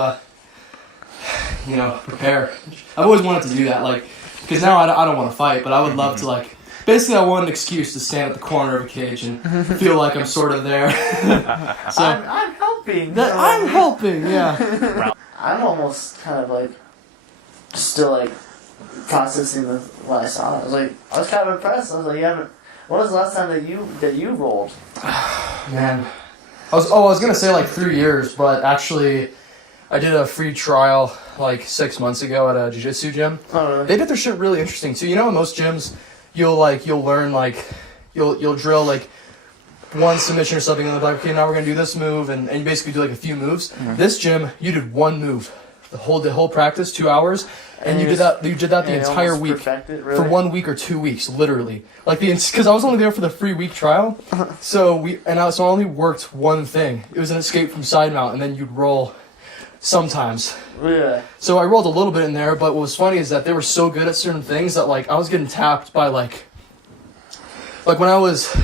prepare. I've always wanted to do that, like. Because now I don't want to fight, but I would love to, like, basically I want an excuse to stand at the corner of a cage and feel like I'm sort of there. So I'm helping. I'm helping, yeah. I'm almost kind of like still like processing what I saw. I was kind of impressed. I was like, when was the last time that you rolled? Man, I was gonna say like 3 years, but actually, I did a free trial like 6 months ago at a jiu-jitsu gym. Oh, really? They did their shit really interesting too. You know, in most gyms, you'll learn like you'll drill like one submission or something, and they're like, okay, now we're gonna do this move, and you basically do like a few moves. Mm-hmm. This gym, you did one move, the whole practice, 2 hours, and you did that the entire week for 1 week or 2 weeks, literally. Like because I was only there for the free week trial, so I only worked one thing. It was an escape from side mount, and then you'd roll. Sometimes. Yeah. So I rolled a little bit in there, but what was funny is that they were so good at certain things that like I was getting tapped by like when I was,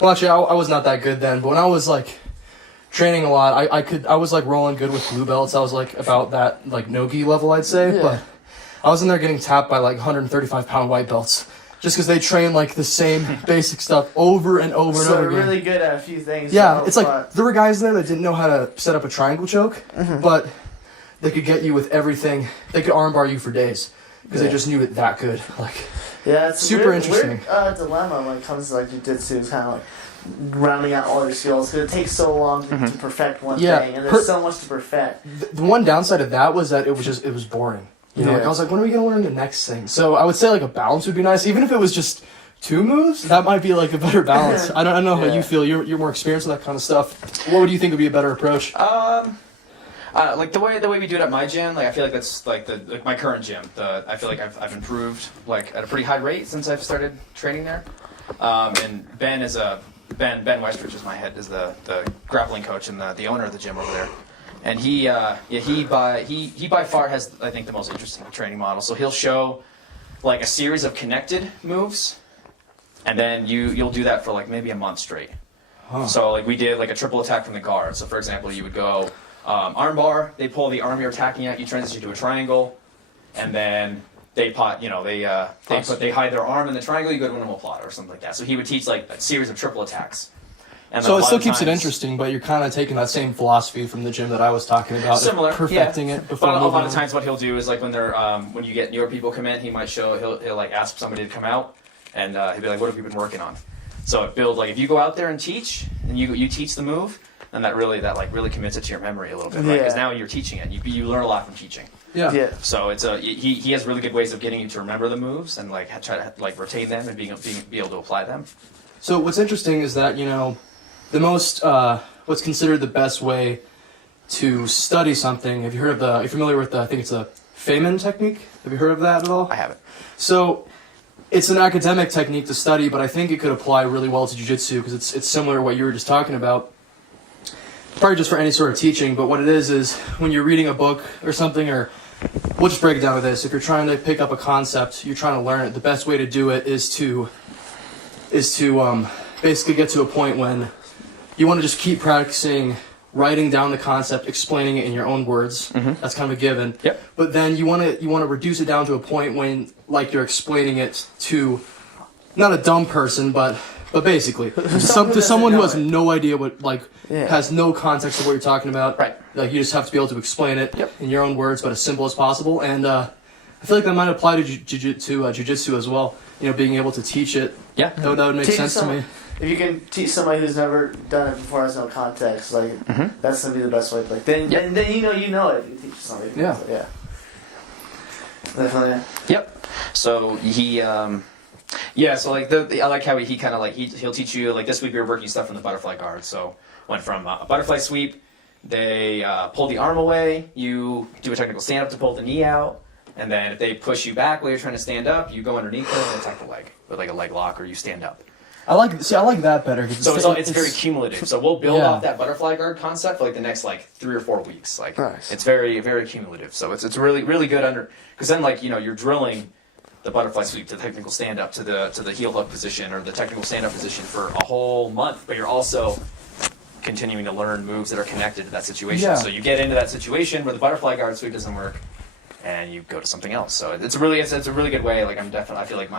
well actually I was not that good then, but when I was like training a lot, I was like rolling good with blue belts. I was like about that like no-gi level, I'd say, yeah. But I was in there getting tapped by like 135-pound white belts. Just because they train like the same basic stuff over and over and over again. So really good at a few things. Yeah, it's like there were guys there that didn't know how to set up a triangle choke, but they could get you with everything. They could armbar you for days because they just knew it that good. Like, yeah, it's super interesting. Weird dilemma when it comes to like jiu-jitsu. It's kind of like rounding out all your skills because it takes so long to perfect one thing, and there's so much to perfect. The one downside of that was that it was boring. You know, like I was like, when are we gonna learn the next thing? So I would say like a balance would be nice, even if it was just 2 moves. That might be like a better balance. I don't know how you feel. You're more experienced with that kind of stuff. What would you think would be a better approach? Like the way we do it at my gym, like I feel like that's like my current gym. I feel like I've improved like at a pretty high rate since I've started training there. And Ben Westridge is the grappling coach and the owner of the gym over there. And he by far has, I think, the most interesting training model. So he'll show like a series of connected moves, and then you'll do that for like maybe a month straight. Huh. So like we did like a triple attack from the guard. So for example, you would go arm bar, they pull the arm you're attacking at, you transition to a triangle, and then they hide their arm in the triangle, you go to an omoplata or something like that. So he would teach like a series of triple attacks. And so it still keeps it interesting, but you're kind of taking that same philosophy from the gym that I was talking about, similar, perfecting it before. But a lot of times, what he'll do is like when you get newer people come in, he might he'll like ask somebody to come out, and he'll be like, "What have you been working on?" So it builds like if you go out there and teach, and you teach the move, then that really commits it to your memory a little bit, right? Because now you're teaching it, you learn a lot from teaching. Yeah. So it's he has really good ways of getting you to remember the moves and like try to like retain them and be able to apply them. So what's interesting is that the most, what's considered the best way to study something. Have you heard of are you familiar with I think it's a Feynman technique? Have you heard of that at all? I haven't. So, it's an academic technique to study, but I think it could apply really well to jiu-jitsu because it's similar to what you were just talking about. Probably just for any sort of teaching, but what it is when you're reading a book or something, or we'll just break it down to this. If you're trying to pick up a concept, you're trying to learn it, the best way to do it is to basically get to a point when you want to just keep practicing writing down the concept, explaining it in your own words. Mm-hmm. That's kind of a given. Yep. But then you want to reduce it down to a point when like you're explaining it to not a dumb person, but basically to someone who has no idea has no context of what you're talking about. Right. Like you just have to be able to explain it in your own words, but as simple as possible. And I feel like that might apply to jiu-jitsu as well. Being able to teach it. Yeah. That would make sense to me. if you can teach somebody who's never done it before, has no context, like that's gonna be the best way. Like then you know it. If you teach somebody. Yeah. So, yeah. Definitely. Yep. So he, yeah. So like I like how he kind of like he'll teach you like this week we were working stuff from the butterfly guard. So went from a butterfly sweep. They pull the arm away. You do a technical stand up to pull the knee out, and then if they push you back while you're trying to stand up, you go underneath them and attack the leg with like a leg lock, or you stand up. I like that better. So it's very cumulative. So we'll build off that butterfly guard concept for like the next like 3 or 4 weeks. Like nice. It's very very cumulative. So it's really really good because then like you're drilling the butterfly sweep to the technical stand up to the heel hook position or the technical stand up position for a whole month, but you're also continuing to learn moves that are connected to that situation. Yeah. So you get into that situation where the butterfly guard sweep doesn't work, and you go to something else. So it's a really good way. Like I feel like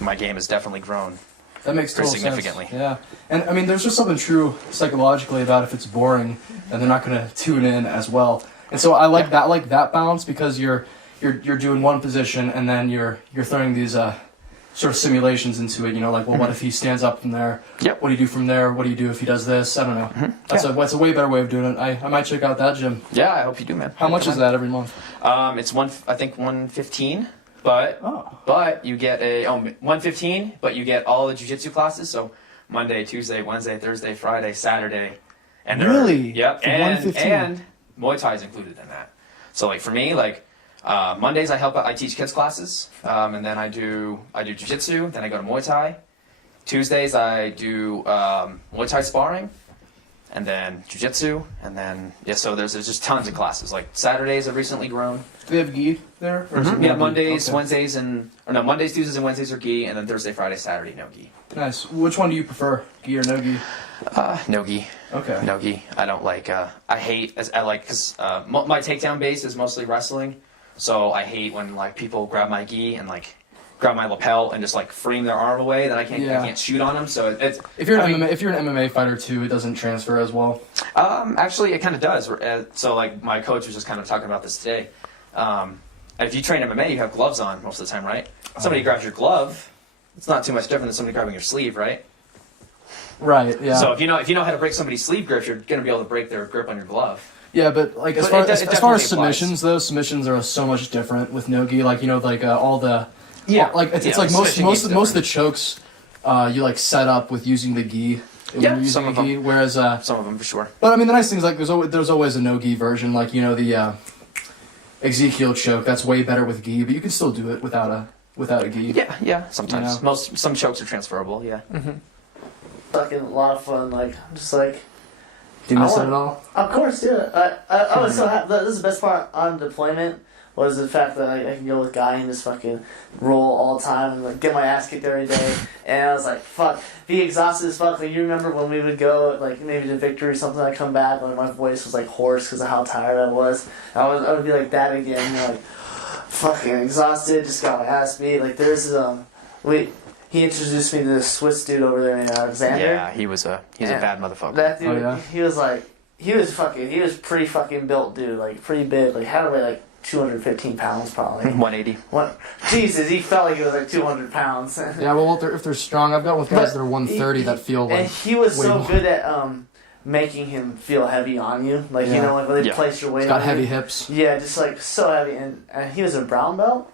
my game has definitely grown. That makes total significantly. sense. Yeah, and I mean, there's just something true psychologically about if it's boring, and they're not going to tune in as well. And so I like that balance because you're doing one position and then you're throwing these sort of simulations into it. Like, well, what if he stands up from there? Yep. What do you do from there? What do you do if he does this? I don't know. That's a way better way of doing it. I might check out that gym. Yeah, I hope you do, man. How much is that every month? It's I think $115. But you get $115, but you get all the jiu-jitsu classes. So Monday, Tuesday, Wednesday, Thursday, Friday, Saturday, and really, yep, for and Muay Thai is included in that. So like for me, like Mondays I teach kids classes, and then I do jiu-jitsu. Then I go to Muay Thai. Tuesdays I do Muay Thai sparring, and then jiu-jitsu, and then so there's just tons of classes. Like Saturdays have recently grown. Do they have gi there? Or Yeah, Mondays, Wednesdays, Mondays, Tuesdays, and Wednesdays are gi, and then Thursday, Friday, Saturday, no gi. Nice. Which one do you prefer, gi or no gi? No gi. Okay. No gi. I don't like. Because my takedown base is mostly wrestling, so I hate when like people grab my gi and like grab my lapel and just like frame their arm away. Then I can't shoot on them. So it's if you're an MMA fighter too, it doesn't transfer as well. Actually, it kind of does. So like my coach was just kind of talking about this today. And if you train MMA, you have gloves on most of the time, right? Somebody grabs your glove, it's not too much different than somebody grabbing your sleeve, right? Right. Yeah. So if you know how to break somebody's sleeve grip, you're going to be able to break their grip on your glove. Yeah, but like as far as submissions though, submissions are so much different with no gi. Like all the it's like most of the chokes you like set up with using the gi. When you're using the gi, whereas some of them for sure. But I mean the nice thing is like there's always a no gi version. Like the Ezekiel choke, that's way better with gi, but you can still do it without a gi. Yeah. Sometimes some chokes are transferable. Yeah. Fucking a lot of fun. Like just like. Do you miss it at all? Of course, yeah. I was so happy. This is the best part on deployment was the fact that I can go with Guy and just fucking roll all the time and like get my ass kicked every day. And I was like, fuck, be exhausted as fuck. Like you remember when we would go like maybe to victory or something? I'd come back and my voice was like hoarse because of how tired I was. I would be like that again. Like fucking exhausted, just got my ass beat. Like there's he introduced me to this Swiss dude over there named Alexander. Yeah, he's a bad motherfucker. That dude, he was pretty fucking built dude, like pretty big, like had to weigh like 215 pounds probably. 180. Jesus, he felt like he was like 200 pounds. Yeah, well, if they're strong, I've got with guys that are 130 that feel like. And he was so good at making him feel heavy on you, like like when they place your weight. He's got heavy hips. Yeah, just like so heavy, and he was a brown belt.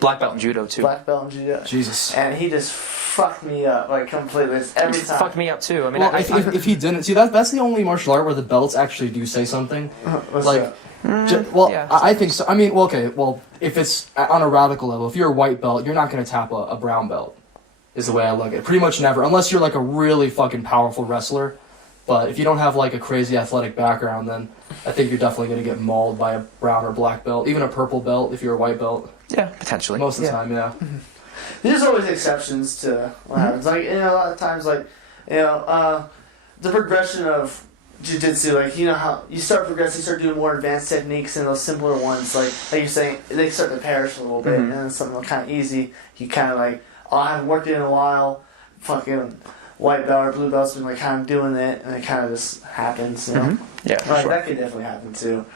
Black belt in judo too. Black belt in judo. Jesus. And he just fucked me up like completely every time. Fucked me up too. I mean, well, if he didn't see that's the only martial art where the belts actually do say something. I think so. I mean, if it's on a radical level, if you're a white belt, you're not going to tap a brown belt. Is the way I look at it. Pretty much never, unless you're like a really fucking powerful wrestler. But if you don't have like a crazy athletic background, then I think you're definitely going to get mauled by a brown or black belt, even a purple belt if you're a white belt. Yeah, potentially. Most of the time, yeah. There's always exceptions to what happens. Like a lot of times, like the progression of jiu-jitsu, like how you start progressing, you start doing more advanced techniques, and those simpler ones, like you're saying, they start to perish a little bit, and then something kind of easy, you kind of like, I haven't worked in a while, fucking white belt or blue belt's been like kind of doing it, and it kind of just happens, Yeah, like that could definitely happen too,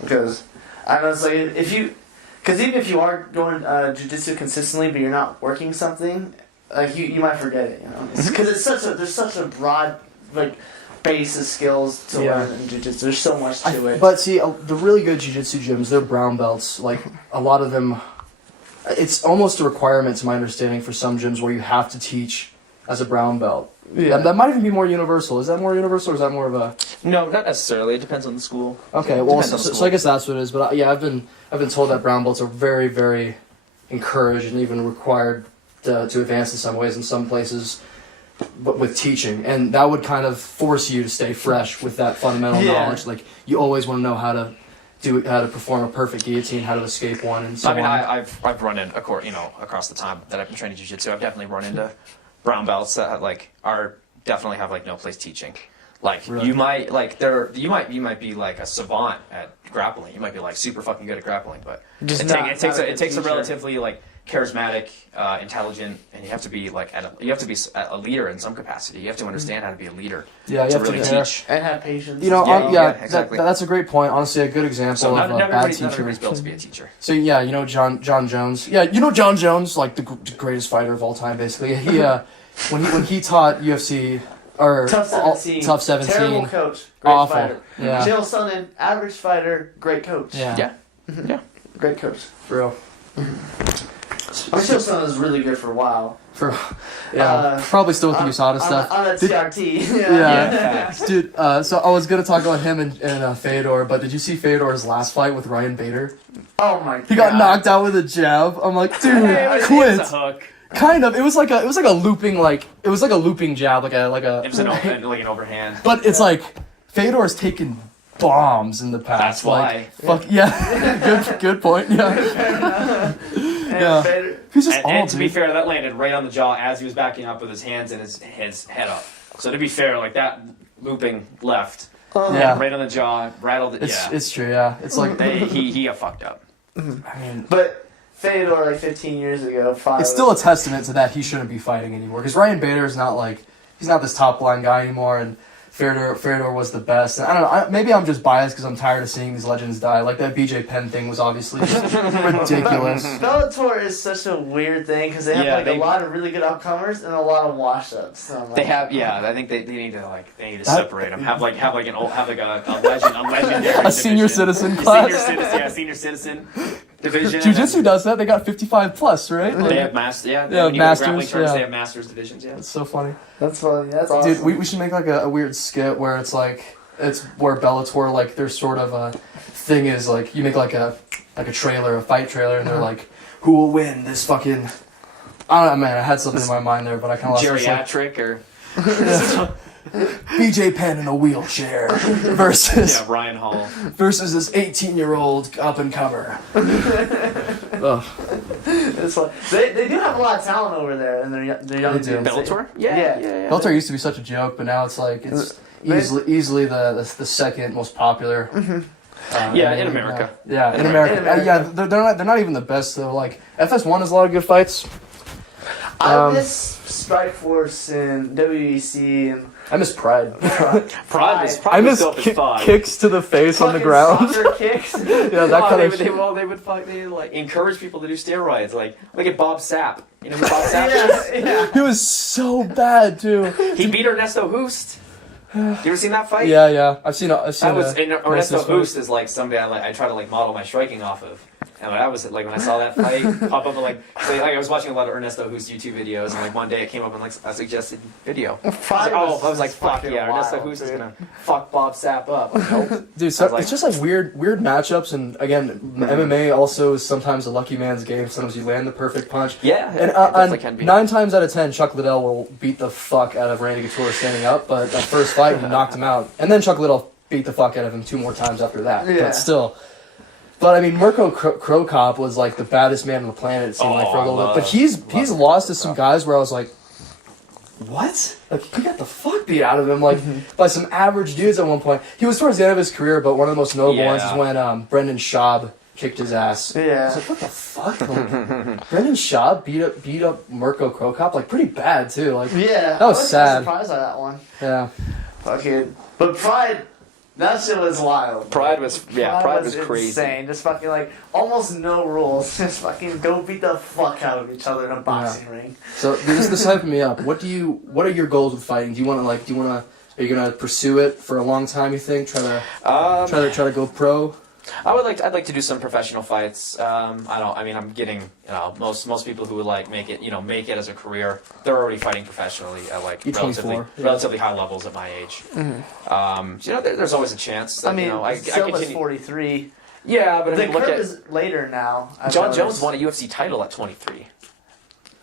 because I know it's like because even if you are going jiu-jitsu consistently, but you're not working something, like you might forget it, you know, because there's such a broad like base of skills to learn in jiu-jitsu. There's so much to it. But see, the really good jiu-jitsu gyms, they're brown belts. Like a lot of them, it's almost a requirement, to my understanding, for some gyms where you have to teach as a brown belt. Yeah. That might even be more universal. Is that more universal, or is that more of a? No, not necessarily. It depends on the school. Okay, well, Depends on the so school. I guess that's what it is. But yeah, I've been told that brown belts are very, very encouraged and even required to advance in some ways in some places, but with teaching, and that would kind of force you to stay fresh with that fundamental knowledge. Like you always want to know how to perform a perfect guillotine, how to escape one, and so I mean, on. I've run in, across the time that I've been training jiu-jitsu, I've definitely run into brown belts that definitely have like no place teaching. Like Really? you might you might be like a savant at grappling. You might be like super fucking good at grappling, but Just it not takes a a teacher. relatively like charismatic, intelligent, and you have to be like you have to be a leader in some capacity. You have to understand how to be a leader Yeah, you to have to really care. teach. and have patience. You know, Yeah, exactly. that's a great point. Honestly, a good example So of not a bad everybody's teacher. built to be a teacher. So yeah, you know John Jones. Yeah, you know John Jones, like the greatest fighter of all time, basically. He when he taught UFC or Tough 17. Tough 17. Terrible coach. Great Awful. fighter. Yeah. Chael Sonnen, average fighter, great coach. Yeah. Yeah. Great coach. For real. I mean, Chael Sonnen was really good for a while. Probably still with the USADA stuff. On that CRT. Yeah. Dude, so I was gonna talk about him and Fedor, but did you see Fedor's last fight with Ryan Bader? Oh my god. He got knocked out with a jab. I'm like, dude, It quit. was a hook. Kind of. It was like a looping jab, like a. It was an overhand. But it's like Fedor's taken bombs in the past. That's why. Fuck yeah. good point. Yeah. Yeah. Vader- He's just And to be fair, that landed right on the jaw as he was backing up with his hands and his head up. So to be fair, like that looping left, Yeah. right on the jaw, rattled it. It's true. Yeah. It's like He got fucked up. I mean. But Fedor, like 15 years ago, It's still a testament to that he shouldn't be fighting anymore. Because Ryan Bader is not like, he's not this top line guy anymore, and Fedor was the best. And I don't know, maybe I'm just biased because I'm tired of seeing these legends die. Like that BJ Penn thing was obviously just ridiculous. Bellator is such a weird thing because they have a lot of really good upcomers and a lot of wash-ups. So I'm like, They have, I think they need to separate them. Have a legendary A senior division. citizen class. Senior citizen division. Jiu-Jitsu does that. They got 55 plus, right? They have masters. Yeah, when you go to masters, grappling tournaments, yeah. They have masters divisions. Yeah. It's so funny. That's funny. That's awesome. Dude, we should make like a weird skit where it's where Bellator, like their sort of a thing is like you make like a trailer, a fight trailer, and they're like, who will win this fucking? I don't know, man. I had something in my mind there, but I kind of lost it. Geriatric or BJ Penn in a wheelchair versus Ryan Hall. versus this 18-year-old up and comer. Ugh. It's like, they do have a lot of talent over there, and they're young They do. dudes. Bellator? Yeah. Bellator used to be such a joke, but now it's like it's easily the second most popular. In America. Yeah, in In America. America. They're not even the best though. Like FS1 has a lot of good fights. I miss Strikeforce and WEC and I miss Pride. Pride I was miss dope as fuck. kicks to the face on the fucking ground. soccer kicks. Yeah, that kind of. They would like encourage people to do steroids. Like look at Bob Sapp. You know who Bob Sapp is? yeah. He was so bad too. He beat Ernesto Hoost. You ever seen that fight? Yeah. I've seen. That was Ernesto Ernesto Hoost. Hoost is like somebody I try to like model my striking off of. And I was like when I saw that fight pop up, I was watching a lot of Ernesto Hoost YouTube videos, and like one day it came up in like a suggested video. I was like, fuck yeah, Ernesto Hoost is gonna fuck Bob Sapp up. Like, nope. Dude, so it's just like weird matchups, and again, MMA also is sometimes a lucky man's game. Sometimes you land the perfect punch. Yeah, And it definitely can be. 9 times out of 10, Chuck Liddell will beat the fuck out of Randy Couture standing up, but that first fight, he knocked him out. And then Chuck Liddell beat the fuck out of him 2 more times after that. Yeah. But still. But I mean, Mirko Cro Cop was like the baddest man on the planet, it seemed like, for a little bit. But he's lost to some guys where I was like, what? Like, he got the fuck beat out of him, like, by some average dudes at one point. He was towards the end of his career, but one of the most notable ones is when Brendan Schaub kicked his ass. Yeah. I was like, what the fuck? Like, Brendan Schaub beat up Mirko Cro Cop, like, pretty bad, too. Like, Yeah. that was I sad. surprised by that one. Yeah. Fucking. But Pride, That shit was wild. Pride was crazy. Insane. Just fucking like almost no rules. Just fucking go beat the fuck out of each other in a boxing ring. So this hyped me up. What are your goals with fighting? Are you gonna pursue it for a long time? You think? Try to go pro. I'd like to do some professional fights. I'm getting, most people who would like make it as a career, they're already fighting professionally at like relatively high levels at my age. There's always a chance that, I continue. 43. Yeah, but the if you look curve at is later now. John Jones won a UFC title at 23.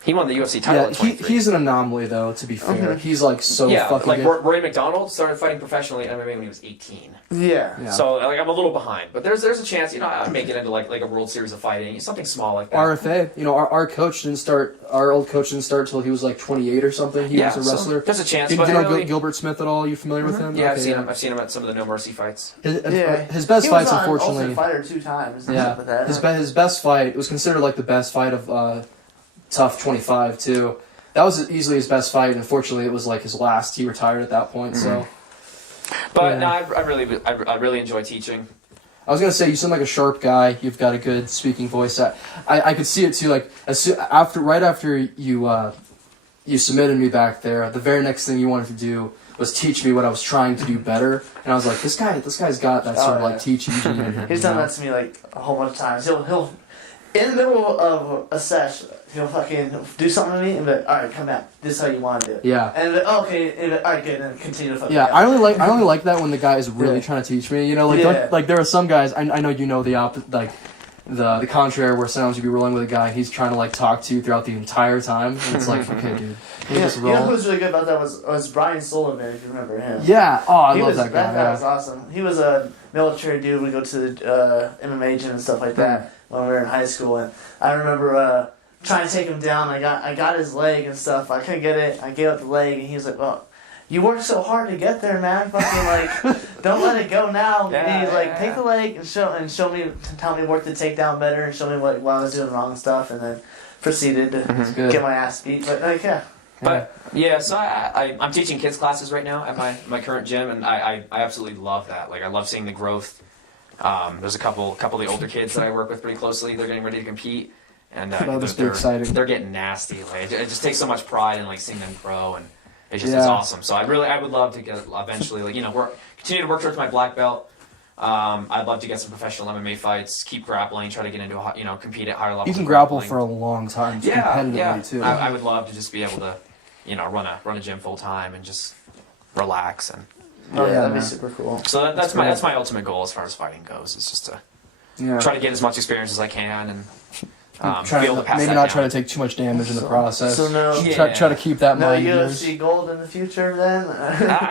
He won the UFC title at 23. He's an anomaly, though, to be fair. He's, like, so fucking like, good. Roy McDonald started fighting professionally in MMA when he was 18. Yeah. So, like, I'm a little behind. But there's a chance, I make it into, like a World Series of Fighting, something small like that. RFA, our coach didn't start, our old coach didn't start until he was, like, 28 or something. He was a wrestler. So there's a chance. Do you know Gilbert Smith at all? Are you familiar with him? Yeah, I've seen him at some of the No Mercy fights. His best fights, unfortunately. He was on Ultimate Fighter 2 times. Yeah. His best fight, it was considered, like, the best fight of, Tough 25 too. That was easily his best fight, and unfortunately, it was like his last. He retired at that point. So, but no, I really enjoy teaching. I was gonna say you sound like a sharp guy. You've got a good speaking voice. I could see it too. Like right after you submitted me back there, the very next thing you wanted to do was teach me what I was trying to do better, and I was like, this guy's got that sort of like teaching gene in him. He's done that to me like a whole bunch of times. He'll in the middle of a sesh, he'll fucking do something to me and be like, alright, come back. This is how you want to do it. Yeah. And okay, alright, good, and then continue to fucking go. I only like that when the guy is really trying to teach me. Like there are some guys I know the contrary where sometimes you be rolling with a guy and he's trying to like talk to you throughout the entire time and it's like, okay, dude. Just roll. You know who was really good about that was Brian Sullivan, if you remember him. Yeah. Oh, I love that guy. That was awesome. He was a military dude. We go to the MMA gym and stuff like that when we were in high school, and I remember trying to take him down. I got his leg and stuff. I couldn't get it. I gave up the leg, and he was like, "Well, you worked so hard to get there, man. Fucking like, don't let it go now." And he's like, "Take the leg and show me, tell me work the takedown better, and show me what I was doing wrong and stuff." And then proceeded to get my ass beat. But like, yeah. But yeah, so I'm teaching kids classes right now at my current gym, and I absolutely love that. Like I love seeing the growth. There's a couple of the older kids that I work with pretty closely. They're getting ready to compete, and they're getting nasty. Like it just takes so much pride in like seeing them grow, and it's awesome. So I would love to get eventually continue to work towards my black belt. I'd love to get some professional MMA fights, keep grappling, try to get into compete at higher levels. You can grapple for a long time, competitively too. I would love to just be able to run a gym full time and just relax and. That'd be super cool. So that's my ultimate goal as far as fighting goes. It's just to try to get as much experience as I can and be able to pass maybe that not down. try to take too much damage in the process. So try to keep that mind. No UFC gold in the future then.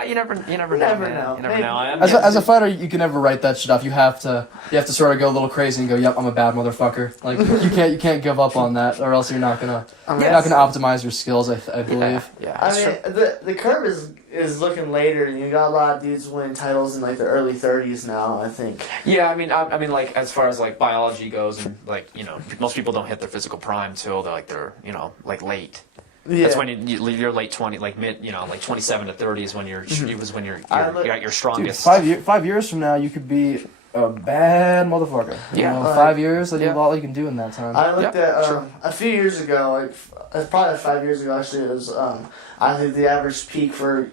You never know. You never know. As a fighter, you can never write that shit off. You have to sort of go a little crazy and go, "Yep, I'm a bad motherfucker." Like you can't give up on that, or else you're not gonna optimize your skills. I believe. Yeah. I mean, the curve is looking later. You got a lot of dudes winning titles in like the early 30s now, I think. Yeah, I mean, like as far as like biology goes, and like most people don't hit their physical prime till they're like late. Yeah. That's when you're late 20, like mid, like 27 to 30 is when you're at your strongest. Dude, 5 years from now, you could be a bad motherfucker. 5 years, there's a lot you can do in that time. I looked at a few years ago, probably 5 years ago actually. It was I think the average peak for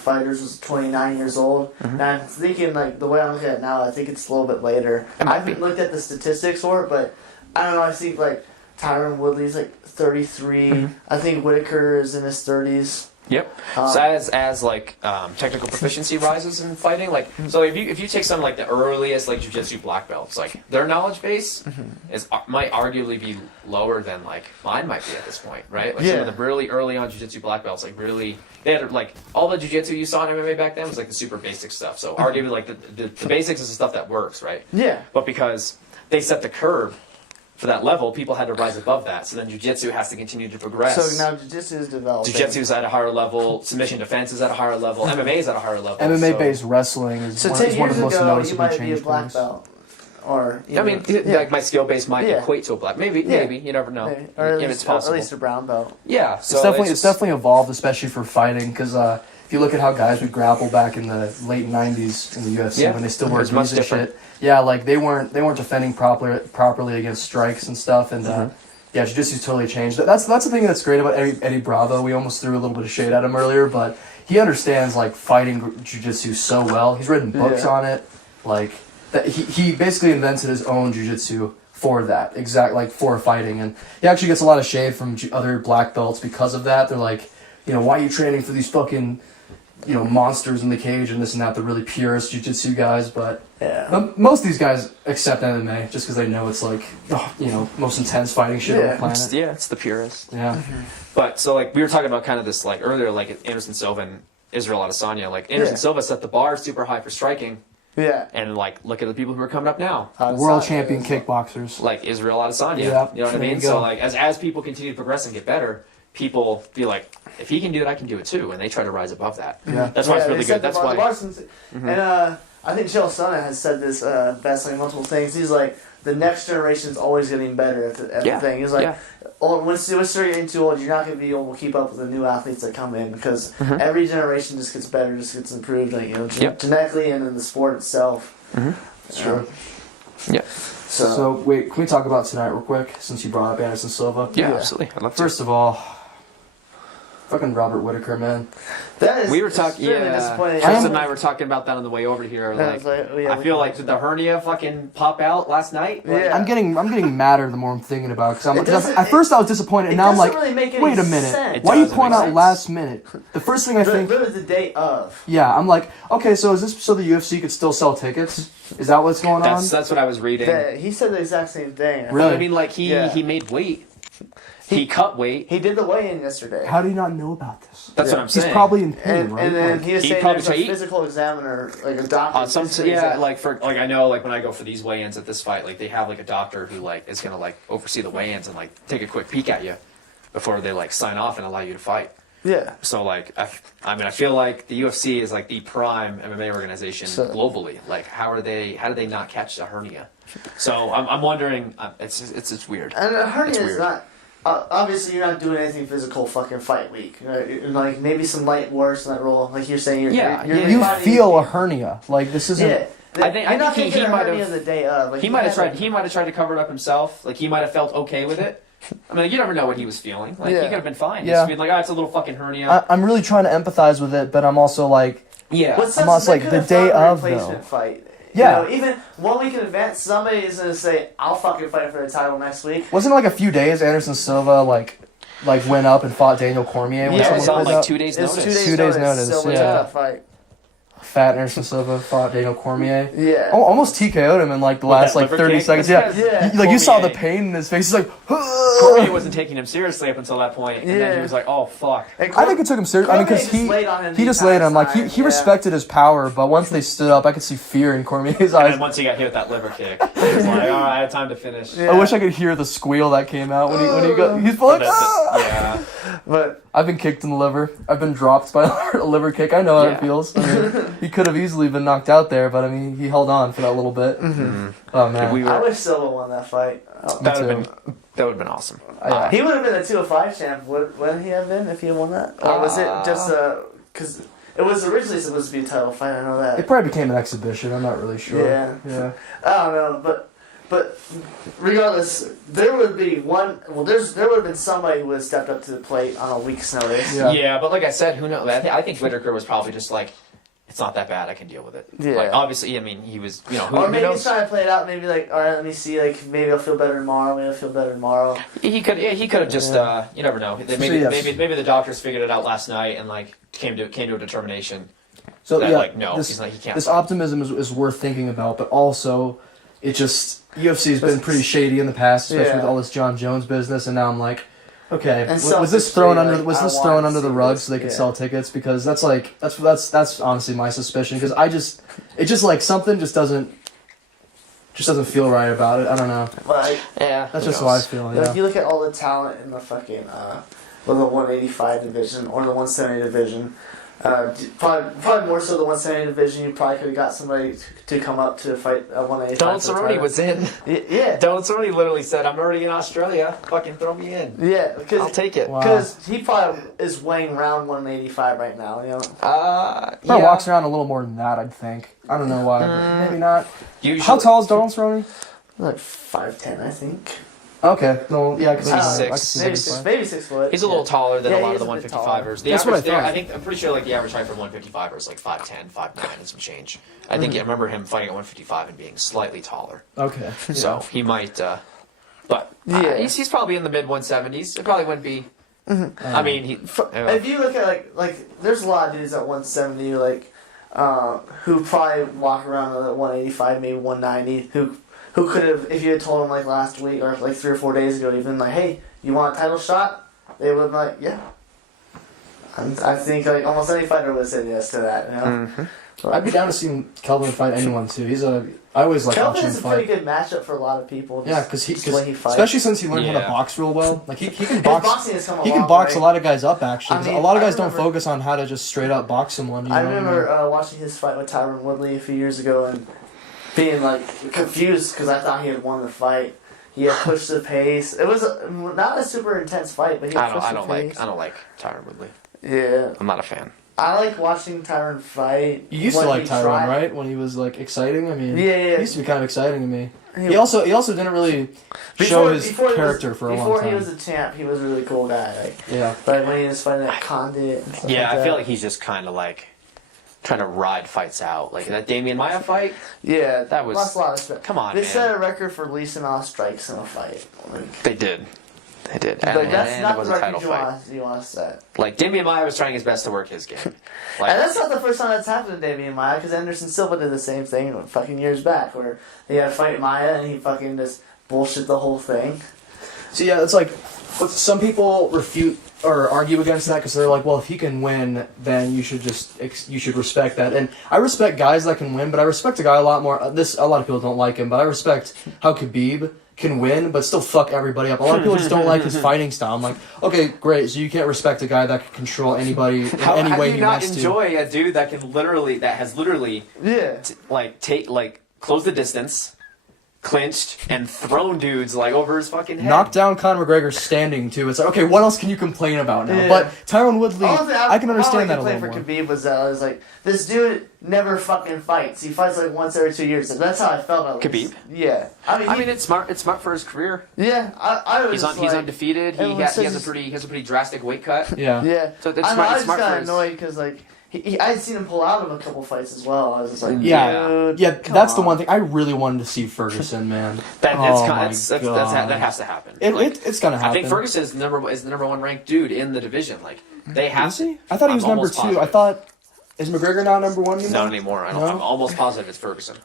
fighters was 29 years old. And I'm thinking like the way I'm looking at it now, I think it's a little bit later. I haven't looked at the statistics for it, but I don't know. I think like Tyron Woodley's like 33. I think Whitaker is in his 30s. Yep. So as like technical proficiency rises in fighting, like so if you take some like the earliest like jiu-jitsu black belts, like their knowledge base might arguably be lower than like mine might be at this point, right? Like some of the really early on jiu-jitsu black belts, like really they had like all the jiu-jitsu you saw in MMA back then was like the super basic stuff. So arguably like the basics is the stuff that works, right? Yeah. But because they set the curve for that level, people had to rise above that. So then jiu-jitsu has to continue to progress. So now jiu-jitsu is developing. Jiu-jitsu is at a higher level. Submission defense is at a higher level. MMA is at a higher level. MMA-based wrestling is one of the most noticeable changes. You might be a black belt. Or like my skill base might equate to a black. Maybe you never know. Or at least, it's possible. At least a brown belt. Yeah, so it's definitely evolved, especially for fighting, because if you look at how guys would grapple back in the late '90s in the UFC Yeah. when they still wore It's much knees and different. shit. Yeah, like they weren't defending properly against strikes and stuff, and yeah, jiu-jitsu's totally changed. That's the thing that's great about Eddie Bravo. We almost threw a little bit of shade at him earlier, but he understands like fighting jiu-jitsu so well. He's written books on it, like that. He basically invented his own jiu-jitsu for that like for fighting, and he actually gets a lot of shade from other black belts because of that. They're like, why are you training for these fucking monsters in the cage and this and that, the really purist jiu-jitsu guys, but most of these guys accept MMA just because they know it's like, most intense fighting shit on the planet. It's the purest. Yeah. But so like we were talking about kind of this like earlier, like Anderson Silva and Israel Adesanya. Like Anderson Silva set the bar super high for striking. Yeah. And like look at the people who are coming up now. World champion kickboxers. Like Israel Adesanya. Yeah. You know what I mean? So like as people continue to progress and get better, people be like, if he can do it, I can do it too, and they try to rise above that. Yeah. That's why it's really good. That's why. And I think Chael Sonnen has said this best, like multiple things. He's like, the next generation is always getting better at the thing. He's like, once you're getting too old, you're not going to be able to keep up with the new athletes that come in because every generation just gets better, just gets improved, like genetically and in the sport itself. It's true. Yeah. So wait, can we talk about tonight real quick since you brought up Anderson Silva? Yeah, absolutely. I'd love to. First of all, fucking Robert Whittaker, man. That is we were talking. disappointing. Tristan and I were talking about that on the way over here. Like, I feel like did the hernia fucking pop out last night? Like, Yeah. I'm getting madder the more I'm thinking about it because at first I was disappointed and now I'm like, really make any wait a minute, sense. why are you doesn't pulling make out sense. last minute? The first thing I think, Literally the day of. yeah, I'm like, okay, so is this so the UFC could still sell tickets? Is that what's going on? that's what I was reading. He said the exact same thing. Really? I mean, like he made weight. He cut weight. He did the weigh-in yesterday. How do you not know about this? That's what I'm saying. He's probably in pain, And, right? and then Like, he was he saying probably there's a tried- physical examiner, like a doctor. Like I know like when I go for these weigh-ins at this fight, like they have like a doctor who like is gonna like oversee the weigh-ins and like take a quick peek at you before they like sign off and allow you to fight. Yeah. So like I feel like the UFC is like the prime MMA organization globally. Like how did they not catch a hernia? So I'm wondering. It's weird. And a hernia It's is weird. not. Obviously, you're not doing anything physical fucking fight week. Right? Like maybe some light works in that role. Like you're saying, you're you feel a hernia. Like this isn't. Yeah. I think he might have the day of. Like, he might have tried to cover it up himself. Like he might have felt okay with it. I mean, you never know what he was feeling. Like he could have been fine. Yeah. Just be like, it's a little fucking hernia. I'm really trying to empathize with it, but I'm also like, Yeah. What's I'm almost like the day of replacement though. fight. Yeah. You know, even 1 week in advance, somebody is gonna say, "I'll fucking fight for the title next week." Wasn't it like a few days Anderson Silva like went up and fought Daniel Cormier? When Yeah, someone it's on pulled like up? 2 days It's notice. 2 days, 2 days notice, Silva yeah. took that fight. Fat Anderson Silva fought Daniel Cormier. Yeah. Almost TKO'd him in like the last that like liver 30 kick? seconds. That's Yeah. Yeah. Like you saw the Cormier. pain in his face. He's like, Cormier wasn't taking him seriously up until that point, and then Yeah. he was like, "Oh fuck." And I think it took him seriously. I mean, because Cormier just laid on him he the just laid on him. Like entire he time, respected his power, but once they stood up, I could see fear in Cormier's And eyes. then once he got hit with that liver kick, he was like, "All right, I had time to finish." Yeah. I wish I could hear the squeal that came out when he got. He's like, ah! Yeah. But I've been kicked in the liver. I've been dropped by a liver kick. I know how Yeah. it feels. I mean, he could have easily been knocked out there, but I mean, he held on for that little bit. Mm-hmm. Oh man, We I were. wish Silva won that fight. That too. would have been awesome. He would have been a 205 champ. Would he have been if he had won that? Or was it just because it was originally supposed to be a title fight? I know that. it probably became an exhibition. I'm not really sure. Yeah. I don't know, but regardless, there would be one. Well, there would have been somebody who would have stepped up to the plate on a week's notice. Yeah. Yeah, but like I said, who knows? I think Whitaker was probably just like, it's not that bad. I can deal with it. Yeah. Like obviously, I mean, he was. You know, Or who maybe knows? he's trying to play it out. Maybe like, all right, let me see. Like, maybe I'll feel better tomorrow. Maybe I'll feel better tomorrow. He could. Yeah, he could have just. You never know. Maybe the doctors figured it out last night and like came to a determination. So That, yeah, like, no, this, he's not- he can't. This optimism is worth thinking about, but also it just UFC has been pretty shady in the past, especially with all this John Jones business, and now I'm like, okay, And was this thrown selfishly, under like, I the wanted to the see rug this, so they could yeah. sell tickets? Because that's honestly my suspicion. Because it just like something just doesn't feel right about it. I don't know. But Yeah, That's who just how I knows? feel. like, Yeah. if you look at all the talent in the fucking the 185 division or the 170 division, Probably more so the 170 division. You probably could have got somebody to come up to fight at 185. Donald Cerrone was in. Yeah. Donald Cerrone literally said, "I'm already in Australia. Fucking throw me in. Yeah, I'll take it." Wow. Because he probably is weighing around 185 right now. You know. Probably walks around a little more than that, I'd think. I don't know why, but maybe not. Usually, How tall is Donald Cerrone? Like 5'10", I think. Okay, no, yeah, I can see He's that. I can six. see Maybe that. maybe 6 foot. He's a little taller than Yeah, a lot he of the is a bit 155ers. The That's what I average, thought. I think I'm pretty sure like the average height for 155er is like 5'10", 5'9", and some change. I think I remember him fighting at 155 and being slightly taller. Okay. So he might, but Yeah. he's probably in the mid 170s. It probably wouldn't be. I mean, If you look at like there's a lot of dudes at 170 like who probably walk around at 185, maybe 190, who could have, if you had told them like last week or like 3 or 4 days ago, even like, hey, you want a title shot? They would have been like, yeah. I think like almost any fighter would have said yes to that. You know? I'd be down to see Kelvin fight anyone too. I always like watching Kelvin him is a fight. pretty good matchup for a lot of people. Yeah, because the way he fights. especially since he learned how to Yeah. box real well. Like he can His box. boxing has come a He can long box way. a lot of guys up actually. I 'cause mean, a lot of I guys don't remember- focus on how to just straight up box someone. You I know? remember watching his fight with Tyron Woodley a few years ago and being like confused because I thought he had won the fight. He had pushed the pace. It was not a super intense fight, but he had pushed the pace. I don't like Tyron Woodley. Yeah, I'm not a fan. I like watching Tyron fight. You used to when like he Tyrone, tried- right? When he was like exciting. I mean, Yeah. he used to be kind of exciting to me. He He also didn't really show his before he character was, for a long Before time. he was a champ, he was a really cool guy. Like, Yeah. like when he was fighting that Condit. And stuff Yeah, like I that. feel like he's just kind of like trying to ride fights out. Like that Damian Maia fight. Yeah, That was- lost a lot of respect. Come on, They man. set a record for least amount of strikes in a fight. Like, They did. They did. And, like, that's and not it was the a title record fight. you want to set. Like Damian Maia was trying his best to work his game. Like, And that's not the first time that's happened to Damian Maia, because Anderson Silva did the same thing fucking years back, where he had to fight Maia and he fucking just bullshit the whole thing. So yeah, it's like some people refute or argue against that because they're like, well, if he can win, then you should you should respect that. And I respect guys that can win, but I respect a guy a lot more. A lot of people don't like him, but I respect how Khabib can win, but still fuck everybody up. A lot of people just don't like his fighting style. I'm like, okay, great. So you can't respect a guy that can control anybody in how, any how way do you he not wants enjoy a dude that has literally Yeah. closed the distance, clinched, and thrown dudes like over his fucking to. head. Knock down Conor McGregor standing too. It's like, okay, what else can you complain about now? Yeah. But Tyron Woodley, Honestly, I can understand that a all I little complained more. for Khabib was that I was like, this dude never fucking fights. He fights like once every 2 years. And that's how I felt. At least. Khabib? Yeah. I mean, it's smart. It's smart for his career. yeah. I was He's like, undefeated. He everyone has a says- pretty drastic weight cut. Yeah. Yeah. So it's I know, smart. I It's just smart got for his- annoyed because like I had seen him pull out of a couple fights as well. I was just like, Yeah. dude, Yeah, come that's the on. one thing. I really wanted to see Ferguson, man. That has to happen. It's gonna happen. I think Ferguson is the number one ranked dude in the division. Like they have. Is he? I thought he was I'm number almost 2. positive. I thought is McGregor now number 1 anymore? Not anymore. No? I'm almost positive it's Ferguson.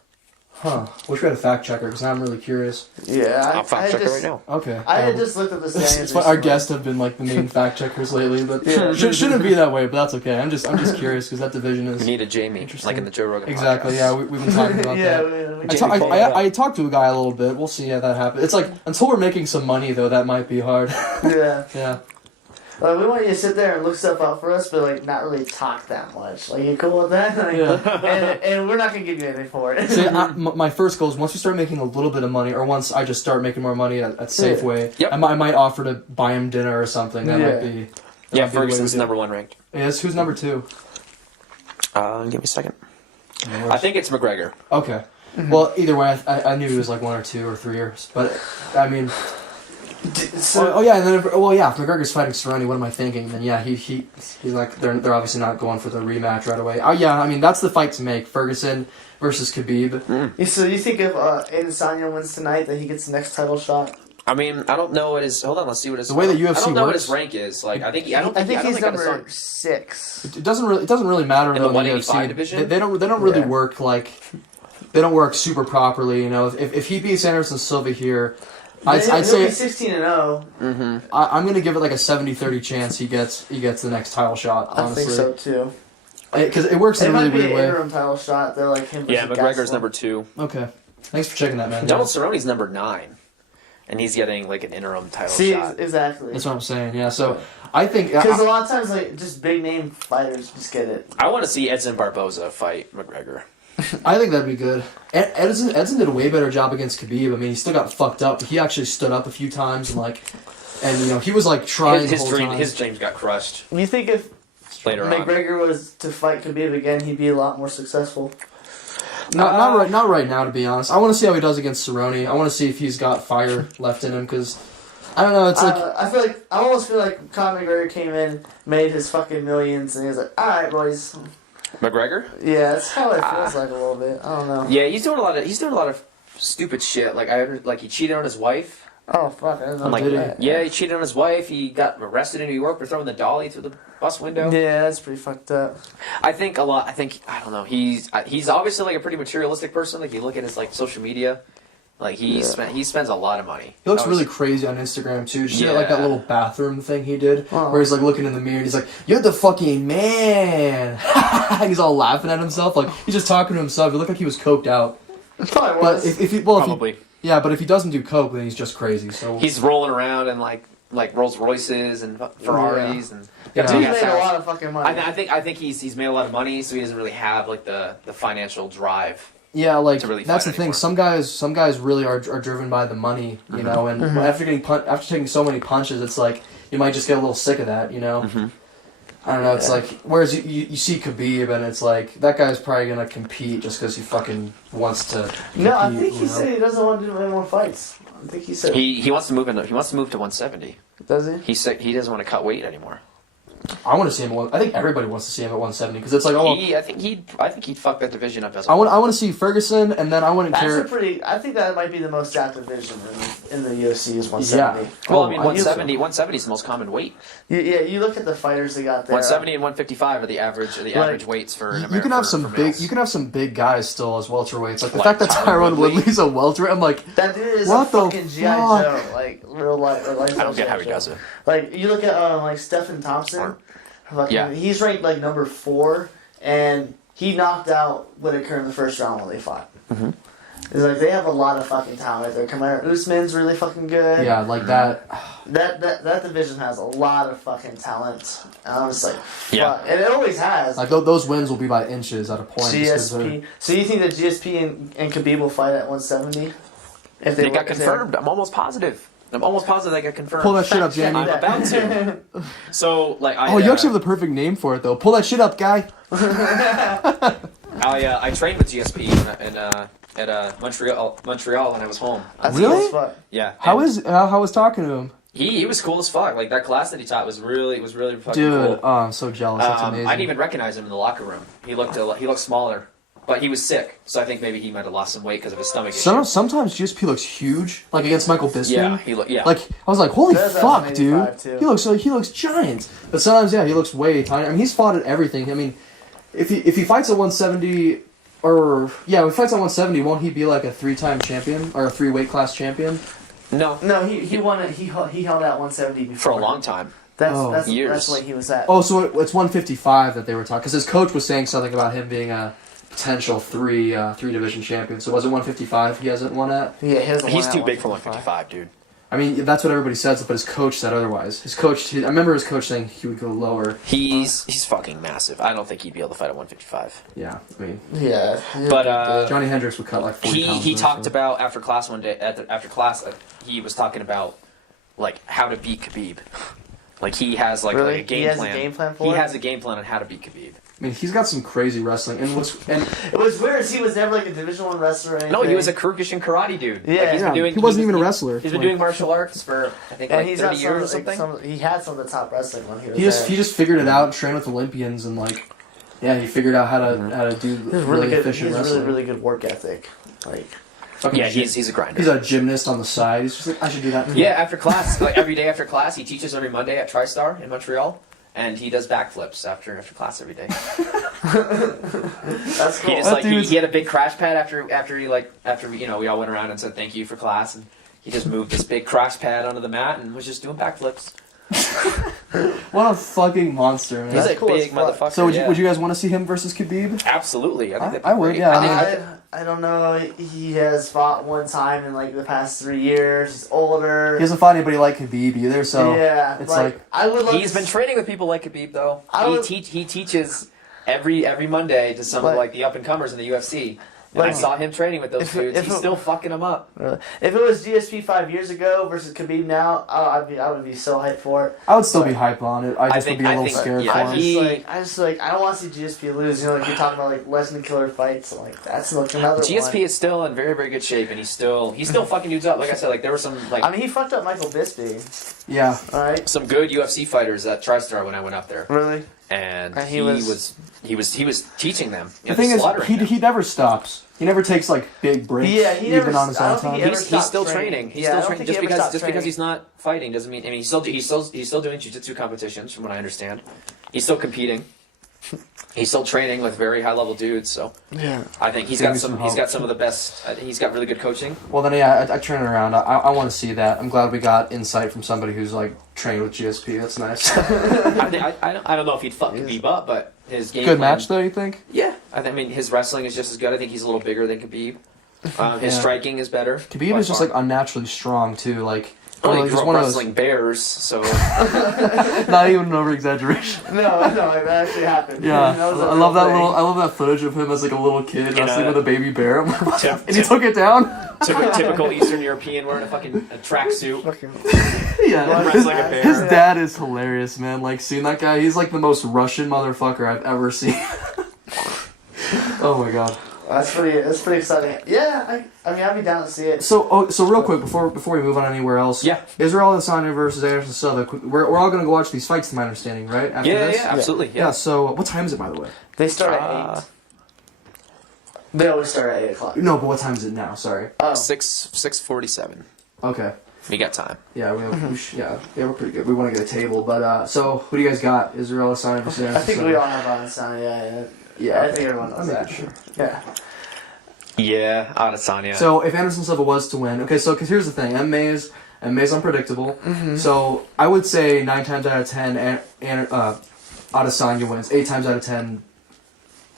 Huh. Wish we had a fact checker because I'm really curious. Yeah. I'll fact check it right now. Okay. I had Yeah, just looked at the it's standings. fun. Our recently. guests have been like the main fact checkers lately, but Yeah. shouldn't be that way. But that's okay. I'm just curious because that division We is need a Jamie, Interesting. like in the Joe Rogan. exactly. podcast. Yeah, we've been talking about Yeah. that. I talked to a guy a little bit. We'll see how that happens. It's like until we're making some money though, that might be hard. Yeah. Yeah. Like, we want you to sit there and look stuff up for us, but like not really talk that much. Like, you cool with that? Like, Yeah. and we're not gonna give you anything for it. See, my first goal is once we start making a little bit of money, or once I just start making more money at Safeway, Yep. I might offer to buy him dinner or something. That might be. Yeah, might be the way Ferguson's to do it. number 1 ranked. Yes, who's number 2? Give me a second. I think it's McGregor. Okay. Well, either way, I knew he was like 1 or 2 or 3 years, but I mean, yeah, and then if McGregor's fighting Cerrone, what am I thinking? Then yeah, he's like they're obviously not going for the rematch right away. Oh yeah, I mean that's the fight to make: Ferguson versus Khabib. So you think if Adesanya wins tonight, that he gets the next title shot? I mean, I don't know what his. Hold on, let's see what his. The way that UFC I don't know what works- his rank is. Like, I think I think he's number Adesanya- 6. It doesn't really matter In though the in the 185 UFC. division? They don't really Yeah. work like they don't work super properly. You know, if he beats Anderson Silva here, I'd He'll say be 16-0. I'm gonna give it like a 70-30 chance he gets the next title shot. Honestly, I think so too. Because it works It in a really might be an weird way. interim title shot. They're like him. Yeah, versus McGregor's Gastelum. number 2. Okay, thanks for checking that, man. Donald Cerrone's number 9. and he's getting like an interim title See, shot. exactly. That's what I'm saying. Yeah. So I think Because a lot of times, like, just big name fighters just get it. I want to see Edson Barboza fight McGregor. I think that'd be good. Edson did a way better job against Khabib. I mean, he still got fucked up, but he actually stood up a few times and you know, he was like trying the whole time. His dreams got crushed. You think if Later McGregor was to fight Khabib again, he'd be a lot more successful? Not right now, to be honest. I want to see how he does against Cerrone. I want to see if he's got fire left in him, because I don't know. It's like I almost feel like Conor McGregor came in, made his fucking millions, and he was like, "All right, boys." McGregor? Yeah, that's how it feels like a little bit. I don't know. Yeah, he's doing a lot of stupid shit. Like I heard, like he cheated on his wife. Oh fuck! I didn't know Like, that. yeah, he cheated on his wife. He got arrested in New York for throwing the dolly through the bus window. Yeah, that's pretty fucked up. I don't know. He's obviously like a pretty materialistic person. Like you look at his like social media, like he spends a lot of money. he looks really crazy on Instagram too. Did you see like that Yeah. little bathroom thing he did, Oh. where he's like looking in the mirror and he's like, "You're the fucking man." He's all laughing at himself, like he's just talking to himself. He looked like he was coked out. Probably But was. if he Probably. yeah, but if he doesn't do coke, then he's just crazy. So He's rolling around in like Rolls Royces and Ferraris and Yeah. got a Dude big ass made a house. lot of fucking money. I think he's made a lot of money, so he doesn't really have like the financial drive. yeah, like to really that's the fight thing. anymore. Some guys really are driven by the money, you know. And after taking so many punches, it's like you might just get a little sick of that, you know. Mm-hmm. I don't know. It's like whereas you see Khabib and it's like that guy's probably gonna compete just because he fucking wants to. No, I compete, think you he know? said he doesn't want to do any more fights. I think he said. He wants to move to 170. Does he? He said he doesn't want to cut weight anymore. I want to see him. I think everybody wants to see him at 170 because it's like I think he'd fuck that division up as I want to see Ferguson and then I want to That's care. a pretty. I think that might be the most jacked division in the UFC is 170. Well, Oh, I mean, I think so. 170 is the most common weight. Yeah, you look at the fighters they got there. 170 and 155 are the average weights for. You can have some big guys still as welterweights. Like the Like fact that Tyron Tyron Woodley. Woodley's a welterweight, I'm like, That dude is What a the fucking GI fuck? Joe, like real life. I don't get how he does it. Like you look at like Stephen Thompson. Fucking, Yeah. he's ranked like number 4, and he knocked out Whitaker in the first round when they fought. Mm-hmm. It's like they have a lot of fucking talent right there. Kamaru Usman's really fucking good. yeah, like that. That division has a lot of fucking talent. And I'm just like, fuck. Yeah. And it always has. Like those wins will be by inches at a point. just 'cause GSP. So you think that GSP and Khabib will fight at 170? If They got confirmed. I'm almost positive. They got confirmed. Pull that shit up, Jamie. I'm about to. So like I. Oh, you actually have the perfect name for it though. Pull that shit up, guy. I trained with GSP at Montreal when I was home. That's Really? cool as fuck. Yeah. How and was talking to him? he was cool as fuck. Like that class that he taught was really fucking Dude, cool. oh, I'm so jealous. That's amazing. I didn't even recognize him in the locker room. He looked smaller, but he was sick. So I think maybe he might have lost some weight because of his stomach issue. Sometimes GSP looks huge, like against Michael Bisping. Yeah, he looked. Yeah, Like I was like, holy That's fuck, dude. 185 too. He looks giant. But sometimes, yeah, he looks way tiny. I mean, he's fought at everything. I mean, if he fights at 170, if he fights at 170, won't he be like a 3-time champion or a 3 weight class champion? no, No, he won it. He held out 170 before. for a long time. That's Years. That's what he was at. Oh, so it's 155 that they were talking because his coach was saying something about him being a potential 3 division champion. So was it 155 he hasn't won at? Yeah, he hasn't He's won too at big for 155. 155, dude. I mean, that's what everybody says, but his coach said otherwise. I remember his coach saying he would go lower. He's fucking massive. I don't think he'd be able to fight at 155. Yeah, I mean, Yeah. But Johnny Hendricks would cut like 40 pounds. he though, talked so. about after class one day after class he was talking about like how to beat Khabib. Like he has like Really? a game He has a plan. game plan for He it? has a game plan on how to beat Khabib. I mean, he's got some crazy wrestling, and It was weird. 'Cause he was never like a Division 1 wrestler or anything. No, he was a Kyrgyzstan karate dude. Yeah. Like, he's been doing, he wasn't even a wrestler. He's been Like, doing martial arts for I think And like he's 30 got years or some, something. he had some of the top wrestling when he was He there. just figured it out and trained with Olympians and like, yeah, he figured out how to do He has really good. efficient He has wrestling. really good work ethic. Like Fucking Yeah, gy- he's a grinder. he's a gymnast on the side. He's just like, I should do that. Yeah, after class, like every day after class, he teaches every Monday at TriStar in Montreal, and he does backflips after class every day. that's cool. He just That dude's- he had a big crash pad after we all went around and said thank you for class, and he just moved this big crash pad onto the mat and was just doing backflips. What a fucking monster, man. He's a cool as big fuck. motherfucker. So yeah. would you guys want to see him versus Khabib? Absolutely. I think that'd be I would, great. yeah. I think I don't know. He has fought one time in like the past 3 years. He's older. He hasn't fought anybody like Khabib either, so yeah, it's like I would love he's to been training with people like Khabib though. I would- He teaches every Monday to some of like the up and comers in the UFC. And I Like- saw him training with those If- dudes. if He's it- still fucking them up. If it was GSP 5 years ago versus Khabib now, I would be so hyped for it. I would still be hype on it. I just would be a little scared yeah, for him. I just I don't want to see GSP lose. You know, like you're talking about like legend killer fights. Like that's like another GSP one. is still in very, very good shape, and he's still fucking dudes up. Like I said, like there were some like I mean, he fucked up Michael Bisping. Yeah. All right. some good UFC fighters at TriStar when I went up there, Really? and And he was teaching them. The thing is, slaughtering them. he never stops. He never takes like big breaks. Yeah, he even never- on his I own don't think time. he ever He's stopped still training. training. He's Yeah, I still don't training. think he Just ever because stopped training. he's not fighting doesn't mean. I mean, he's still doing jiu-jitsu competitions, from what I understand. He's still competing. He's still training with very high level dudes. So Yeah. I think he's Give got me some. some He's hope. got some of the best. I think he's got really good coaching. Well, then yeah, I turn it around. I want to see that. I'm glad we got insight from somebody who's like trained with GSP. That's nice. I don't know if he'd fuck Khabib up, but his game Good plan- match though, you think? Yeah, I mean his wrestling is just as good. I think he's a little bigger than Khabib. His Yeah. striking is better. Khabib by is just far. like unnaturally strong too. Like, Well, he he's grew up one of those. wrestling bears, so Not even an over exaggeration. No, that actually happened. Yeah, That was a I real love that thing. I love that footage of him as like a little kid In wrestling a- with a baby bear. I'm like, what the Tip- f- and he tip- took it down. typical Eastern European wearing a tracksuit, Yeah, wrestling a bear. his dad is hilarious, man. Like seeing that guy, he's like the most Russian motherfucker I've ever seen. Oh my god. That's pretty exciting. Yeah, I mean, I'd be down to see it. So real quick before we move on anywhere else. Yeah. Israel Adesanya versus Anderson Silva. We're all gonna go watch these fights, to my understanding, right? After this? yeah, absolutely, Yeah. yeah. So what time is it, by the way? They start at 8. They always start at 8 o'clock. No, but what time is it now? Sorry. Oh, 6:47. Okay. We got time. Yeah, we're pretty good. We want to get a table, but so who do you guys got? Israel Adesanya versus Anderson I think Silva? we all have on sound. Yeah. Yeah, I think everyone knows I'm that. making sure. Yeah. Yeah, Adesanya. So if Anderson Silva was to win, okay, so because here's the thing, MMA's unpredictable. Mm-hmm. So I would say 9 times out of 10, Adesanya wins. 8 times out of 10,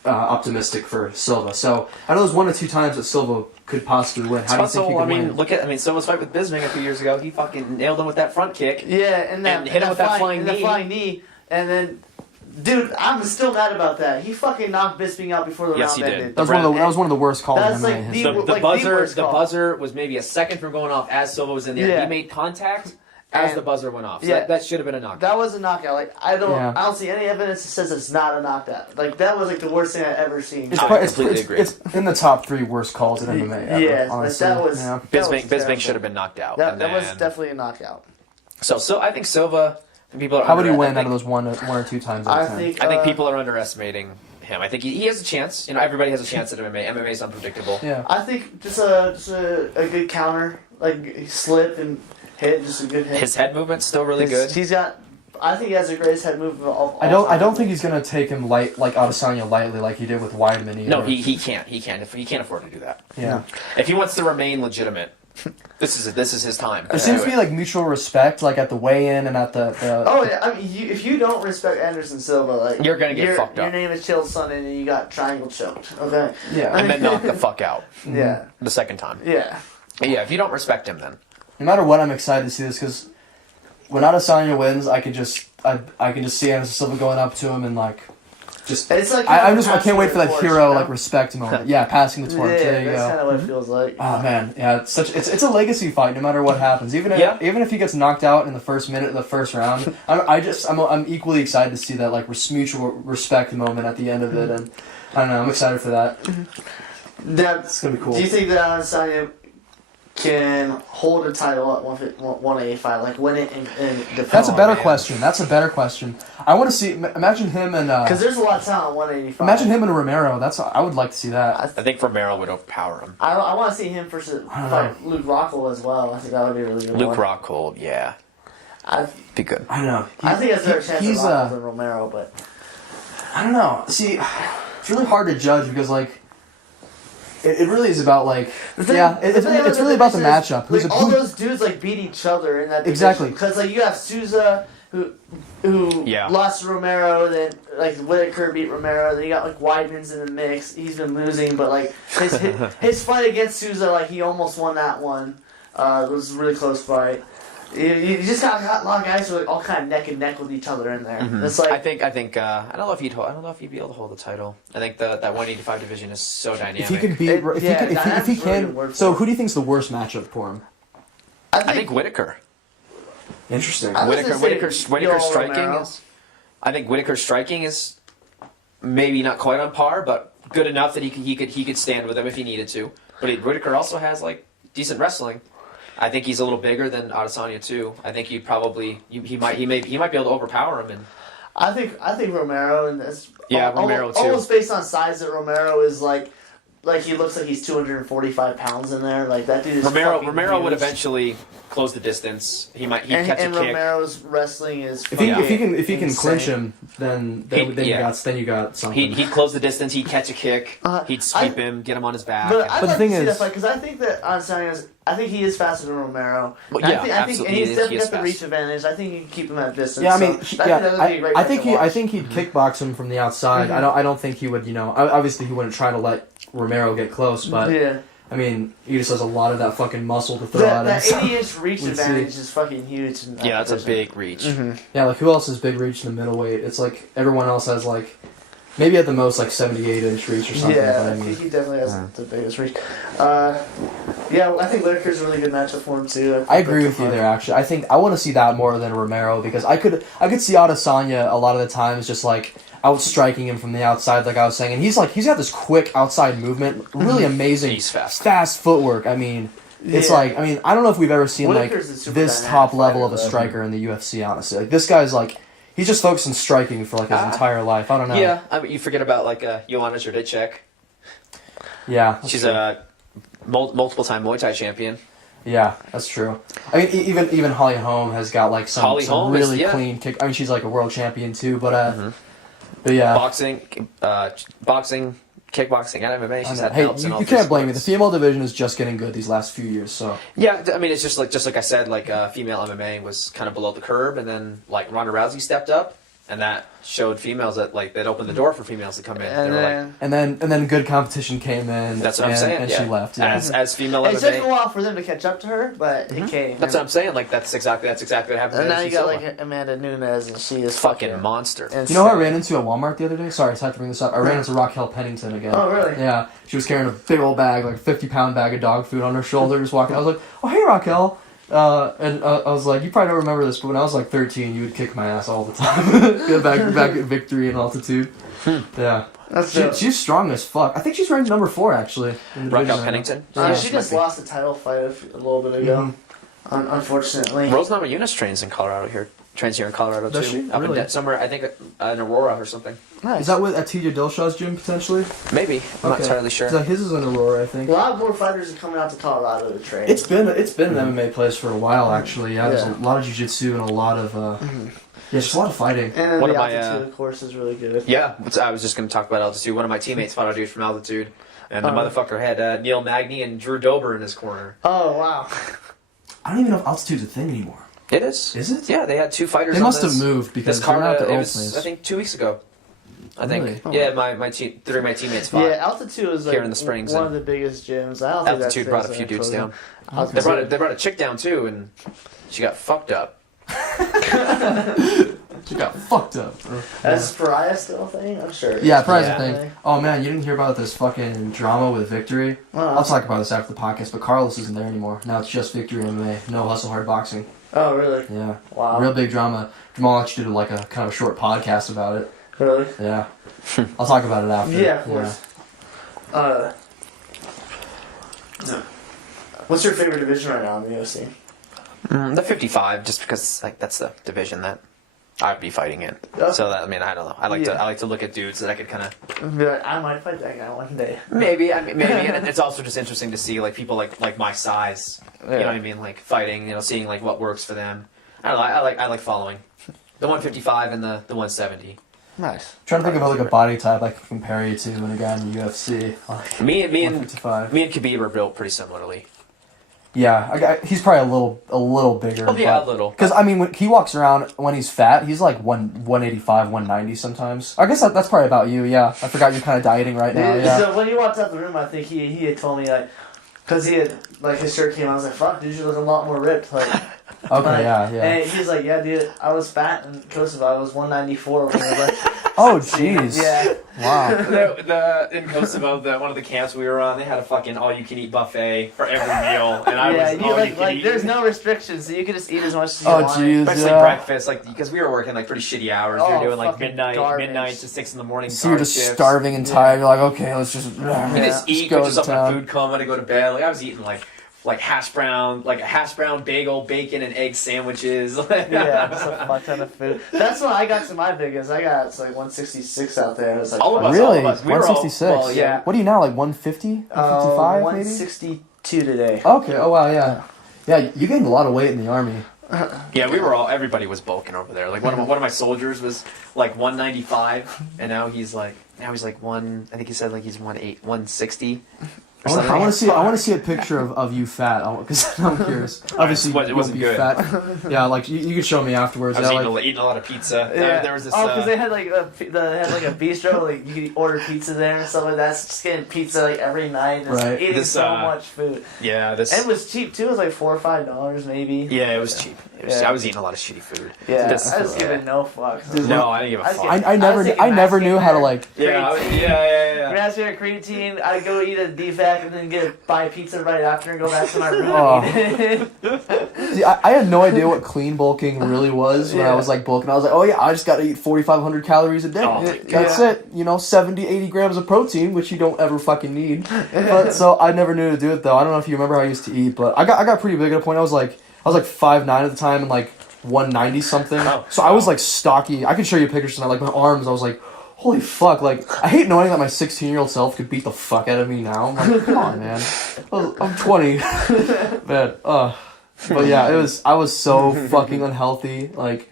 optimistic for Silva. So I know there's 1 or 2 times that Silva could possibly win. How do you think he I could mean, win? Silva's fight with Bisping a few years ago. He fucking nailed him with that front kick. Yeah, and hit him with that flying knee. The flying knee, and then, dude, I'm still mad about that. He fucking knocked Bisping out before the Yes, round he did. ended. That was one of the worst calls That's in like MMA the- history. The like buzzer call. buzzer was maybe a second from going off as Silva was in there. Yeah. He made contact as And- the buzzer went off. So Yeah. that should have been a knockout. That was a knockout. Like I Yeah. don't see any evidence that says it's not a knockout. Like that was like the worst thing I've ever seen. It's, I quite, completely agree. it's in the top 3 worst calls in MMA ever, Yeah, like, honestly. that was- Yeah. that was Bisping terrible. should have been knocked out. That, And that was then- definitely a knockout. So I think Silva. People are How would he under- win I out of think- those 1 or 2 times out I of 10? think. I think people are underestimating him. I think he has a chance. You know, everybody has a chance at MMA. MMA is unpredictable. Yeah. I think just a good counter, like slip and hit, just a good hit. His head movement's still really His- good. He's got. I think he has the greatest head movement of all I don't time. think he's gonna take him like Adesanya lightly like he did with Weidman either. No, he can't. He can't afford to do that. Yeah. If he wants to remain legitimate, this is his time. There seems to be like mutual respect, like at the weigh-in and at the. Oh yeah, I mean, if you don't respect Anderson Silva, like You're gonna get fucked up. Your name is Chael Sonnen, and you got triangle choked. Okay. Yeah. and then knock the fuck out Yeah. the second time. Yeah. Yeah, if you don't respect him, then No matter what, I'm excited to see this because when Adesanya wins, I can just see Anderson Silva going up to him and like just. It's like I can't wait for that torch, hero you know? like respect moment. Yeah, passing the torch. Yeah, There you that's go. kind of what it feels like. Oh man, yeah, it's a legacy fight no matter what happens. Even if he gets knocked out in the first minute of the first round, I'm equally excited to see that like mutual respect moment at the end of it, and I don't know, I'm excited for that. It's gonna be cool. Do you think that Adesanya can hold a title at 185, like win it and defend? That's a better man. question. That's a better question. I want to see. Imagine him and. Because there's a lot of talent at 185. Imagine him and Romero. I would like to see that. I think Romero would overpower him. I want to see him versus fight Luke Rockhold as well. I think that would be a really good. Luke one. Rockhold, yeah, I be good. I don't know. think he has a better chance he's, of Rockhold than Romero, but I don't know. See, it's really hard to judge because like. It really is about like it's really about the matchup. Like, all those dudes like beat each other in that division. Exactly. Because like you have Souza who Yeah. lost to Romero, then like Whitaker beat Romero, then you got like Weidman's in the mix. He's been losing, but like his fight against Souza, like he almost won that one. It was a really close fight. You just got a lot of guys who are like all kind of neck and neck with each other in there. Mm-hmm. It's like I think I don't know if he'd be able to hold the title. I think that 185 division is so dynamic. If he can beat, if he can. So who do you think's the worst matchup for him? I think Whitaker. Interesting. Whitaker's striking Romero. is. I think Whitaker's striking is maybe not quite on par, but good enough that he could stand with him if he needed to. But Whitaker also has like decent wrestling. I think he's a little bigger than Adesanya too. I think he might be able to overpower him. And I think Romero, and that's Romero too. Almost based on size, that Romero is like he looks like he's 245 pounds in there. Like that dude is Romero would huge. eventually close the distance. He'd catch a kick. Romero's wrestling is If he can clinch him, then you got something. He'd close the distance. He'd catch a kick. He'd sweep him, get him on his back. But the thing is, because I think that Adesanya I think he is faster than Romero. Well, And yeah, I think absolutely. and he's He definitely is got the fast. reach advantage. I think you can keep him at distance. yeah, I mean, I think he'd kickbox him from the outside. Mm-hmm. I don't think he would. Obviously he wouldn't try to let Romero get close, but yeah. I mean, he just has a lot of that fucking muscle to throw That at him. 80-inch reach We'll advantage see. is fucking huge. In that Yeah, that's a division. big reach. Mm-hmm. Yeah, like who else has big reach in the middleweight? It's like everyone else has like maybe at the most like 78-inch reach or something. Yeah, but I mean, he definitely has the biggest reach. Yeah, I think Whitaker's a really good matchup for him too. I agree with you there. Actually, I think I want to see that more than Romero because I could see Adesanya a lot of the times just like outstriking him from the outside, like I was saying, and he's got this quick outside movement, really amazing, He's fast. fast footwork. I mean, it's Yeah. like I don't know if we've ever seen Whitaker's a like super this dynamic top level fighter, of a though. striker in the UFC. Honestly, like this guy's like he's just focused on striking for like his entire life. I don't know. Yeah, I mean, you forget about like Joanna Jędrzejczyk. Yeah, She's a multiple-time Muay Thai champion. Yeah, that's true. I mean, even Holly Holm has got like some Holm is- really yeah. clean kick. I mean, she's like a world champion too, but yeah. Boxing, kickboxing, and MMA. She's had Hey, belts in all you three can't blame me. The sports. female division is just getting good these last few years. So Yeah, I mean, it's just like I said, like female MMA was kind of below the curb, and then like Ronda Rousey stepped up, and that showed females that that opened the door for females to come in. And they were then, and then good competition came in. that's what I'm and- saying. And yeah. she left. Yeah. As female it took a MMA. while for them to catch up to her, but it came. That's what I'm saying. Like that's exactly what happened. And to now you Anderson got Silva. like Amanda Nunes, and she is fucking monster. You know who I ran into at Walmart the other day? Sorry, I had to bring this up. I ran into Raquel Pennington again. Oh, really? Yeah, she was carrying a big old bag, like 50-pound bag of dog food on her shoulders, walking. I was like, "Oh, hey, Raquel." And I was like, you probably don't remember this, but when I was like 13, you would kick my ass all the time. Get back at Victory and Altitude. Yeah. She's strong as fuck. I think she's ranked number 4, actually. In the Raquel division. Pennington. Yeah. She just lost a title fight a little bit ago, unfortunately. Rose Namajunas trains in Colorado here. Trains here in Colorado Does too. she? Up Really? in somewhere, I think in Aurora or something. Nice. Is that with Atiya Dilshaw's gym, potentially? Maybe. I'm not Okay. entirely sure. 'Cause, his is in Aurora, I think. A lot more fighters are coming out to Colorado to train. It's been an MMA place for a while, actually. Yeah, there's a lot of jiu-jitsu and a lot of just a lot of fighting. and then One the of my, altitude, of course, is really good. Yeah, I was just going to talk about Altitude. One of my teammates fought a dude from Altitude, and the motherfucker had Neil Magny and Drew Dober in his corner. Oh, wow. I don't even know if Altitude's a thing anymore. It is. Is it? Yeah, they had 2 fighters. They on must this, have moved because this they're card. not the It old was, place. I think, 2 weeks ago. I think. Really? Yeah, my 3 of my teammates fought. Yeah, Altitude is like Here in the Springs, one and of the biggest gyms. I don't think Altitude that brought a stays few in dudes program. down. They brought a chick down too, and she got fucked up. She got fucked up. Is Pariah still a thing? I'm sure. Yeah, probably Yeah. the thing. Oh man, you didn't hear about this fucking drama with Victory? Well, I'll talk about this after the podcast, but Carlos isn't there anymore. Now it's just Victory MMA. No hustle hard boxing. Oh, really? Yeah. Wow. Real big drama. Jamal actually did like a kind of short podcast about it. Really? Yeah. I'll talk about it after. Yeah, of course. What's your favorite division right now in the UFC? The 55, just because like that's the division that I'd be fighting in. Yeah. So that I mean I don't know. I like to look at dudes that I could kind of Be like, I might fight that guy one day. maybe and it's also just interesting to see like people like my size. You know what I mean? Like fighting. Seeing like what works for them. I don't know. I like following the 155 and the 170. Nice. Trying to think of like a body type I can compare you to when a guy in the UFC. Like Me and 155. Khabib are built pretty similarly. He's probably a little bigger. Oh, yeah, a little. Because I mean, when he walks around when he's fat, he's like 185, 190 sometimes. I guess that's probably about you. Yeah, I forgot you're kind of dieting right now. Yeah. So when he walked out the room, I think he had told me like, because he had like his shirt came on, I was like, fuck, dude, you look a lot more ripped. Like, Okay, yeah. And he was like, yeah, dude, I was fat in Kosovo. I was 194 when I was like, Oh, jeez. yeah. Wow. In Kosovo, one of the camps we were on, they had a fucking all-you-can-eat buffet for every meal, and I was all-you-can-eat. There's no restrictions, so you could just eat as much as you Oh, want. jeez. Especially Yeah. breakfast, like because we were working like pretty shitty hours. We were doing like fucking midnight garbage. to 6 in the morning. So you're guard just shifts. starving and tired. You're like, okay, let's just. You just eat, go which is to up in a town. food coma to go to bed. Like I was eating like hash brown, like a hash brown bagel, bacon, and egg sandwiches. Yeah, just a fuck ton of food. That's when I got to my biggest. I got to like 166 out there. It was like All of us. Really? all of us. We were all- 166. well, yeah. What are you now, like 150? 155 maybe? 162 today. Okay, oh wow, yeah. Yeah, you gained a lot of weight in the army. Yeah, everybody was bulking over there. Like one of my soldiers was like 195, and now he's like I think he said like he's 160. I want to see a picture of you fat because I'm curious. Obviously, It wasn't be good. fat. Yeah, like you could show me afterwards. I was Yeah, eating a lot of pizza. Yeah. There was this. because they had like they had like a bistro, like you could order pizza there and stuff like that. So just getting pizza like every night, just Right. eating This, so much food. yeah, And it was cheap too. It was like $4 or $5 maybe. Yeah, it was cheap. Yeah. I was eating a lot of shitty food. Yeah, This- I was giving no fucks. No, I didn't give a fuck. I never knew how to like. Yeah. Grass-fed creatine. I'd go eat a DFAC and then buy pizza right after and go back to my room. Oh. And eat it. See, I had no idea what clean bulking really was when I Yeah. was like bulking. I was like, oh yeah, I just got to eat 4,500 calories a day. Oh my That's it. 70, 80 grams of protein, which you don't ever fucking need. But so I never knew to do it though. I don't know if you remember how I used to eat, but I got pretty big at a point. I was like 5'9" at the time and like 190 something. Oh, so I was like stocky. I could show you pictures tonight. Like my arms, I was like, holy fuck! Like I hate knowing that my 16-year-old self could beat the fuck out of me now. I'm like, come on, man. I'm 20, man. But yeah, I was so fucking unhealthy. Like,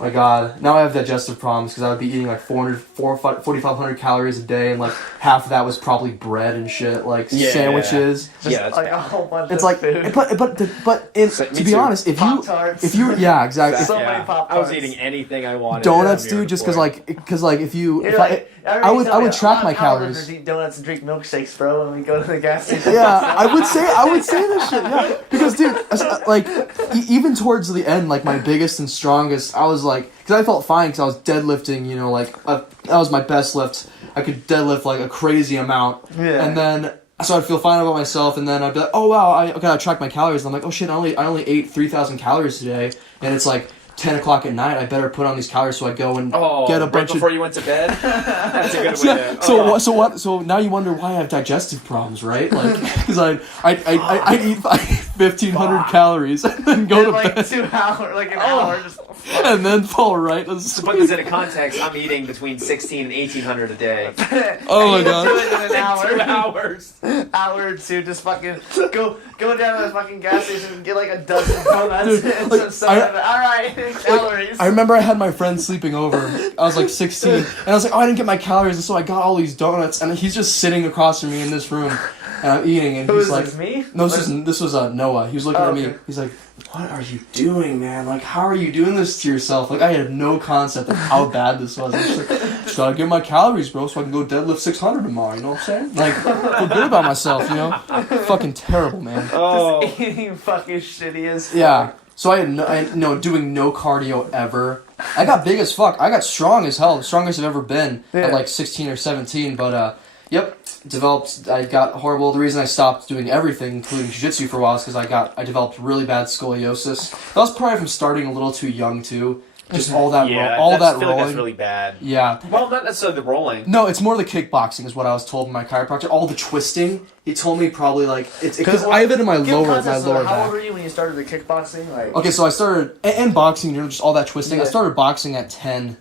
my God. Now I have digestive problems because I would be eating like 4,500 calories a day, and like half of that was probably bread and shit, like sandwiches. Yeah, that's like bad. a whole bunch It's of like, food. to be too. honest, if Pop-Tarts. yeah, exactly. So Yeah. many Pop-Tarts. I was eating anything I wanted. Donuts, Yeah, dude, just boy. because if you, You're if like, I would track my calories. Eat donuts and drink milkshakes, bro, when we go to the gas station. Yeah, I would say this shit. Yeah, because dude, like even towards the end, like my biggest and strongest, I was like, because I felt fine because I was deadlifting. That was my best lift. I could deadlift like a crazy amount, Yeah. and then so I'd feel fine about myself, and then I'd be like, oh wow, I gotta track my calories. And I'm like, oh shit, I only ate 3,000 calories today, and it's like 10 o'clock at night. I better put on these calories so I go and get a bunch before of. you went to bed. That's a good way Yeah. to. So what? So now you wonder why I have digestive problems, right? Like, because I eat 1,500 calories and then go to like bed 2 hours, like an hour, just and then fall right To asleep. put this into context, I'm eating between 1,600 and 1,800 a day. Oh my do God. it in an hour. 2 hours. Hour or two, just fucking go down to the fucking gas station and get like a dozen donuts Dude, and like, some soda. Alright, calories. I remember I had my friend sleeping over. I was like 16, and I was like, oh, I didn't get my calories, and so I got all these donuts, and he's just sitting across from me in this room, and I'm eating, and Who he's is like, this, me? no, this was Noah. He was looking Oh, at me. okay. He's like, what are you doing, man? Like, how are you doing this to yourself? Like, I had no concept of how bad this was. I'm just like, just gotta get my calories, bro, so I can go deadlift 600 tomorrow. You know what I'm saying? Like, feel good about myself. Fucking terrible, man. Just eating fucking shitty as fuck. Yeah. So I had doing no cardio ever. I got big as fuck. I got strong as hell. The strongest I've ever been at like 16 or 17. But I got horrible. The reason I stopped doing everything, including jiu-jitsu for a while, is because I developed really bad scoliosis. That was probably from starting a little too young too. Just all that Yeah, all I that feel like rolling. that's really bad. Yeah. Well, not necessarily the rolling. No, it's more the kickboxing is what I was told by my chiropractor. All the twisting. He told me probably like it's because I have it in my Give lower context, so how back. old were you when you started the kickboxing? Like, Okay, so I started and boxing, just all that twisting. I Yeah. started boxing at 10,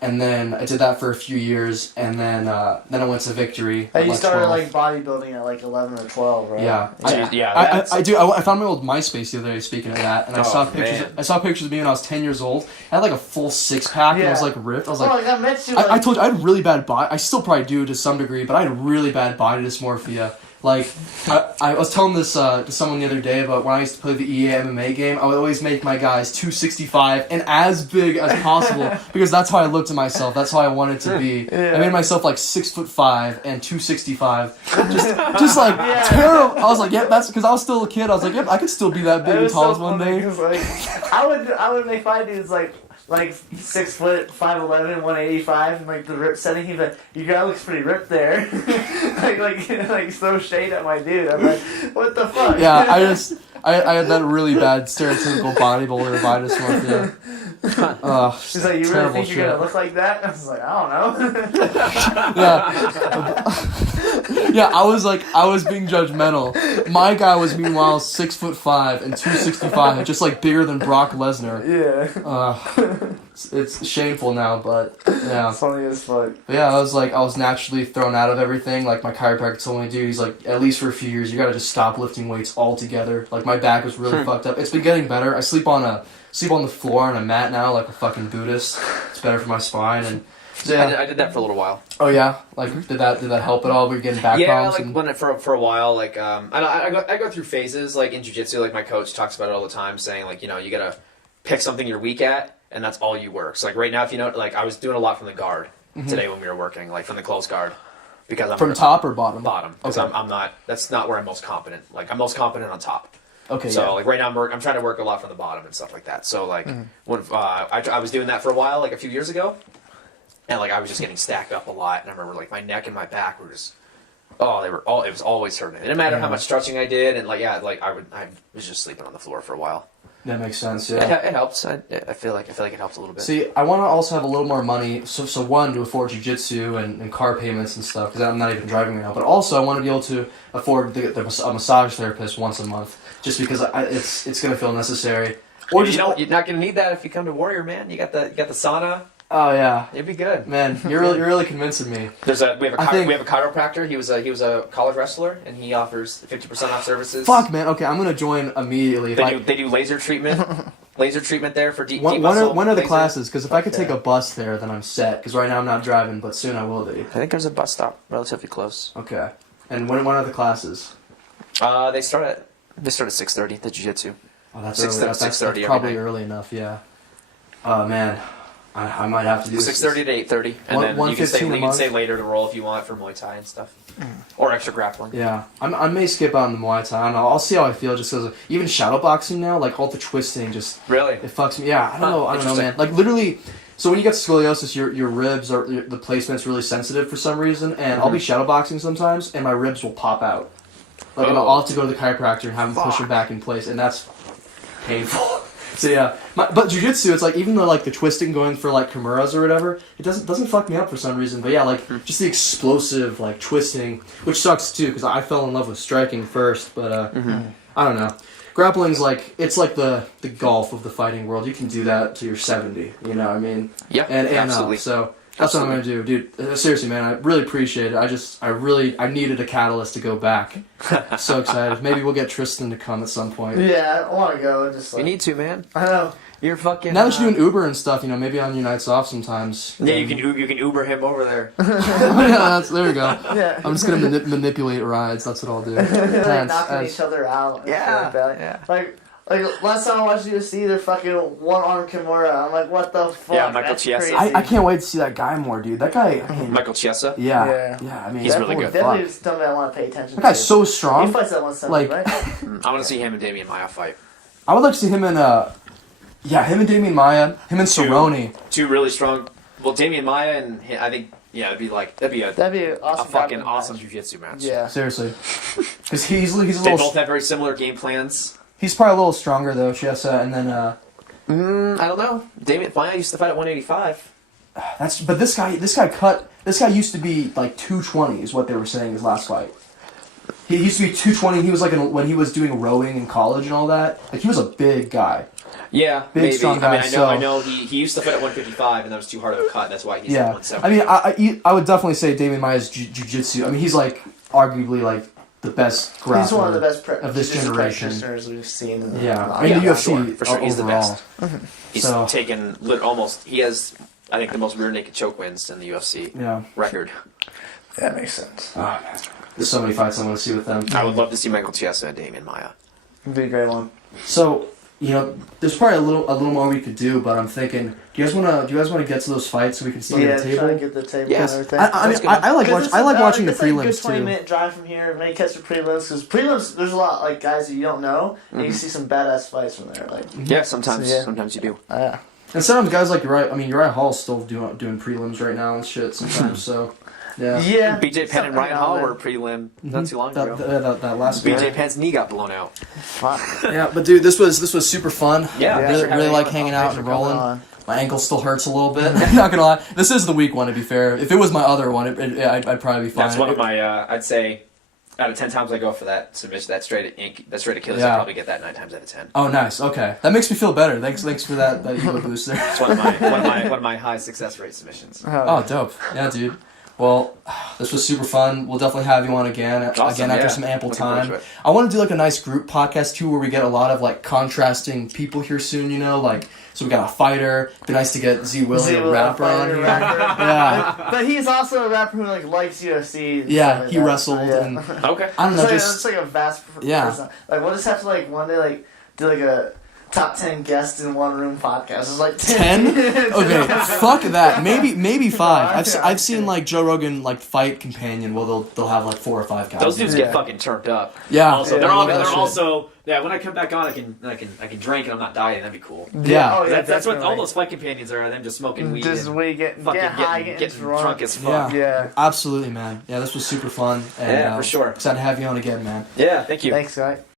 and then I did that for a few years, and then I went to Victory. and at you started 12. like bodybuilding at like 11 or 12, right? Yeah. Yeah, I found my old MySpace the other day. Speaking of that, and I Oh, saw pictures. man. I saw pictures of me when I was 10 years old. I had like a full 6-pack, and I was Yeah. like ripped. I was Oh, like, I met you. Like, I told you I had really bad body. I still probably do to some degree, but I had really bad body dysmorphia. Like, I was telling this to someone the other day about when I used to play the EA MMA game. I would always make my guys 265 and as big as possible because that's how I looked at myself. That's how I wanted to be. Yeah. I made myself like 6'5" and 265. Just like terrible. I was like, yep, that's because I was still a kid. I was like, yep, I could still be that big and tall as one day. Like, I would make my dudes like 6 foot 5'11", 185, and like the rip setting. He's like, your guy looks pretty ripped there. like throw shade at my dude. I'm like, what the fuck? Yeah, I had that really bad stereotypical bodybuilder vibe this month. Yeah. She's like, you really think you're gonna look like that? I was like, I don't know. Yeah, I was being judgmental. My guy was meanwhile 6'5" and 265, just like bigger than Brock Lesnar. Yeah. It's shameful now, but yeah. It's funny as fuck. But yeah, I was naturally thrown out of everything. Like my chiropractor told me, dude, he's like, at least for a few years, you gotta just stop lifting weights altogether. Like my back was really fucked up. It's been getting better. I sleep on the floor on a mat now, like a fucking Buddhist. It's better for my spine and. So, yeah. I did that for a little while. Oh yeah, like did that help at all? Were you getting back problems? Yeah, like when for a while, like I go through phases. Like in jiu-jitsu, like my coach talks about it all the time, saying like you gotta pick something you're weak at, and that's all you work. So like right now, if you know, like I was doing a lot from the guard today when we were working, like from the close guard, because I'm from top or bottom. Bottom, because okay. I'm not. That's not where I'm most competent. Like I'm most competent on top. Okay. So yeah. like right now I'm trying to work a lot from the bottom and stuff like that. So like when I was doing that for a while, like a few years ago. And like I was just getting stacked up a lot, and I remember like my neck and my back were just, it was always hurting. It didn't matter how much stretching I did, and like I was just sleeping on the floor for a while. That makes sense. Yeah, it helps. I feel like it helps a little bit. See, I want to also have a little more money, so one to afford jiu-jitsu and car payments and stuff, because I'm not even driving right now. But also I want to be able to afford a massage therapist once a month, just because it's gonna feel necessary. Or just you're not gonna need that if you come to Warrior, man. You got the sauna. Oh yeah, it'd be good, man. You're really convincing me. We have a chiropractor. He was a college wrestler, and he offers 50% off services. Fuck, man. Okay, I'm gonna join immediately. They do laser treatment. Laser treatment there for deep when muscle. When are the classes? Because if I could take a bus there, then I'm set. Because right now I'm not driving, but soon I will be. I think there's a bus stop relatively close. Okay. And when are the classes? They start at 6:30. The jiu-jitsu. Oh, that's early. That's probably early enough. Yeah. Oh man. I might have to do 6:30 to 8:30, and then you can stay later to roll if you want for Muay Thai and stuff, or extra grappling. Yeah, I may skip out on the Muay Thai. I don't know. I'll see how I feel. Just because even shadow boxing now, like all the twisting, just really it fucks me. Yeah, I don't know, man. Like literally, so when you get scoliosis, your ribs are the placement's really sensitive for some reason, and I'll be shadow boxing sometimes, and my ribs will pop out. Like and I'll have to go to the chiropractor and have him push them back in place, and that's painful. So yeah, but jiu-jitsu, it's like even though like the twisting going for like Kimuras or whatever, it doesn't fuck me up for some reason. But yeah, like just the explosive like twisting, which sucks too because I fell in love with striking first. But I don't know, grappling's like it's like the golf of the fighting world. You can do that till you're 70. You know what I mean? Yeah, and absolutely. So that's what I'm gonna do, dude. Seriously, man, I really appreciate it. I needed a catalyst to go back. So excited. Maybe we'll get Tristen to come at some point. Yeah, I want to go. Just like, you need to, man. I know. You're fucking. Now that you're doing Uber and stuff, maybe on your nights off sometimes. Yeah, you can Uber him over there. Yeah, there we go. Yeah. I'm just gonna manipulate rides. That's what I'll do. Like knocking each other out. Yeah. Yeah. Like last time I watched UFC, they're fucking one-arm Kimura. I'm like, what the fuck? Yeah, Michael Chiesa. I can't wait to see that guy more, dude. That guy. Michael Chiesa. Yeah. I mean, he's really good. Definitely something I want to pay attention to. That guy's so strong. He fights at 170, right? I want to see him and Damian Maia fight. I would like to see him and him and Damian Maia, him and Cerrone. Two really strong. Well, Damian Maia and I think that'd be an awesome a fucking awesome jiu-jitsu match. Yeah, seriously. Because he's a little. They both have very similar game plans. He's probably a little stronger though, Chiesa, and then. I don't know. Damian Maia used to fight at 185. But this guy used to be like 220 is what they were saying his last fight. He used to be 220. He was like when he was doing rowing in college and all that. Like he was a big guy. Yeah, big maybe. strong guy. I know. He used to fight at 155, and that was too hard of a cut. That's why he's at 170. I mean, I would definitely say Damian Maia's jiu-jitsu. I mean, he's like arguably like the best grappler. He's one of the best of this generation. We've seen. In the UFC for sure, he's the best. He's taken almost. He has, I think, the most rear naked choke wins in the UFC record. That makes sense. Oh, man. there's so many fights I want to see with them. I would love to see Michael Chiesa and Damian Maia. It'd be a great one. So, there's probably a little more we could do, but I'm thinking, do you guys want to get to those fights so we can start at the try table? to get the table Yes. and everything. I like watching the it's like a good prelims 20 too. minute drive from here. Maybe catch the prelims because prelims there's a lot like guys that you don't know, and you see some badass fights from there. Like Yeah, sometimes So, yeah. sometimes you do. yeah. And sometimes guys like Uriah Hall's still doing prelims right now and shit sometimes. So yeah. Yeah. BJ Penn and Ryan Somehow, Hall man. were prelim not too long ago. That last BJ Penn's knee got blown out. Fuck. Yeah, but dude, this was super fun. Yeah, really like hanging out and rolling. My ankle still hurts a little bit. I'm not gonna lie. This is the weak one, to be fair. If it was my other one, I'd probably be fine. That's one of my. I'd say, out of 10 times I go for that submission, that straight Achilles, Yeah. I probably get that 9 times out of 10. Oh, nice. Okay, that makes me feel better. Thanks for that ego boost there. It's one of my high success rate submissions. Oh, dope. Yeah, dude. Well, this was super fun. We'll definitely have you on again Awesome, after yeah. some ample Looking forward time. to it. I want to do like a nice group podcast too, where we get a lot of like contrasting people here soon. Like, so we got a fighter. It'd be nice to get Z Willie, a rapper, on here. Yeah, But he's also a rapper who like likes UFC. And yeah. stuff He like that. wrestled, So, yeah. and Okay. I don't know, It's like a vast. Yeah. person. Like we'll just have to like one day like do like a top 10 guests in one room podcast. It's like 10? Okay, fuck that. Maybe 5. Yeah, I've seen like Joe Rogan like fight companion. Well, they'll have like 4 or 5 guys. Those dudes Yeah. get fucking turned up. Yeah. Also, Yeah, they're I all love that they're shit. also yeah. When I come back on, I can drink and I'm not dying. That'd be cool. Yeah. Oh, yeah, That's what all definitely. those fight companions are. Them just smoking weed. Just and we get fucking high, getting drunk as fuck. Yeah. Yeah. Absolutely, man. Yeah, this was super fun. And, Yeah, for sure. Excited to have you on again, man. Yeah, thank you. Thanks, guy.